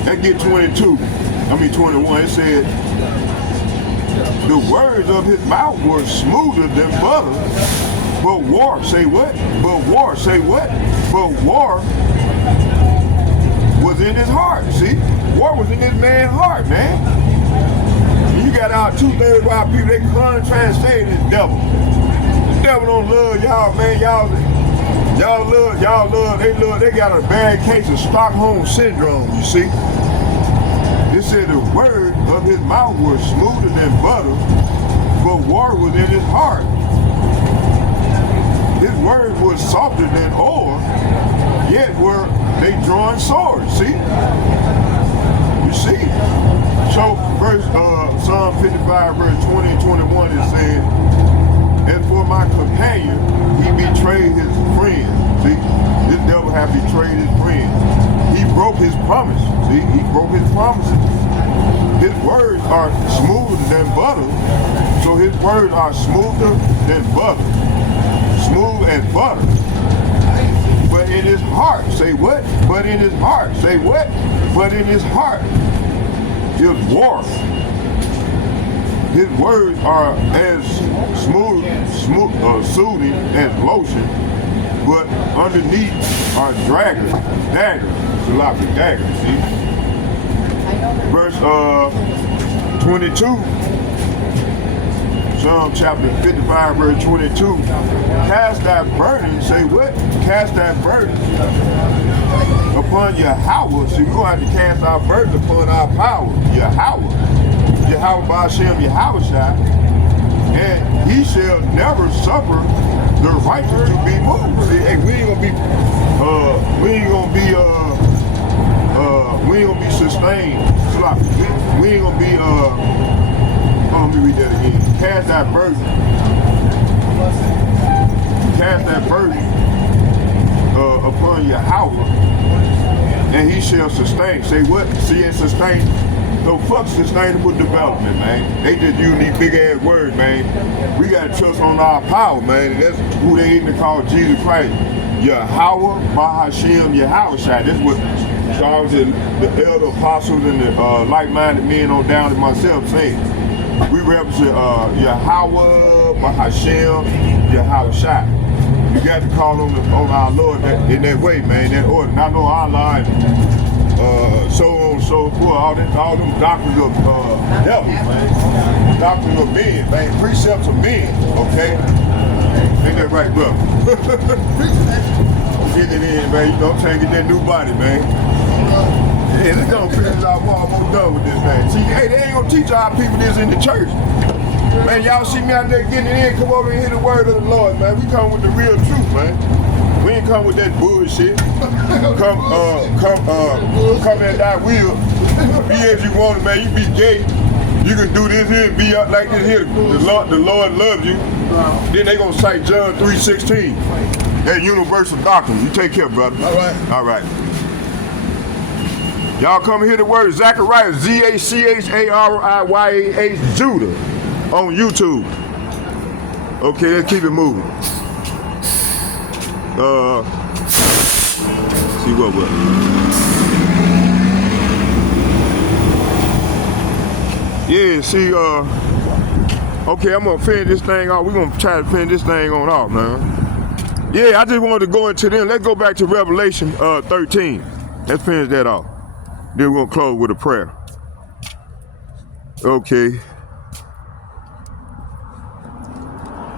that get 21. It said, the words of his mouth were smoother than butter, but war, say what? But war, say what? But war was in his heart, see? War was in this man's heart, man. And you got our 2/3 of our people, they trying to say this devil. The devil don't love y'all, man. They got a bad case of Stockholm Syndrome, you see? It said the word of his mouth was smoother than butter, but war was in his heart. His word was softer than oil, yet were they drawing swords, see? You see? So Psalm 55, verse 20 and 21, it says, and for my companion, he betrayed his friend. See, this devil have betrayed his friend. He broke his promise. See, he broke his promises. His words are smoother than butter. So his words are smoother than butter. Smooth as butter. But in his heart, say what? But in his heart, say what? But in his heart is war. His words are as soothing as lotion, but underneath are daggers, see? Verse 22, Psalm chapter 55, verse 22, cast thy burden, say what? Cast thy burden upon Yahweh. See, we're going to have to cast our burden upon our power, Yahweh Ba'ashem Yahushua, and he shall never suffer the righteous to be moved. See, hey, we ain't gonna be sustained. We ain't gonna be let me read that again. Cast that burden upon Yahweh, and he shall sustain. Say what? See, and sustain. So fuck sustainable development, man. They just use these big ass words, man. We gotta trust on our power, man. And that's who they even call Jesus Christ. Yahweh Ba'ashem Yahushua. That's what Charles and the elder apostles and the like-minded men on down to myself say. We represent Yahweh Ba'ashem Yahushua. You got to call on our Lord in that way, man. That order. Not on our line. So on and so forth, all them doctrines of devils, man. Doctrines of men, man. Precepts of men, okay? Ain't that right, brother? Get it in, man. You know, I'm trying to get that new body, man. Yeah, let's go finish our war. I'm almost done with this, man. See, hey, they ain't gonna teach our people this in the church. Man, y'all see me out there getting it in, come over and hear the word of the Lord, man. We come with the real truth, man. We ain't come with that bullshit. Come at thy will. Be as you want, man. You be gay. You can do this here and be out like this here. The Lord loves you. Then they gonna cite John 3:16. That universal doctrine. You take care, brother. All right. All right. Y'all come hear the word Zachariah, Zachariah, Judah, on YouTube. Okay, let's keep it moving. See what was. Yeah, see, okay, I'm gonna finish this thing off. We're gonna try to finish this thing on off, man. Yeah, I just wanted to go into them. Let's go back to Revelation 13. Let's finish that off. Then we're gonna close with a prayer. Okay.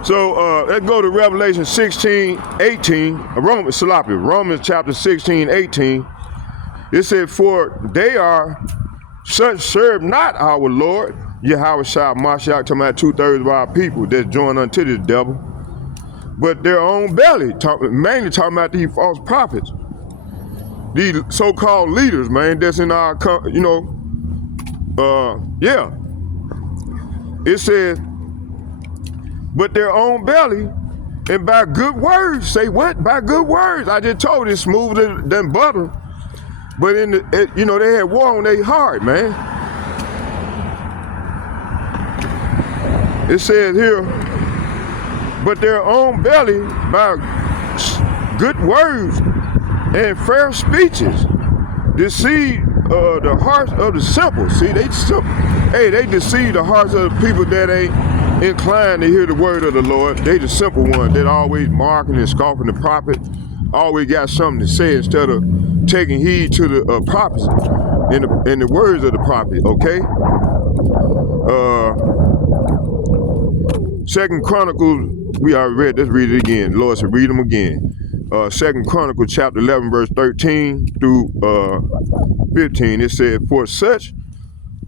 So let's go to Revelation 16:18. Romans chapter 16:18. It said, "For they are such serve not our Lord, Yahweh Shah Mashiach," talking about 2/3 of our people that's joined unto this devil, "but their own belly," mainly talking about these false prophets, these so-called leaders, man, that's in our, yeah. It says, "But their own belly, and by good words," say what? By good words. I just told you, smoother than butter. But they had war on their heart, man. It says here, "But their own belly by good words and fair speeches deceive the hearts of the simple." See, they deceive the hearts of the people that ain't inclined to hear the word of the Lord. They the simple ones that always mocking and scoffing the prophet, always got something to say instead of taking heed to the prophets and the words of the prophet. Okay. 2 Chronicles, we already read. Let's read it again. Lord said, read them again. 2 Chronicles chapter 11, verse 13 through 15. It said, "For such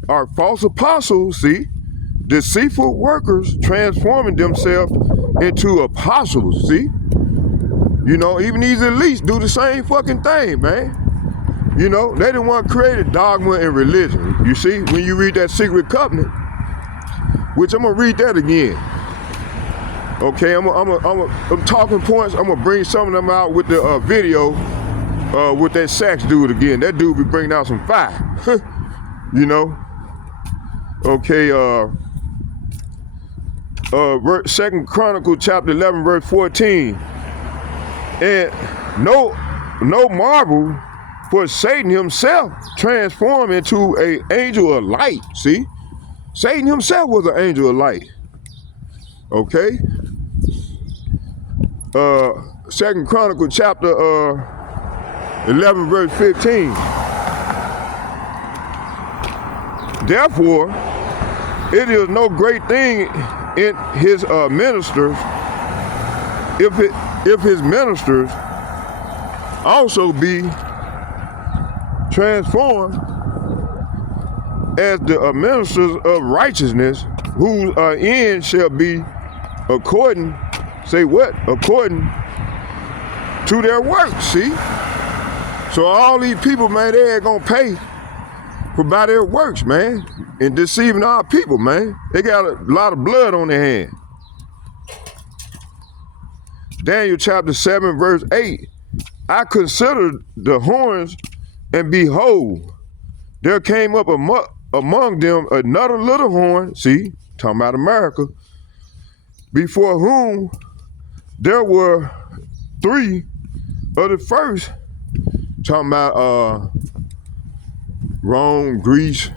are false apostles, see, deceitful workers transforming themselves into apostles." See, even these elites do the same fucking thing, man. They the one created dogma and religion. You see, when you read that Secret Covenant, which I'm gonna read that again. Okay, I'm talking points. I'm gonna bring some of them out with the video with that sax dude again. That dude be bringing out some fire. Okay, 2 Chronicles chapter 11, verse 14. "And no marvel, for Satan himself transformed into an angel of light." See, Satan himself was an angel of light. Okay. 2 Chronicles chapter 11, verse 15. "Therefore, it is no great thing in his ministers, if his ministers also be transformed as the ministers of righteousness, whose end shall be according," say what? "According to their works." See? So all these people, man, they ain't gonna pay for by their works, man, and deceiving our people, man. They got a lot of blood on their hand. Daniel chapter 7, verse 8. "I considered the horns, and behold, there came up among them another little horn," see, talking about America, "before whom there were 3 of the first," talking about Rome, Greece,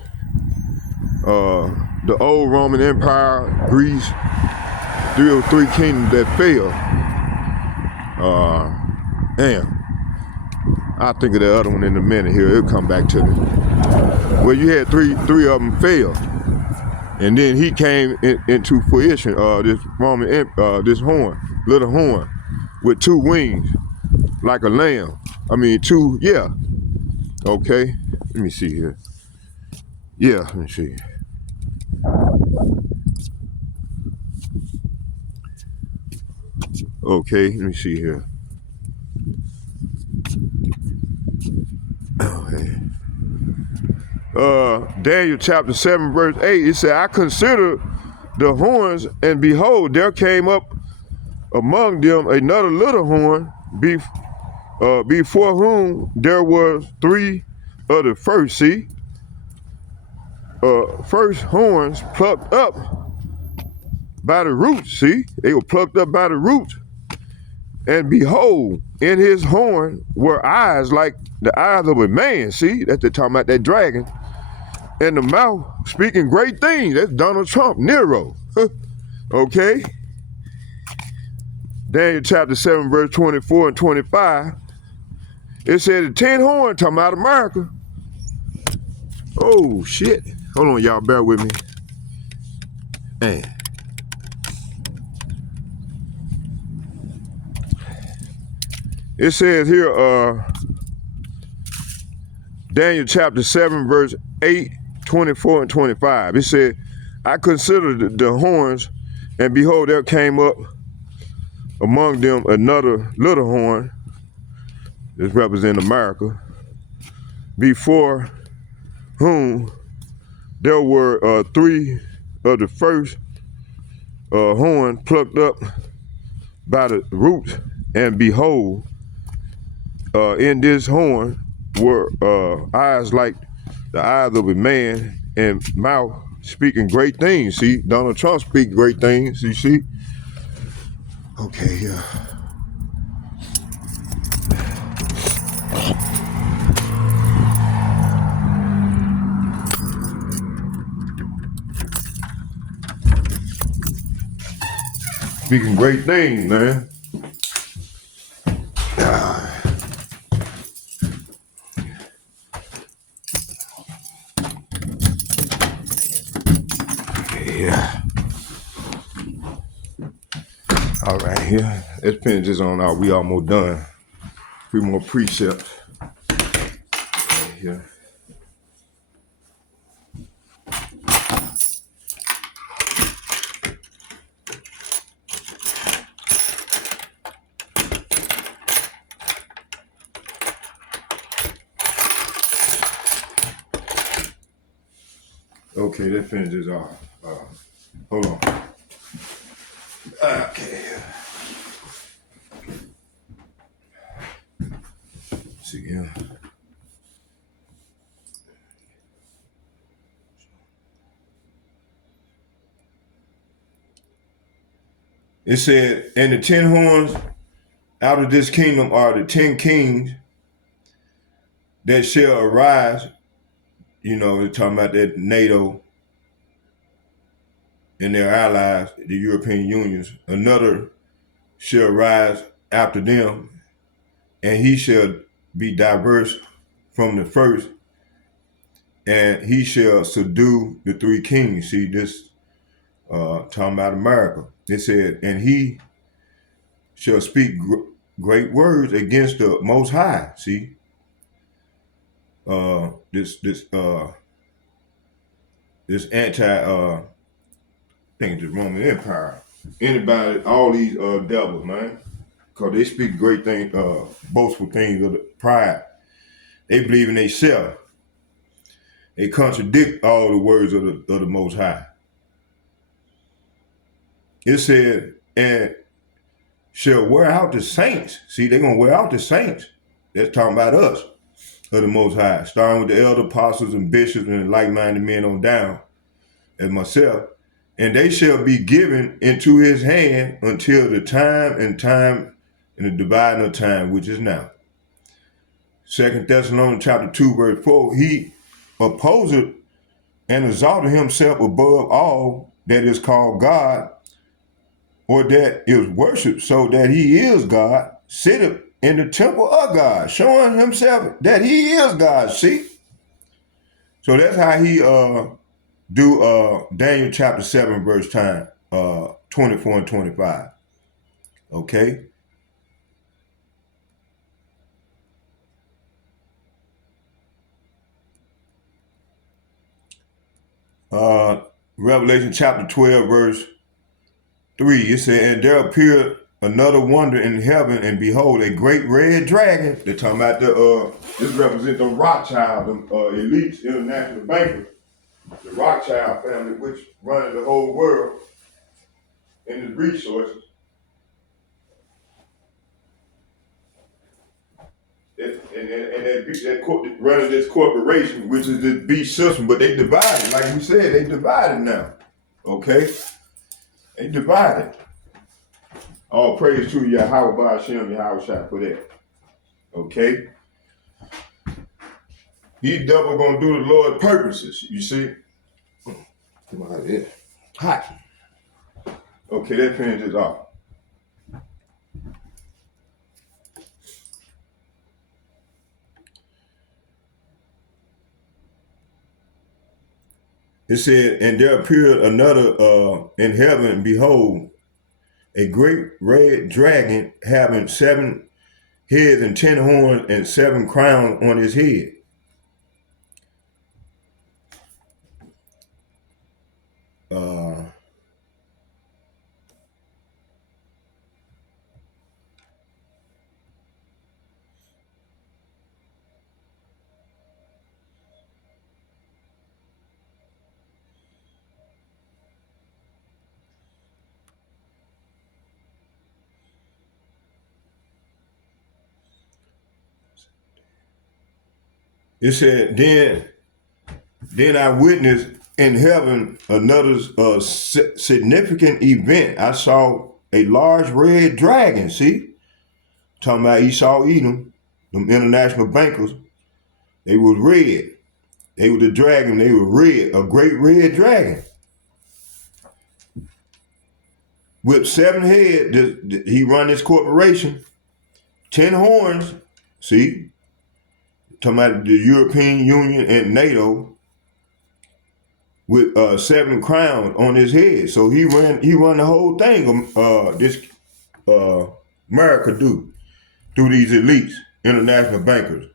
the old Roman Empire, Greece, 3 of 3 kingdoms that fell. Damn. I'll think of the other one in a minute here. It'll come back to me. Well, you had three of them fail. And then he came into fruition, this Roman, this horn, little horn, with 2 wings, like a lamb. I mean, 2, yeah. Okay, let me see here. Yeah, let me see. Okay, let me see here. Okay. Daniel chapter 7 verse 8, it said, I considered the horns, and behold, there came up among them another little horn, before whom there was three of the first. See, first horns plucked up by the roots. See, they were plucked up by the roots. And behold, in his horn were eyes like the eyes of a man. See, that's they're talking about that dragon. And the mouth speaking great things. That's Donald Trump, Nero. Okay. Daniel chapter 7, verse 24 and 25. It said the 10 horns, talking about America. Oh, shit. Hold on, y'all. Bear with me. Man. It says here, Daniel chapter 7, verse 8, 24 and 25. It said, I considered the horns, and behold, there came up among them another little horn, this represents America, before whom there were three of the first horn plucked up by the roots, and behold, in this horn were eyes like the eyes of a man, and mouth speaking great things. See, Donald Trump speak great things, you see? Okay, yeah. Speaking great things, man. Yeah. All right, here. Let's finish this on out. We almost done. 3 more precepts. Right here. Okay, let's finish this off. Hold on. Okay. See, yeah. It said, and the 10 horns out of this kingdom are the 10 kings that shall arise. You know, they're talking about that NATO and their allies, the European Unions. Another shall rise after them, and he shall be diverse from the first, and he shall subdue the 3 kings. See, this talking about America. It said, and he shall speak great words against the Most High. See, this anti, I think it's the Roman Empire. Anybody, all these devils, man, because they speak great things, boastful things of the pride. They believe in themselves. They contradict all the words of the Most High. It said, and shall wear out the saints. See, they're going to wear out the saints. That's talking about us, of the Most High, starting with the elder apostles and bishops and like-minded men on down, as myself. And they shall be given into his hand until the time and the dividing of time, which is now. 2 Thessalonians chapter 2, verse 4, he opposeth and exalted himself above all that is called God, or that is worshipped, so that he is God, sitteth in the temple of God, showing himself that he is God. See? So that's how he do Daniel chapter 7, verse 24 and 25. Okay? Revelation chapter 12, verse 3, it said, and there appeared another wonder in heaven, and behold, a great red dragon. They're talking about this represents the Rothschild, elites, international bankers, the Rothschild family, which running the whole world and its resources. And running this corporation, which is this beast system, but they divided, like we said, they divided now. Okay? They divided. All praise to Yahweh Ba'Shem, Yahweh Shai for that. Okay? He double gonna do the Lord's purposes, you see? Come on out of here. Hot. Okay, that finishes off. It said, and there appeared another in heaven, and behold, a great red dragon having 7 heads and 10 horns and 7 crowns on his head. It said, then I witnessed in heaven another significant event. I saw a large red dragon, see? Talking about Esau, Edom, them international bankers. They was red. They were the dragon, they were red, a great red dragon. With 7 heads, he run this corporation, 10 horns, see? Talking about the European Union and NATO, with 7 crowns on his head. So he run the whole thing, this America through these elites, international bankers.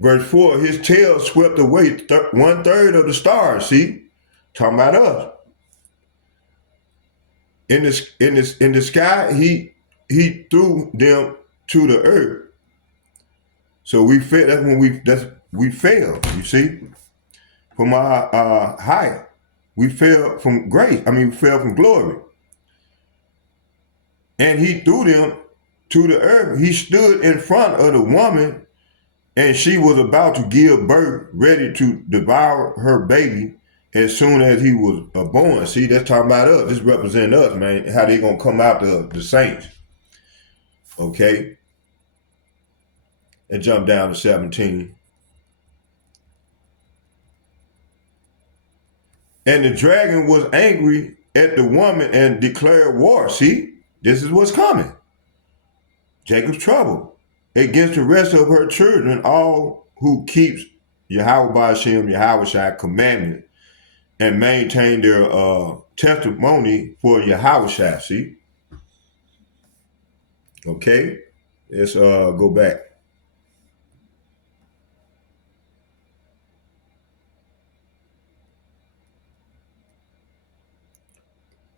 Verse 4, his tail swept away 1/3 of the stars, see? Talking about us. In the sky, he threw them to the earth. So we fell. That's when we fell. You see, from our height, we fell from grace. I mean, we fell from glory. And he threw them to the earth. He stood in front of the woman, and she was about to give birth, ready to devour her baby as soon as he was born. See, that's talking about us. This represents us, man. How they gonna come out the saints? Okay. And jump down to 17. And the dragon was angry at the woman and declared war. See, this is what's coming. Jacob's trouble against the rest of her children, all who keeps Yahweh Ba'Shem, Yahweh Shai commandment and maintain their testimony for Yahweh Shai. See? Okay, let's go back.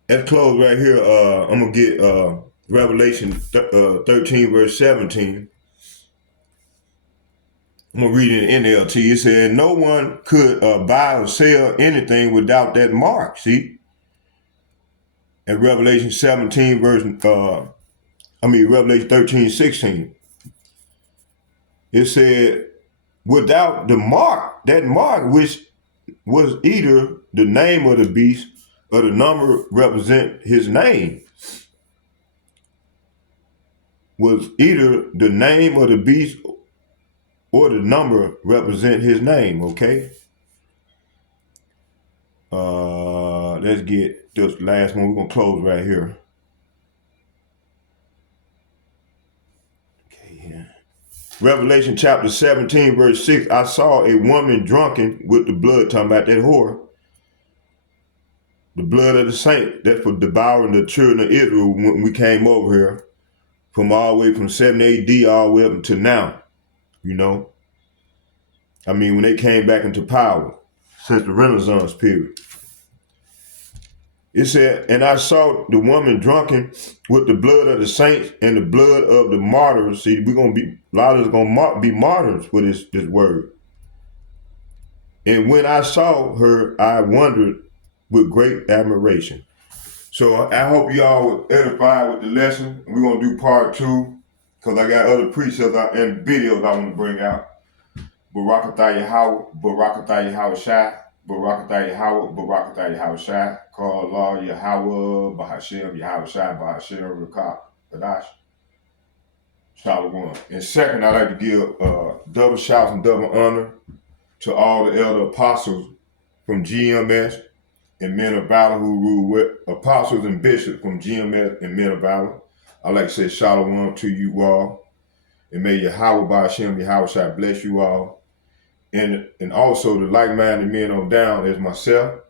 Let's close right here. I'm going to get Revelation 13, verse 17. I'm going to read it in NLT. It said, no one could buy or sell anything without that mark. See? And Revelation 17, Revelation 13, 16. It said, without the mark, that mark, which was either the name of the beast or the number represent his name, was either the name of the beast or the number represent his name, okay? Let's get this last one. We're going to close right here. Okay, yeah. Revelation chapter 17, verse 6. I saw a woman drunken with the blood, talking about that whore. The blood of the saint, that's for devouring the children of Israel when we came over here from all the way from 70 AD all the way up until now, you know. I mean, when they came back into power since the Renaissance period. It said, and I saw the woman drunken with the blood of the saints and the blood of the martyrs. See, we're gonna be a lot of us gonna be martyrs for this word. And when I saw her, I wondered with great admiration. So I hope y'all were edified with the lesson. We're gonna do part 2 because I got other precepts and videos I want to bring out. Barakatah Yahweh, Barakatah Yahweh Shai, Barakatah Yahweh, Barakatah Yahweh Shai, call Allah Yahweh, Bahashem, Yahweh Shai, Bahashem, Rakah, Kadash, Shalom. And second, I'd like to give double shouts and double honor to all the elder apostles from GMS and men of valor who rule with apostles and bishops from GMS and men of valor. I'd like to say shalom to you all. And may Yahweh Bahashem, Yahweh Shai bless you all. And also the like-minded men on down as myself.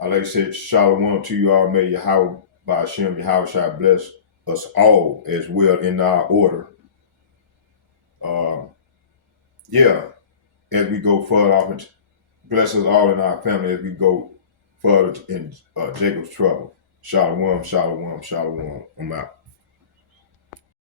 I'd like to say shalom to you all. May Yahweh Bahashem, Yahweh Shai bless us all as well in our order. As we go further off, and bless us all in our family as we go further in Jacob's trouble. Shalom, shalom, shalom. I'm out.